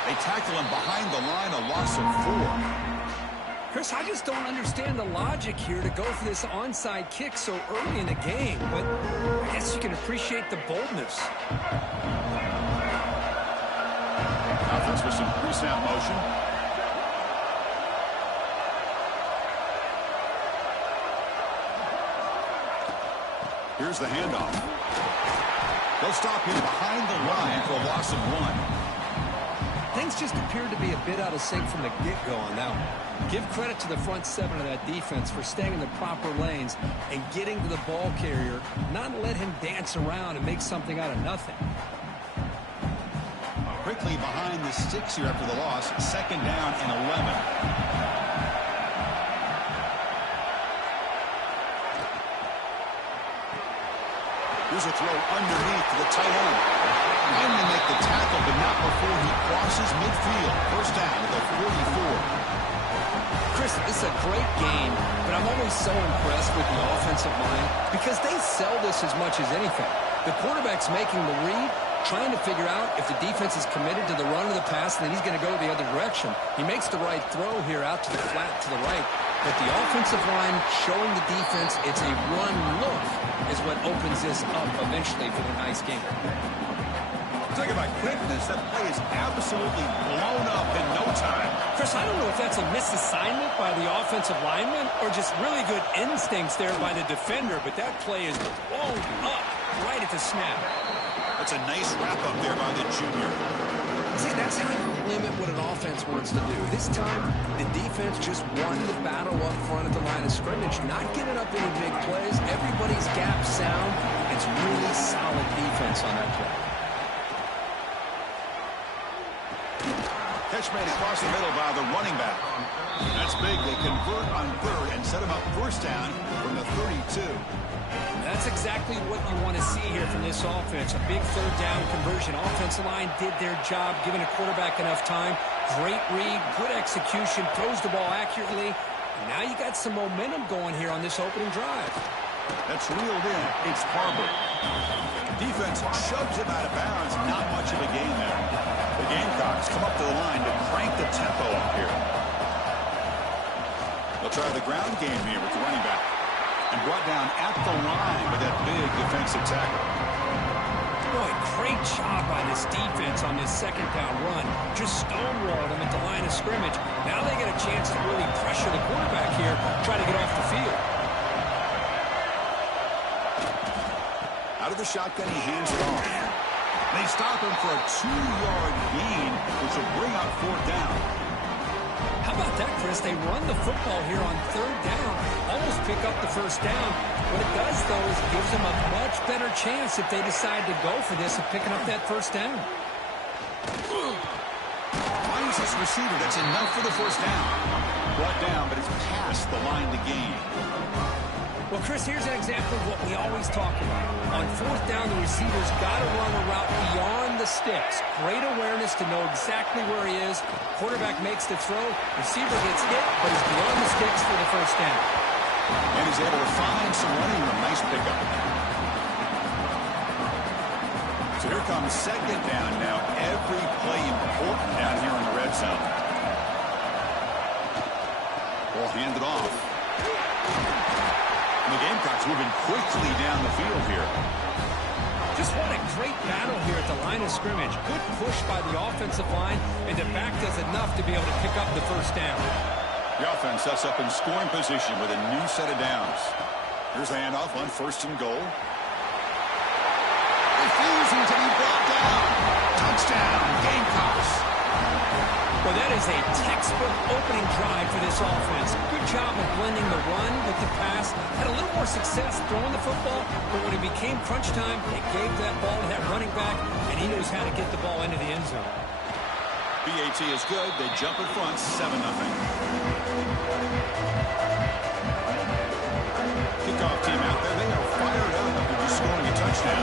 They tackle him behind the line, a loss of 4. Chris, I just don't understand the logic here to go for this onside kick so early in the game, but I guess you can appreciate the boldness. Offense with some pre-snap motion. Here's the handoff. They'll stop him behind the line for a loss of 1. Things just appeared to be a bit out of sync from the get-go on that one. Give credit to the front 7 of that defense for staying in the proper lanes and getting to the ball carrier, not let him dance around and make something out of nothing. Quickly behind the sticks here after the loss, 2nd down and 11. Here's a throw underneath to the tight end. Linemen make the tackle, but not before he crosses midfield. 1st down at the 44. Chris, this is a great game, but I'm always so impressed with the offensive line because they sell this as much as anything. The quarterback's making the read, trying to figure out if the defense is committed to the run or the pass, and then he's going to go the other direction. He makes the right throw here out to the flat to the right, but the offensive line showing the defense it's a run look is what opens this up eventually for the nice game. Talking about quickness, that play is absolutely blown up in no time. Chris, I don't know if that's a misassignment by the offensive lineman or just really good instincts there by the defender, but that play is blown up right at the snap. That's a nice wrap-up there by the junior. See, that's how you limit what an offense wants to do. This time, the defense just won the battle up front at the line of scrimmage, not giving up any big plays. Everybody's gap sound. It's really solid defense on that play. Catch made across the middle by the running back. That's big. They convert on third and set him up first down from the 32. That's exactly what you want to see here from this offense. A big third down conversion. Offensive line did their job, giving a quarterback enough time. Great read, good execution, throws the ball accurately. And now you got some momentum going here on this opening drive. That's reeled in. It's Harbor. Defense shoves him out of bounds. Not much of a gain there. The Gamecocks come up to the line to crank the tempo up here. They'll try the ground game here with the running back. And brought down at the line with that big defensive tackle. Boy, great job by this defense on this second down run. Just stonewalled them at the line of scrimmage. Now they get a chance to really pressure the quarterback here, try to get off the field. Out of the shotgun, he hands it off. They stop him for a 2-yard gain, which will bring up fourth down. How about that, Chris? They run the football here on third down, almost pick up the first down. What it does, though, is it gives them a much better chance if they decide to go for this of picking up that first down. Finds his receiver. That's enough for the first down. Brought down, but it's past the line to gain. Well, Chris, here's an example of what we always talk about. On fourth down, the receiver's got to run a route beyond the sticks. Great awareness to know exactly where he is. Quarterback makes the throw. Receiver gets hit, but he's beyond the sticks for the first down. And he's able to find some running room. Nice pickup. So here comes second down now. Every play important down here in the red zone. Ball handed off. And the Gamecocks moving quickly down the field here. Just what a great battle here at the line of scrimmage. Good push by the offensive line, and the back does enough to be able to pick up the first down. The offense sets up in scoring position with a new set of downs. Here's the handoff on first and goal. Refusing to be brought down. Touchdown, Gamecocks. Well, that is a textbook opening drive for this offense. Good job of blending the run with the pass. Had a little more success throwing the football, but when it became crunch time, they gave that ball to that running back, and he knows how to get the ball into the end zone. BAT is good. They jump in front, 7-0. Kickoff team out there. They are fired up after just scoring a touchdown.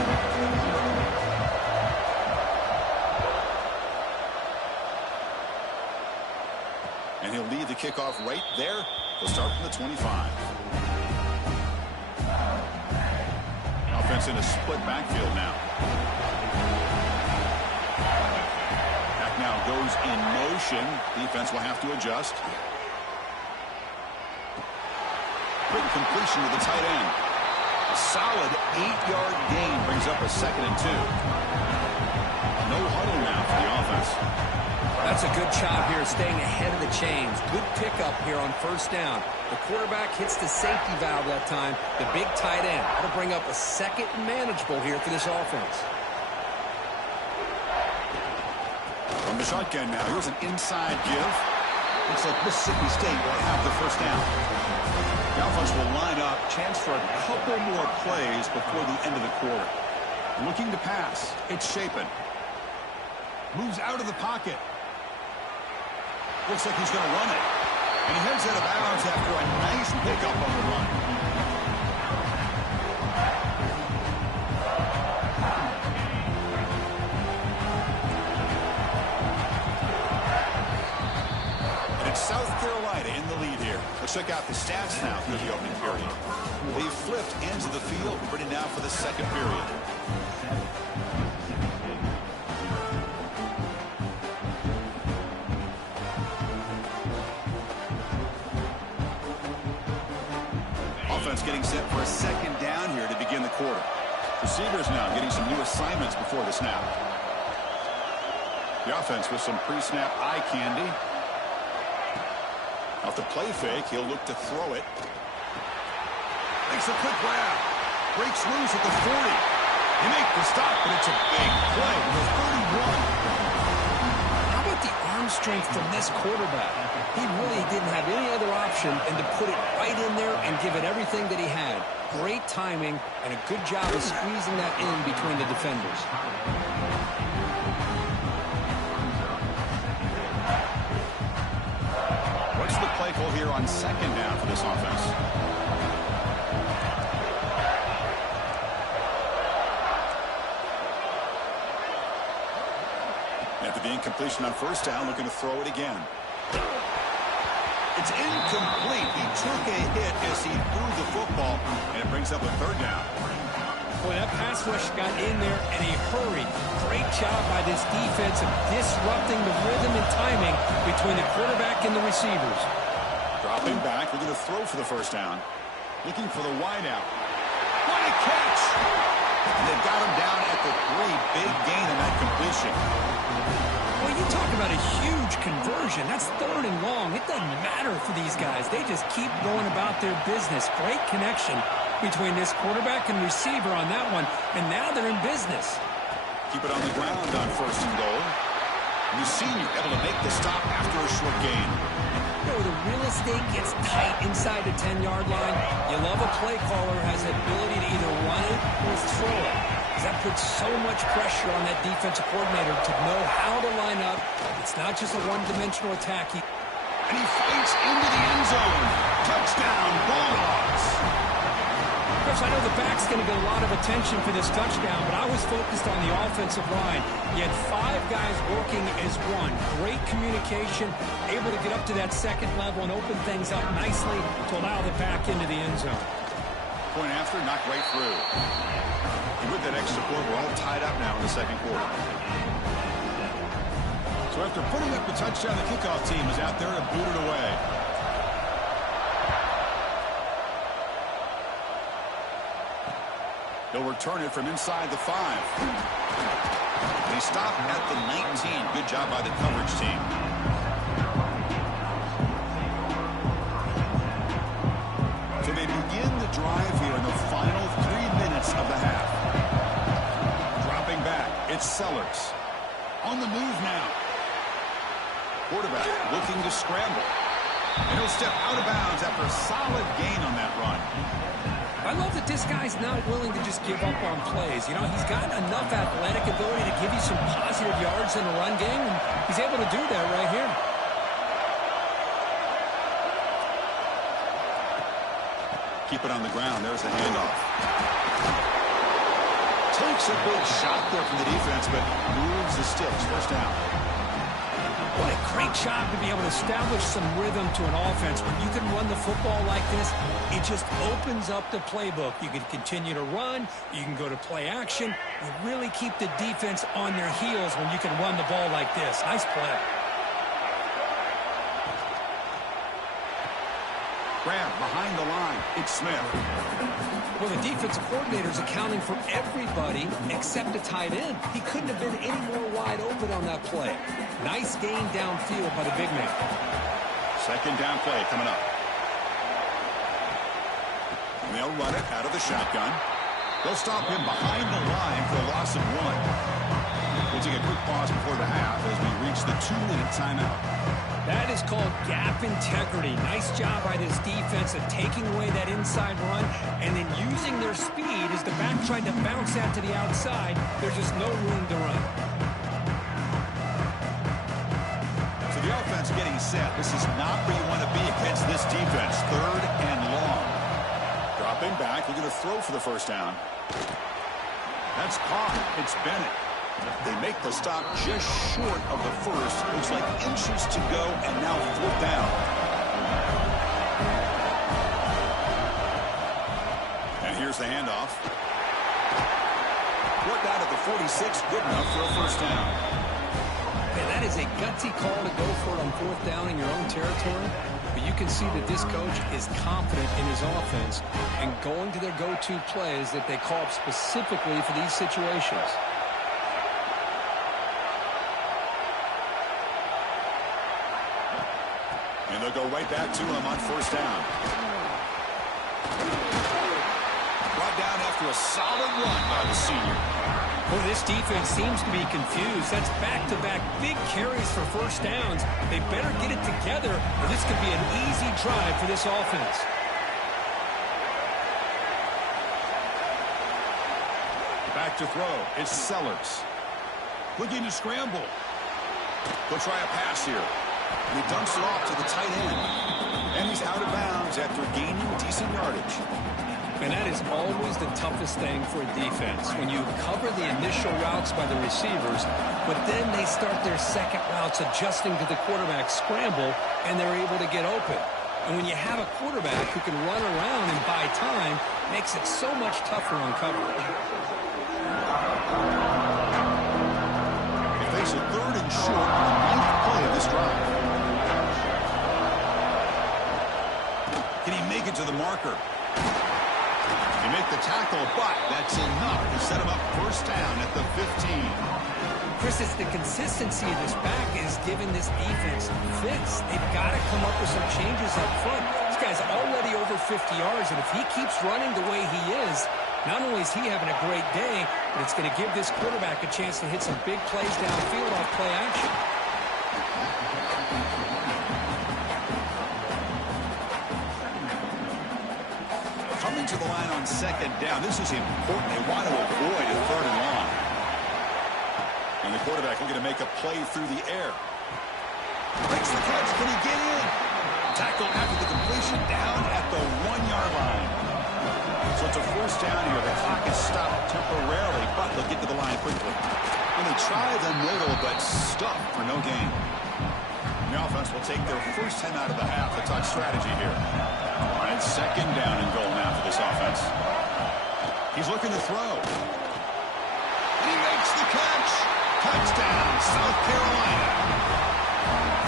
And he'll lead the kickoff right there. They'll start from the 25. Offense in a split backfield now. Back now goes in motion. Defense will have to adjust. Quick completion to the tight end. A solid 8-yard gain brings up a 2nd and 2. No huddle now for the offense. That's a good job here staying ahead of the chains. Good pickup here on first down. The quarterback hits the safety valve that time. The big tight end. That'll bring up a second and manageable here for this offense. From the shotgun now, here's an inside give. Looks like Mississippi State will have the first down. The offense will line up. Chance for a couple more plays before the end of the quarter. Looking to pass. It's Chapin. Moves out of the pocket. Looks like he's going to run it. And he heads out of bounds after a nice pickup on the run. And it's South Carolina in the lead here. Let's check out the stats now through the opening period. They've flipped ends of the field, ready now for the second period. Getting set for a second down here to begin the quarter. Receivers now getting some new assignments before the snap. The offense with some pre-snap eye candy. Off the play fake, he'll look to throw it. Makes a quick grab. Breaks loose at the 40. He makes the stop, but it's a big play. The 31. How about the arm strength from this quarterback? He really didn't have any other option than to put it right in there and give it everything that he had. Great timing and a good job of squeezing that in between the defenders. What's the play call here on second down for this offense? After the incompletion on first down, looking to throw it again. It's incomplete. He took a hit as he threw the football, and it brings up a third down. Boy, that pass rush got in there in a hurry. Great job by this defense of disrupting the rhythm and timing between the quarterback and the receivers. Dropping back, looking to throw for the first down. Looking for the wideout. What a catch! And they've got him down at the 3. Big gain on that completion. Well, you talk about a huge conversion. That's 3rd and long. It doesn't matter for these guys. They just keep going about their business. Great connection between this quarterback and receiver on that one, and now they're in business. Keep it on the ground on first and goal. The senior able to make the stop after a short gain. You know, the real estate gets tight inside the 10-yard line. You love a play caller who has the ability to either run it or throw it. That puts so much pressure on that defensive coordinator to know how to line up. It's not just a one-dimensional attack. And he fights into the end zone. Touchdown, Bulldogs. Chris, I know the back's going to get a lot of attention for this touchdown, but I was focused on the offensive line. You had 5 guys working as one. Great communication, able to get up to that second level and open things up nicely to allow the back into the end zone. Point after, knocked right through. And with that extra point, we're all tied up now in the second quarter. So after putting up the touchdown, the kickoff team is out there to boot it away. They'll return it from inside the 5. They stop at the 19. Good job by the coverage team. So they begin the drive here in the final 3 minutes of the half. Dropping back, it's Sellers. On the move now. Quarterback looking to scramble. And he'll step out of bounds after a solid gain on that run. I love that this guy's not willing to just give up on plays. You know, he's got enough athletic ability to give you some positive yards in the run game, and he's able to do that right here. Keep it on the ground. There's the handoff. Takes a big shot there from the defense, but moves the sticks. First down. What a great job to be able to establish some rhythm to an offense. When you can run the football like this, it just opens up the playbook. You can continue to run. You can go to play action. You really keep the defense on their heels when you can run the ball like this. Nice play. Grab behind the line. It's Smith. Well, the defensive coordinator's accounting for everybody except the tight end. He couldn't have been any more wide open on that play. Nice gain downfield by the big man. Second down play coming up. And they'll run it out of the shotgun. They'll stop him behind the line for a loss of 1. We'll take a quick pause before the half as we reach the 2-minute timeout. That is called gap integrity. Nice job by this defense of taking away that inside run and then using their speed as the back tried to bounce that to the outside. There's just no room to run. So the offense getting set. This is not where you want to be against this defense. 3rd and long. Dropping back. They're going to throw for the first down. That's caught. It's Bennett. They make the stop just short of the first. Looks like inches to go, and now 4th down. And here's the handoff. Worked out at the 46, good enough for a first down. And that is a gutsy call to go for it on 4th down in your own territory. But you can see that this coach is confident in his offense and going to their go-to plays that they call up specifically for these situations. And they'll go right back to him on first down. Brought down after a solid run by the senior. Well, this defense seems to be confused. That's back-to-back big carries for first downs. They better get it together, or this could be an easy drive for this offense. Back to throw. It's Sellers. Looking to scramble. He'll try a pass here. And he dumps it off to the tight end. And he's out of bounds after gaining decent yardage. And that is always the toughest thing for a defense, when you cover the initial routes by the receivers, but then they start their second routes adjusting to the quarterback's scramble, and they're able to get open. And when you have a quarterback who can run around and buy time, it makes it so much tougher on coverage. They face a third and short on the ninth play of this drive. Can he make it to the marker? They make the tackle, but that's enough to set him up first down at the 15. Chris, it's the consistency of this back is giving this defense fits. They've got to come up with some changes up front. This guy's already over 50 yards, and if he keeps running the way he is, not only is he having a great day, but it's going to give this quarterback a chance to hit some big plays downfield off play action. Coming to the line on second down. This is important. They want to avoid a third and long. And the quarterback looking to make a play through the air. Breaks the catch. Can he get in? Tackle after the completion down at the 1-yard line. So it's a first down here. The clock is stopped temporarily, but they'll get to the line quickly. And they try the middle, but stuck for no gain. The offense will take their first 10 out of the half. The talk strategy here. And it's second down and goal now for this offense. He's looking to throw. And he makes the catch. Touchdown, South Carolina.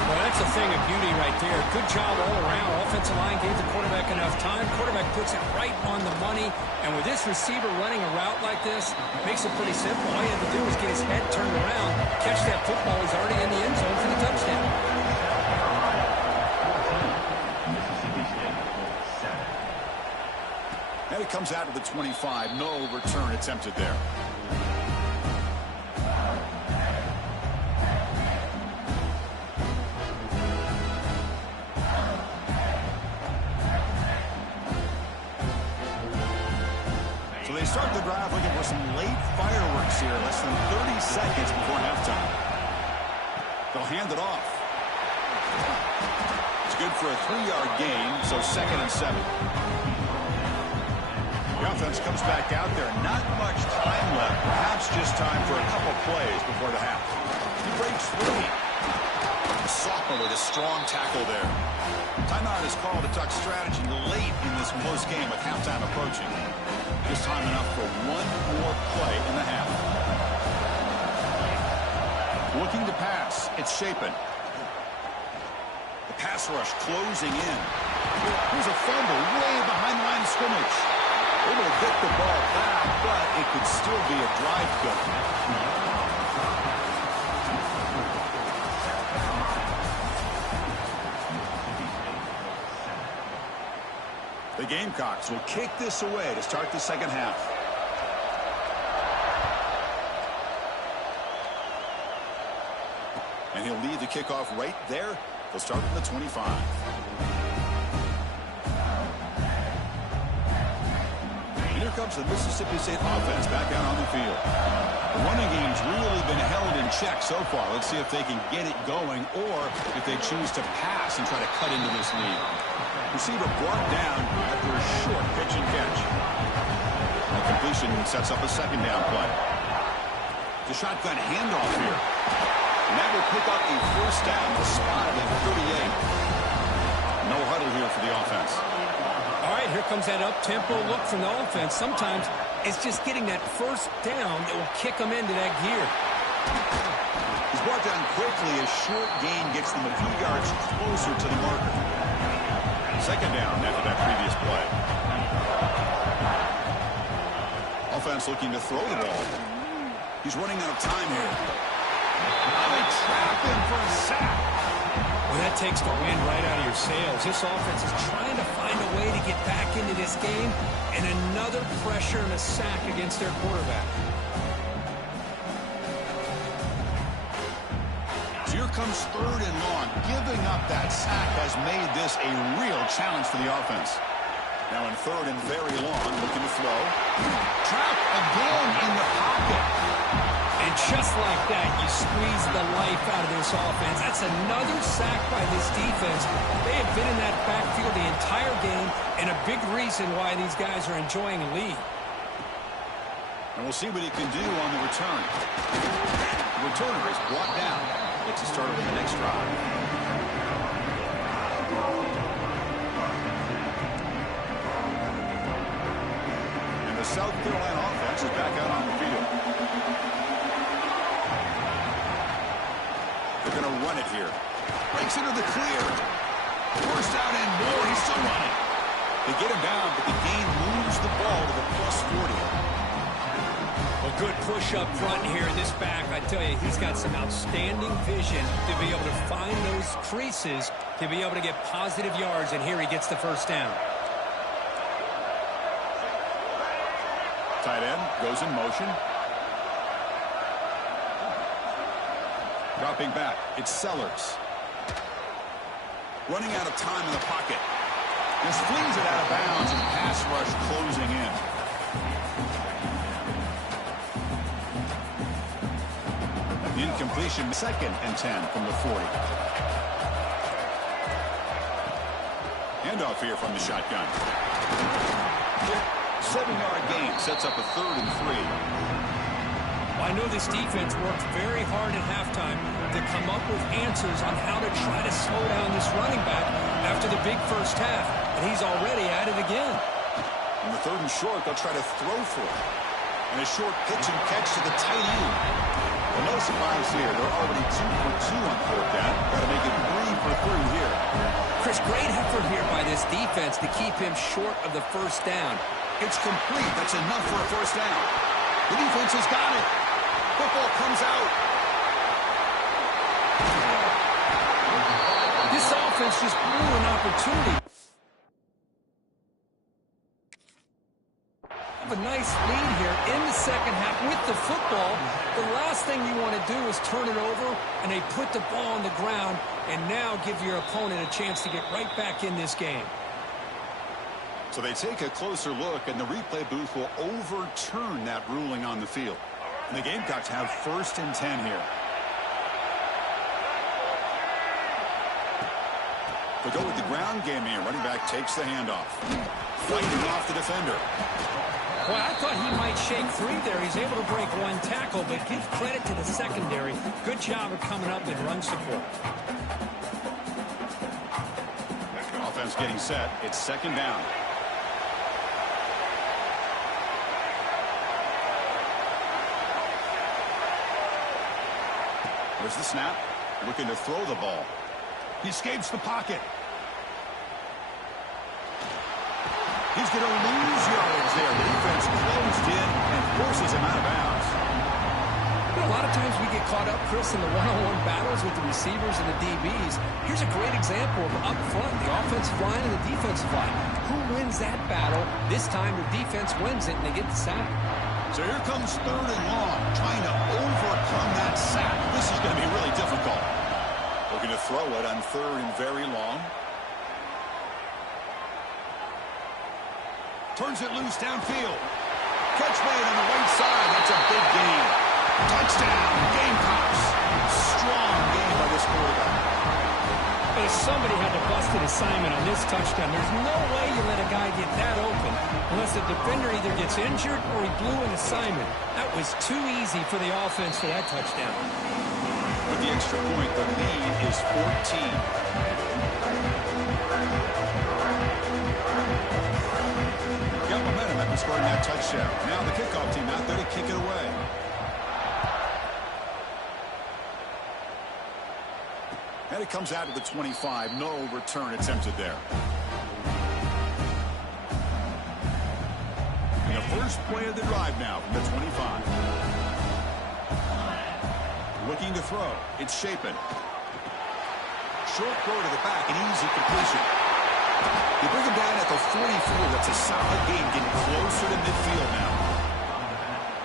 Well, that's a thing of beauty right there. Good job all around. Offensive line gave the quarterback enough time. Quarterback puts it right on the money. And with this receiver running a route like this, it makes it pretty simple. All you have to do is get his head turned around, catch that football. He's already in the end zone for the touchdown. And it comes out of the 25. No return attempted there. So they start the drive looking for some late fireworks here. Less than 30 seconds before halftime. They'll hand it off. It's good for a 3-yard gain, so 2nd and 7. The offense comes back out there. Not much time left. Perhaps just time for a couple plays before the half. He breaks free. The sophomore with a strong tackle there. Timeout is called to talk strategy late in this close game with halftime approaching. Just time enough for one more play in the half. Looking to pass. It's Shapen. The pass rush closing in. Here's a fumble way behind the line of scrimmage. Able to get the ball back, but it could still be a drive killer. The Gamecocks will kick this away to start the second half. And he'll lead the kickoff right there. They'll start at the 25. Here comes the Mississippi State offense back out on the field. The running game's really been held in check so far. Let's see if they can get it going or if they choose to pass and try to cut into this lead. Receiver brought down after a short pitch and catch. The completion sets up a second down play. The shotgun handoff here. And that will pick up a first down, spotted at 38. No huddle here for the offense. All right, here comes that up-tempo look from the offense. Sometimes it's just getting that first down that will kick them into that gear. He's brought down quickly. A short gain gets them a few yards closer to the marker. Second down after that previous play. Offense looking to throw the ball. He's running out of time here. Oh, they trap him for a sack. Well, that takes the wind right out of your sails. This offense is trying to find a way to get back into this game, and another pressure and a sack against their quarterback. So here comes 3rd and long. Giving up that sack has made this a real challenge for the offense. Now in 3rd and very long, looking to throw. Trapped again in the pocket. And just like that, you squeeze the life out of this offense. That's another sack by this defense. They have been in that backfield the entire game, and a big reason why these guys are enjoying a lead. And we'll see what he can do on the return. The returner is brought down. Gets to start with the next drive. And the South Carolina offense is back out on the field. They're going to run it here. Breaks into the clear. Forced out and more. He's still running. They get him down, but the gain moves the ball to the +40. A good push up front here in this back. I tell you, he's got some outstanding vision to be able to find those creases, to be able to get positive yards, and here he gets the first down. Tight end goes in motion. Dropping back, it's Sellers. Running out of time in the pocket. Just flings it out of bounds and pass rush closing in. Incompletion, 2nd and 10 from the 40. Handoff here from the shotgun. 7-yard gain sets up a 3rd and 3. Well, I know this defense worked very hard at halftime to come up with answers on how to try to slow down this running back after the big first half, and he's already at it again. On the 3rd and short, they'll try to throw for it. And a short pitch and catch to the tight end. Well, no surprise here. They're already 2 for 2 on 4th down. Got to make it 3 for 3 here. Chris, great effort here by this defense to keep him short of the first down. It's complete. That's enough for a first down. The defense has got it. Football comes out. This offense just blew an opportunity. A nice lead here in the second half with the football. The last thing you want to do is turn it over, and they put the ball on the ground and now give your opponent a chance to get right back in this game. So they take a closer look, and the replay booth will overturn that ruling on the field. And the Gamecocks have 1st and 10 here. They go with the ground game here. Running back takes the handoff. Fighting off the defender. Well, I thought he might shake free there. He's able to break one tackle, but give credit to the secondary. Good job of coming up and run support. Offense getting set. It's 2nd down. There's the snap. Looking to throw the ball. He escapes the pocket. He's going to lose yardage there. The defense closed in and forces him out of bounds. You know, a lot of times we get caught up, Chris, in the one-on-one battles with the receivers and the DBs. Here's a great example of up front, the offensive line and the defensive line. Who wins that battle? This time the defense wins it and they get the sack. So here comes 3rd and long, trying to overcome that sack. This is going to be really difficult. Looking to throw it on 3rd and very long. Turns it loose downfield. Catch made on the right side. That's a big gain. Touchdown, Gamecocks. Strong game by this quarterback. If somebody had to bust an assignment on this touchdown, there's no way you let a guy get that open unless the defender either gets injured or he blew an assignment. That was too easy for the offense for that touchdown. With the extra point, the lead is 14. Got momentum after scoring that touchdown. Now the kickoff team out there to kick it away. And it comes out to the 25. No return attempted there. And the first play of the drive now from the 25. Looking to throw. It's Shapen. short throw to the back, an easy completion. You bring him down at the 44. That's a solid game, getting closer to midfield now.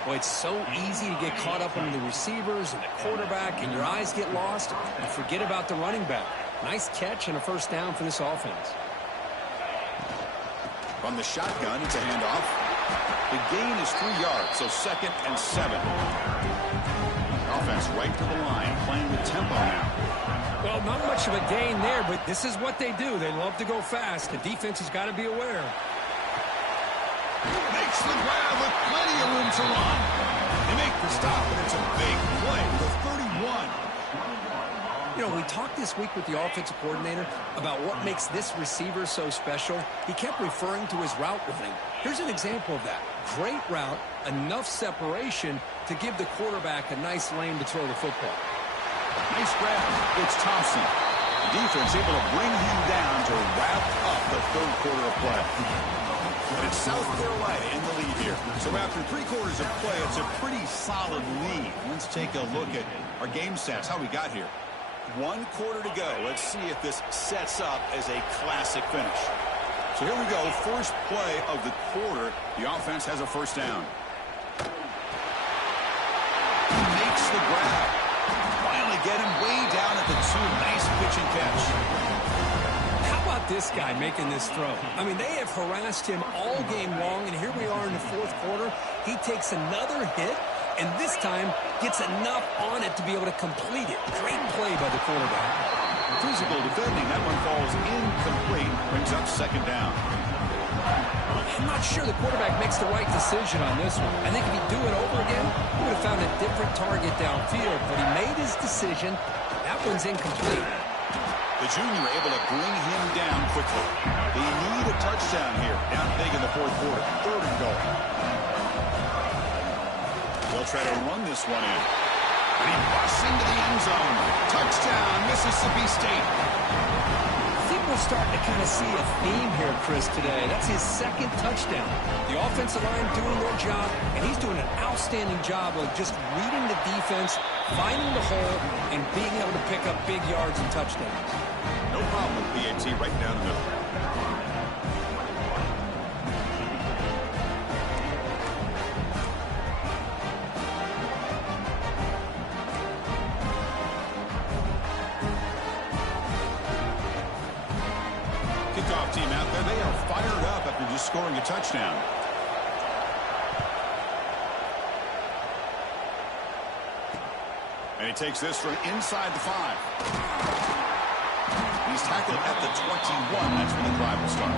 Well, it's so easy to get caught up on the receivers and the quarterback, and your eyes get lost, and forget about the running back. Nice catch and a first down for this offense. From the shotgun, it's a handoff. The gain is 3 yards, so 2nd and 7. Offense right to the line, playing with tempo now. Well, not much of a gain there, but this is what they do. They love to go fast. The defense has got to be aware. Makes the grab with plenty of room to run. They make the stop, and it's a big play with a 31. You know, we talked this week with the offensive coordinator about what makes this receiver so special. He kept referring to his route running. Here's an example of that. Great route, enough separation to give the quarterback a nice lane to throw the football. Nice grab. It's Thompson. The defense able to bring him down to wrap up the 3rd quarter of play. And it's South Carolina in the lead here. So after 3 quarters of play, it's a pretty solid lead. Let's take a look at our game stats, how we got here. 1 quarter to go. Let's see if this sets up as a classic finish. So here we go. First play of the quarter. The offense has a first down. Makes the grab. Finally get him way down at the 2. Nice pitch and catch. How about this guy making this throw? I mean, they have harassed him all game long, and here we are in the 4th quarter. He takes another hit, and this time gets enough on it to be able to complete it. Great play by the quarterback. Physical defending. That one falls incomplete. Brings up 2nd down. I'm not sure the quarterback makes the right decision on this one. I think if he'd do it over again, he would have found a different target downfield, but he made his decision. That one's incomplete. The junior able to bring him down quickly. They need a touchdown here. Down big in the 4th quarter. 3rd and goal. They'll try to run this one in. And he busts into the end zone. Touchdown, Mississippi State. I think we're starting to kind of see a theme here, Chris, today. That's his 2nd touchdown. The offensive line doing their job, and he's doing an outstanding job of just reading the defense, finding the hole, and being able to pick up big yards and touchdowns. No problem with PAT right down the middle. Kickoff team out there, they are fired up after just scoring a touchdown. And he takes this from inside the 5. He's tackled at the 21. That's when the drive will start.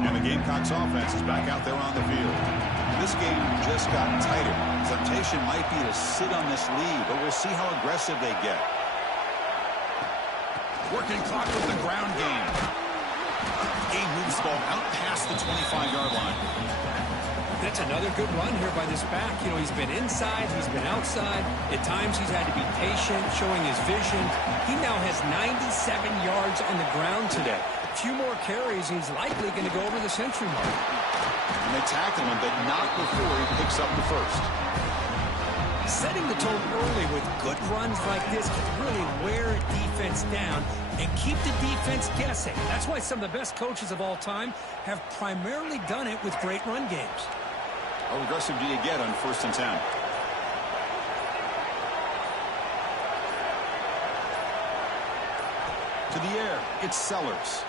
And the Gamecocks offense is back out there on the field. This game just got tighter. Temptation might be to sit on this lead, but we'll see how aggressive they get. Working clock with the ground game. Game moves the ball out past the 25-yard line. That's another good run here by this back. You know, he's been inside, he's been outside. At times he's had to be patient, showing his vision. He now has 97 yards on the ground today. A few more carries, he's likely going to go over the century mark. And they tackle him, but not before he picks up the first. Setting the tone early with good runs like this can really wear a defense down and keep the defense guessing. That's why some of the best coaches of all time have primarily done it with great run games. How aggressive do you get on 1st and 10? To the air, it's Sellers.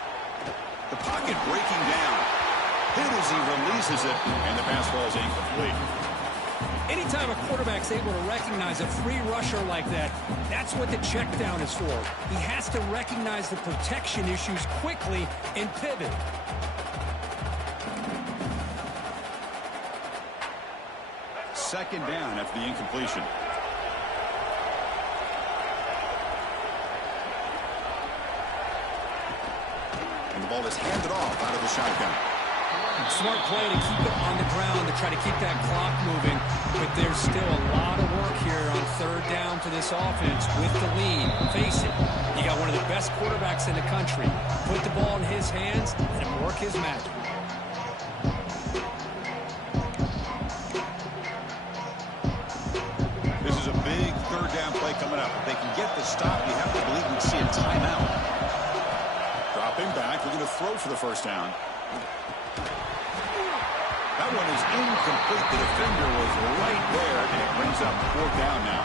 The pocket breaking down. Hit as he releases it, and the pass falls incomplete. Anytime a quarterback's able to recognize a free rusher like that, that's what the check down is for. He has to recognize the protection issues quickly and pivot. Second down after the incompletion. And the ball is handed off out of the shotgun. Smart play to keep it on the ground, to try to keep that clock moving. But there's still a lot of work here on 3rd down for this offense with the lead. Face it, you got one of the best quarterbacks in the country. Put the ball in his hands and work his magic. throw for the first down. That one is incomplete. The defender was right there, and it brings up 4th down now.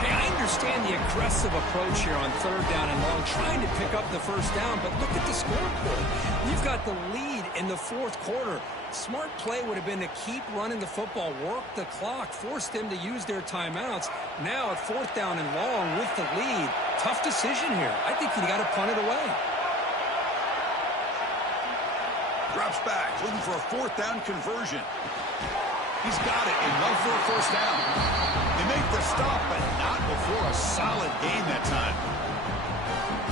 Hey, I understand the aggressive approach here on 3rd down and long, trying to pick up the first down, but look at the scoreboard. You've got the lead in the 4th quarter. Smart play would have been to keep running the football, work the clock, force them to use their timeouts. Now at 4th down and long with the lead, tough decision here. I think you got to punt it away. Drops back, looking for a 4th down conversion. He's got it, enough for a first down. They make the stop, but not before a solid gain that time.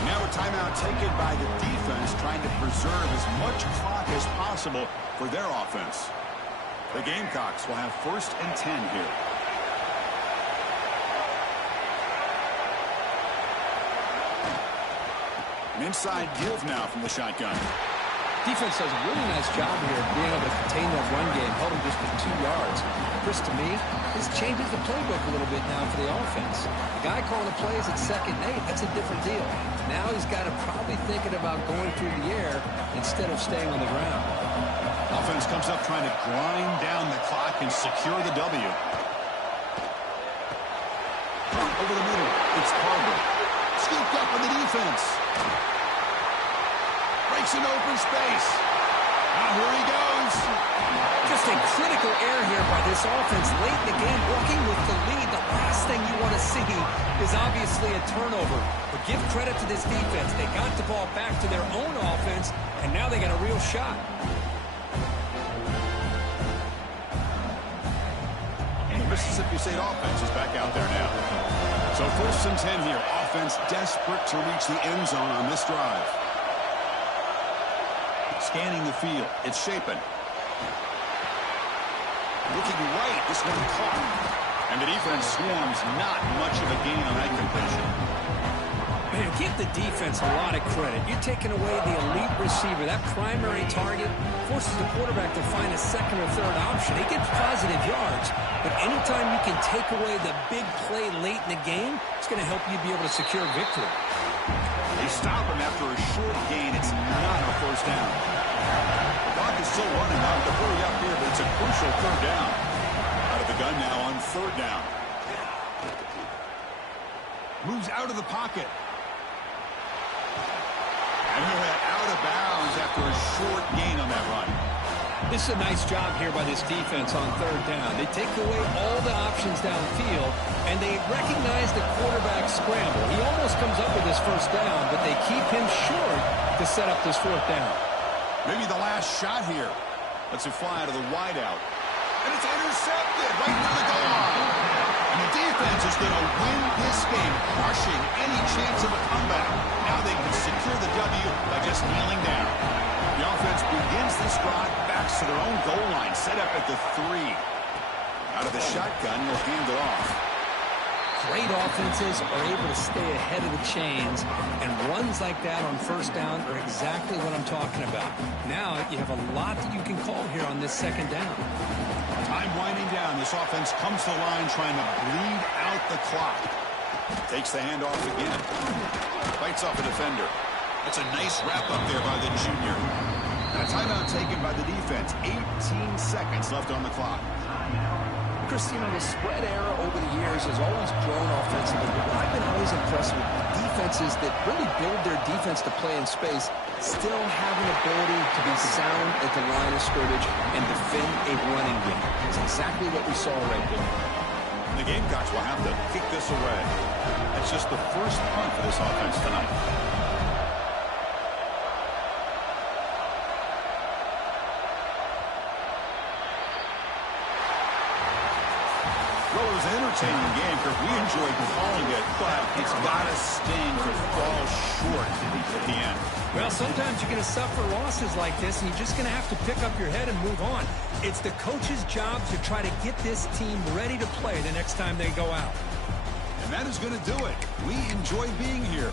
Now a timeout taken by the defense, trying to preserve as much clock as possible for their offense. The Gamecocks will have 1st and 10 here. An inside give now from the shotgun. Defense does a really nice job here of being able to contain that run game, held him just to 2 yards. Chris, to me, this changes the playbook a little bit now for the offense. The guy calling the plays at 2nd and 8, that's a different deal. Now he's got to probably thinking about going through the air instead of staying on the ground. Offense comes up trying to grind down the clock and secure the W. Over the middle, it's Carver. Scooped up in the defense. Breaks an open space. Now here he goes. Just a critical error here by this offense late in the game, working with the lead. The last thing you want to see is obviously a turnover. But give credit to this defense. They got the ball back to their own offense, and now they got a real shot. And the Mississippi State offense is back out there now. So 1st and 10 here. Offense desperate to reach the end zone on this drive. Scanning the field. It's Shapen. Looking right. This one caught. And the defense swarms. Not much of a gain on that completion. Man, give the defense a lot of credit. You're taking away the elite receiver. That primary target forces the quarterback to find a 2nd or 3rd option. He gets positive yards, but anytime you can take away the big play late in the game, it's going to help you be able to secure victory. They stop him after a short gain. It's not a first down. The clock is still running. Out to hurry up here, but it's a crucial 3rd down. Out of the gun now on 3rd down. Moves out of the pocket. And he'll head out of bounds after a short gain on that run. This is a nice job here by this defense on 3rd down. They take away all the options downfield, and they recognize the quarterback scramble. He almost comes up with his first down, but they keep him short to set up this 4th down. Maybe the last shot here. Lets it fly out of the wideout. And it's intercepted right near the goal line. And the defense is going to win this game, crushing any chance of a comeback. Now they can secure the W by just kneeling down. The offense begins this drive, backs to their own goal line, set up at the 3. Out of the shotgun, he'll hand it off. Great offenses are able to stay ahead of the chains, and runs like that on 1st down are exactly what I'm talking about. Now you have a lot that you can call here on this 2nd down. Time winding down. This offense comes to the line trying to bleed out the clock. Takes the handoff again. Fights off a defender. That's a nice wrap up there by the junior. And a timeout taken by the defense. 18 seconds left on the clock. Chris, you know, the spread era over the years has always grown offensively, but I've been always impressed with defenses that really build their defense to play in space, still have an ability to be sound at the line of scrimmage and defend a running game. That's exactly what we saw right there. And the Gamecocks will have to kick this away. That's just the first punt for this offense tonight. Well, it was an entertaining game because we enjoyed calling it, but it's got to sting to fall short at the end. Well, sometimes you're going to suffer losses like this, and you're just going to have to pick up your head and move on. It's the coach's job to try to get this team ready to play the next time they go out. And that is going to do it. We enjoy being here.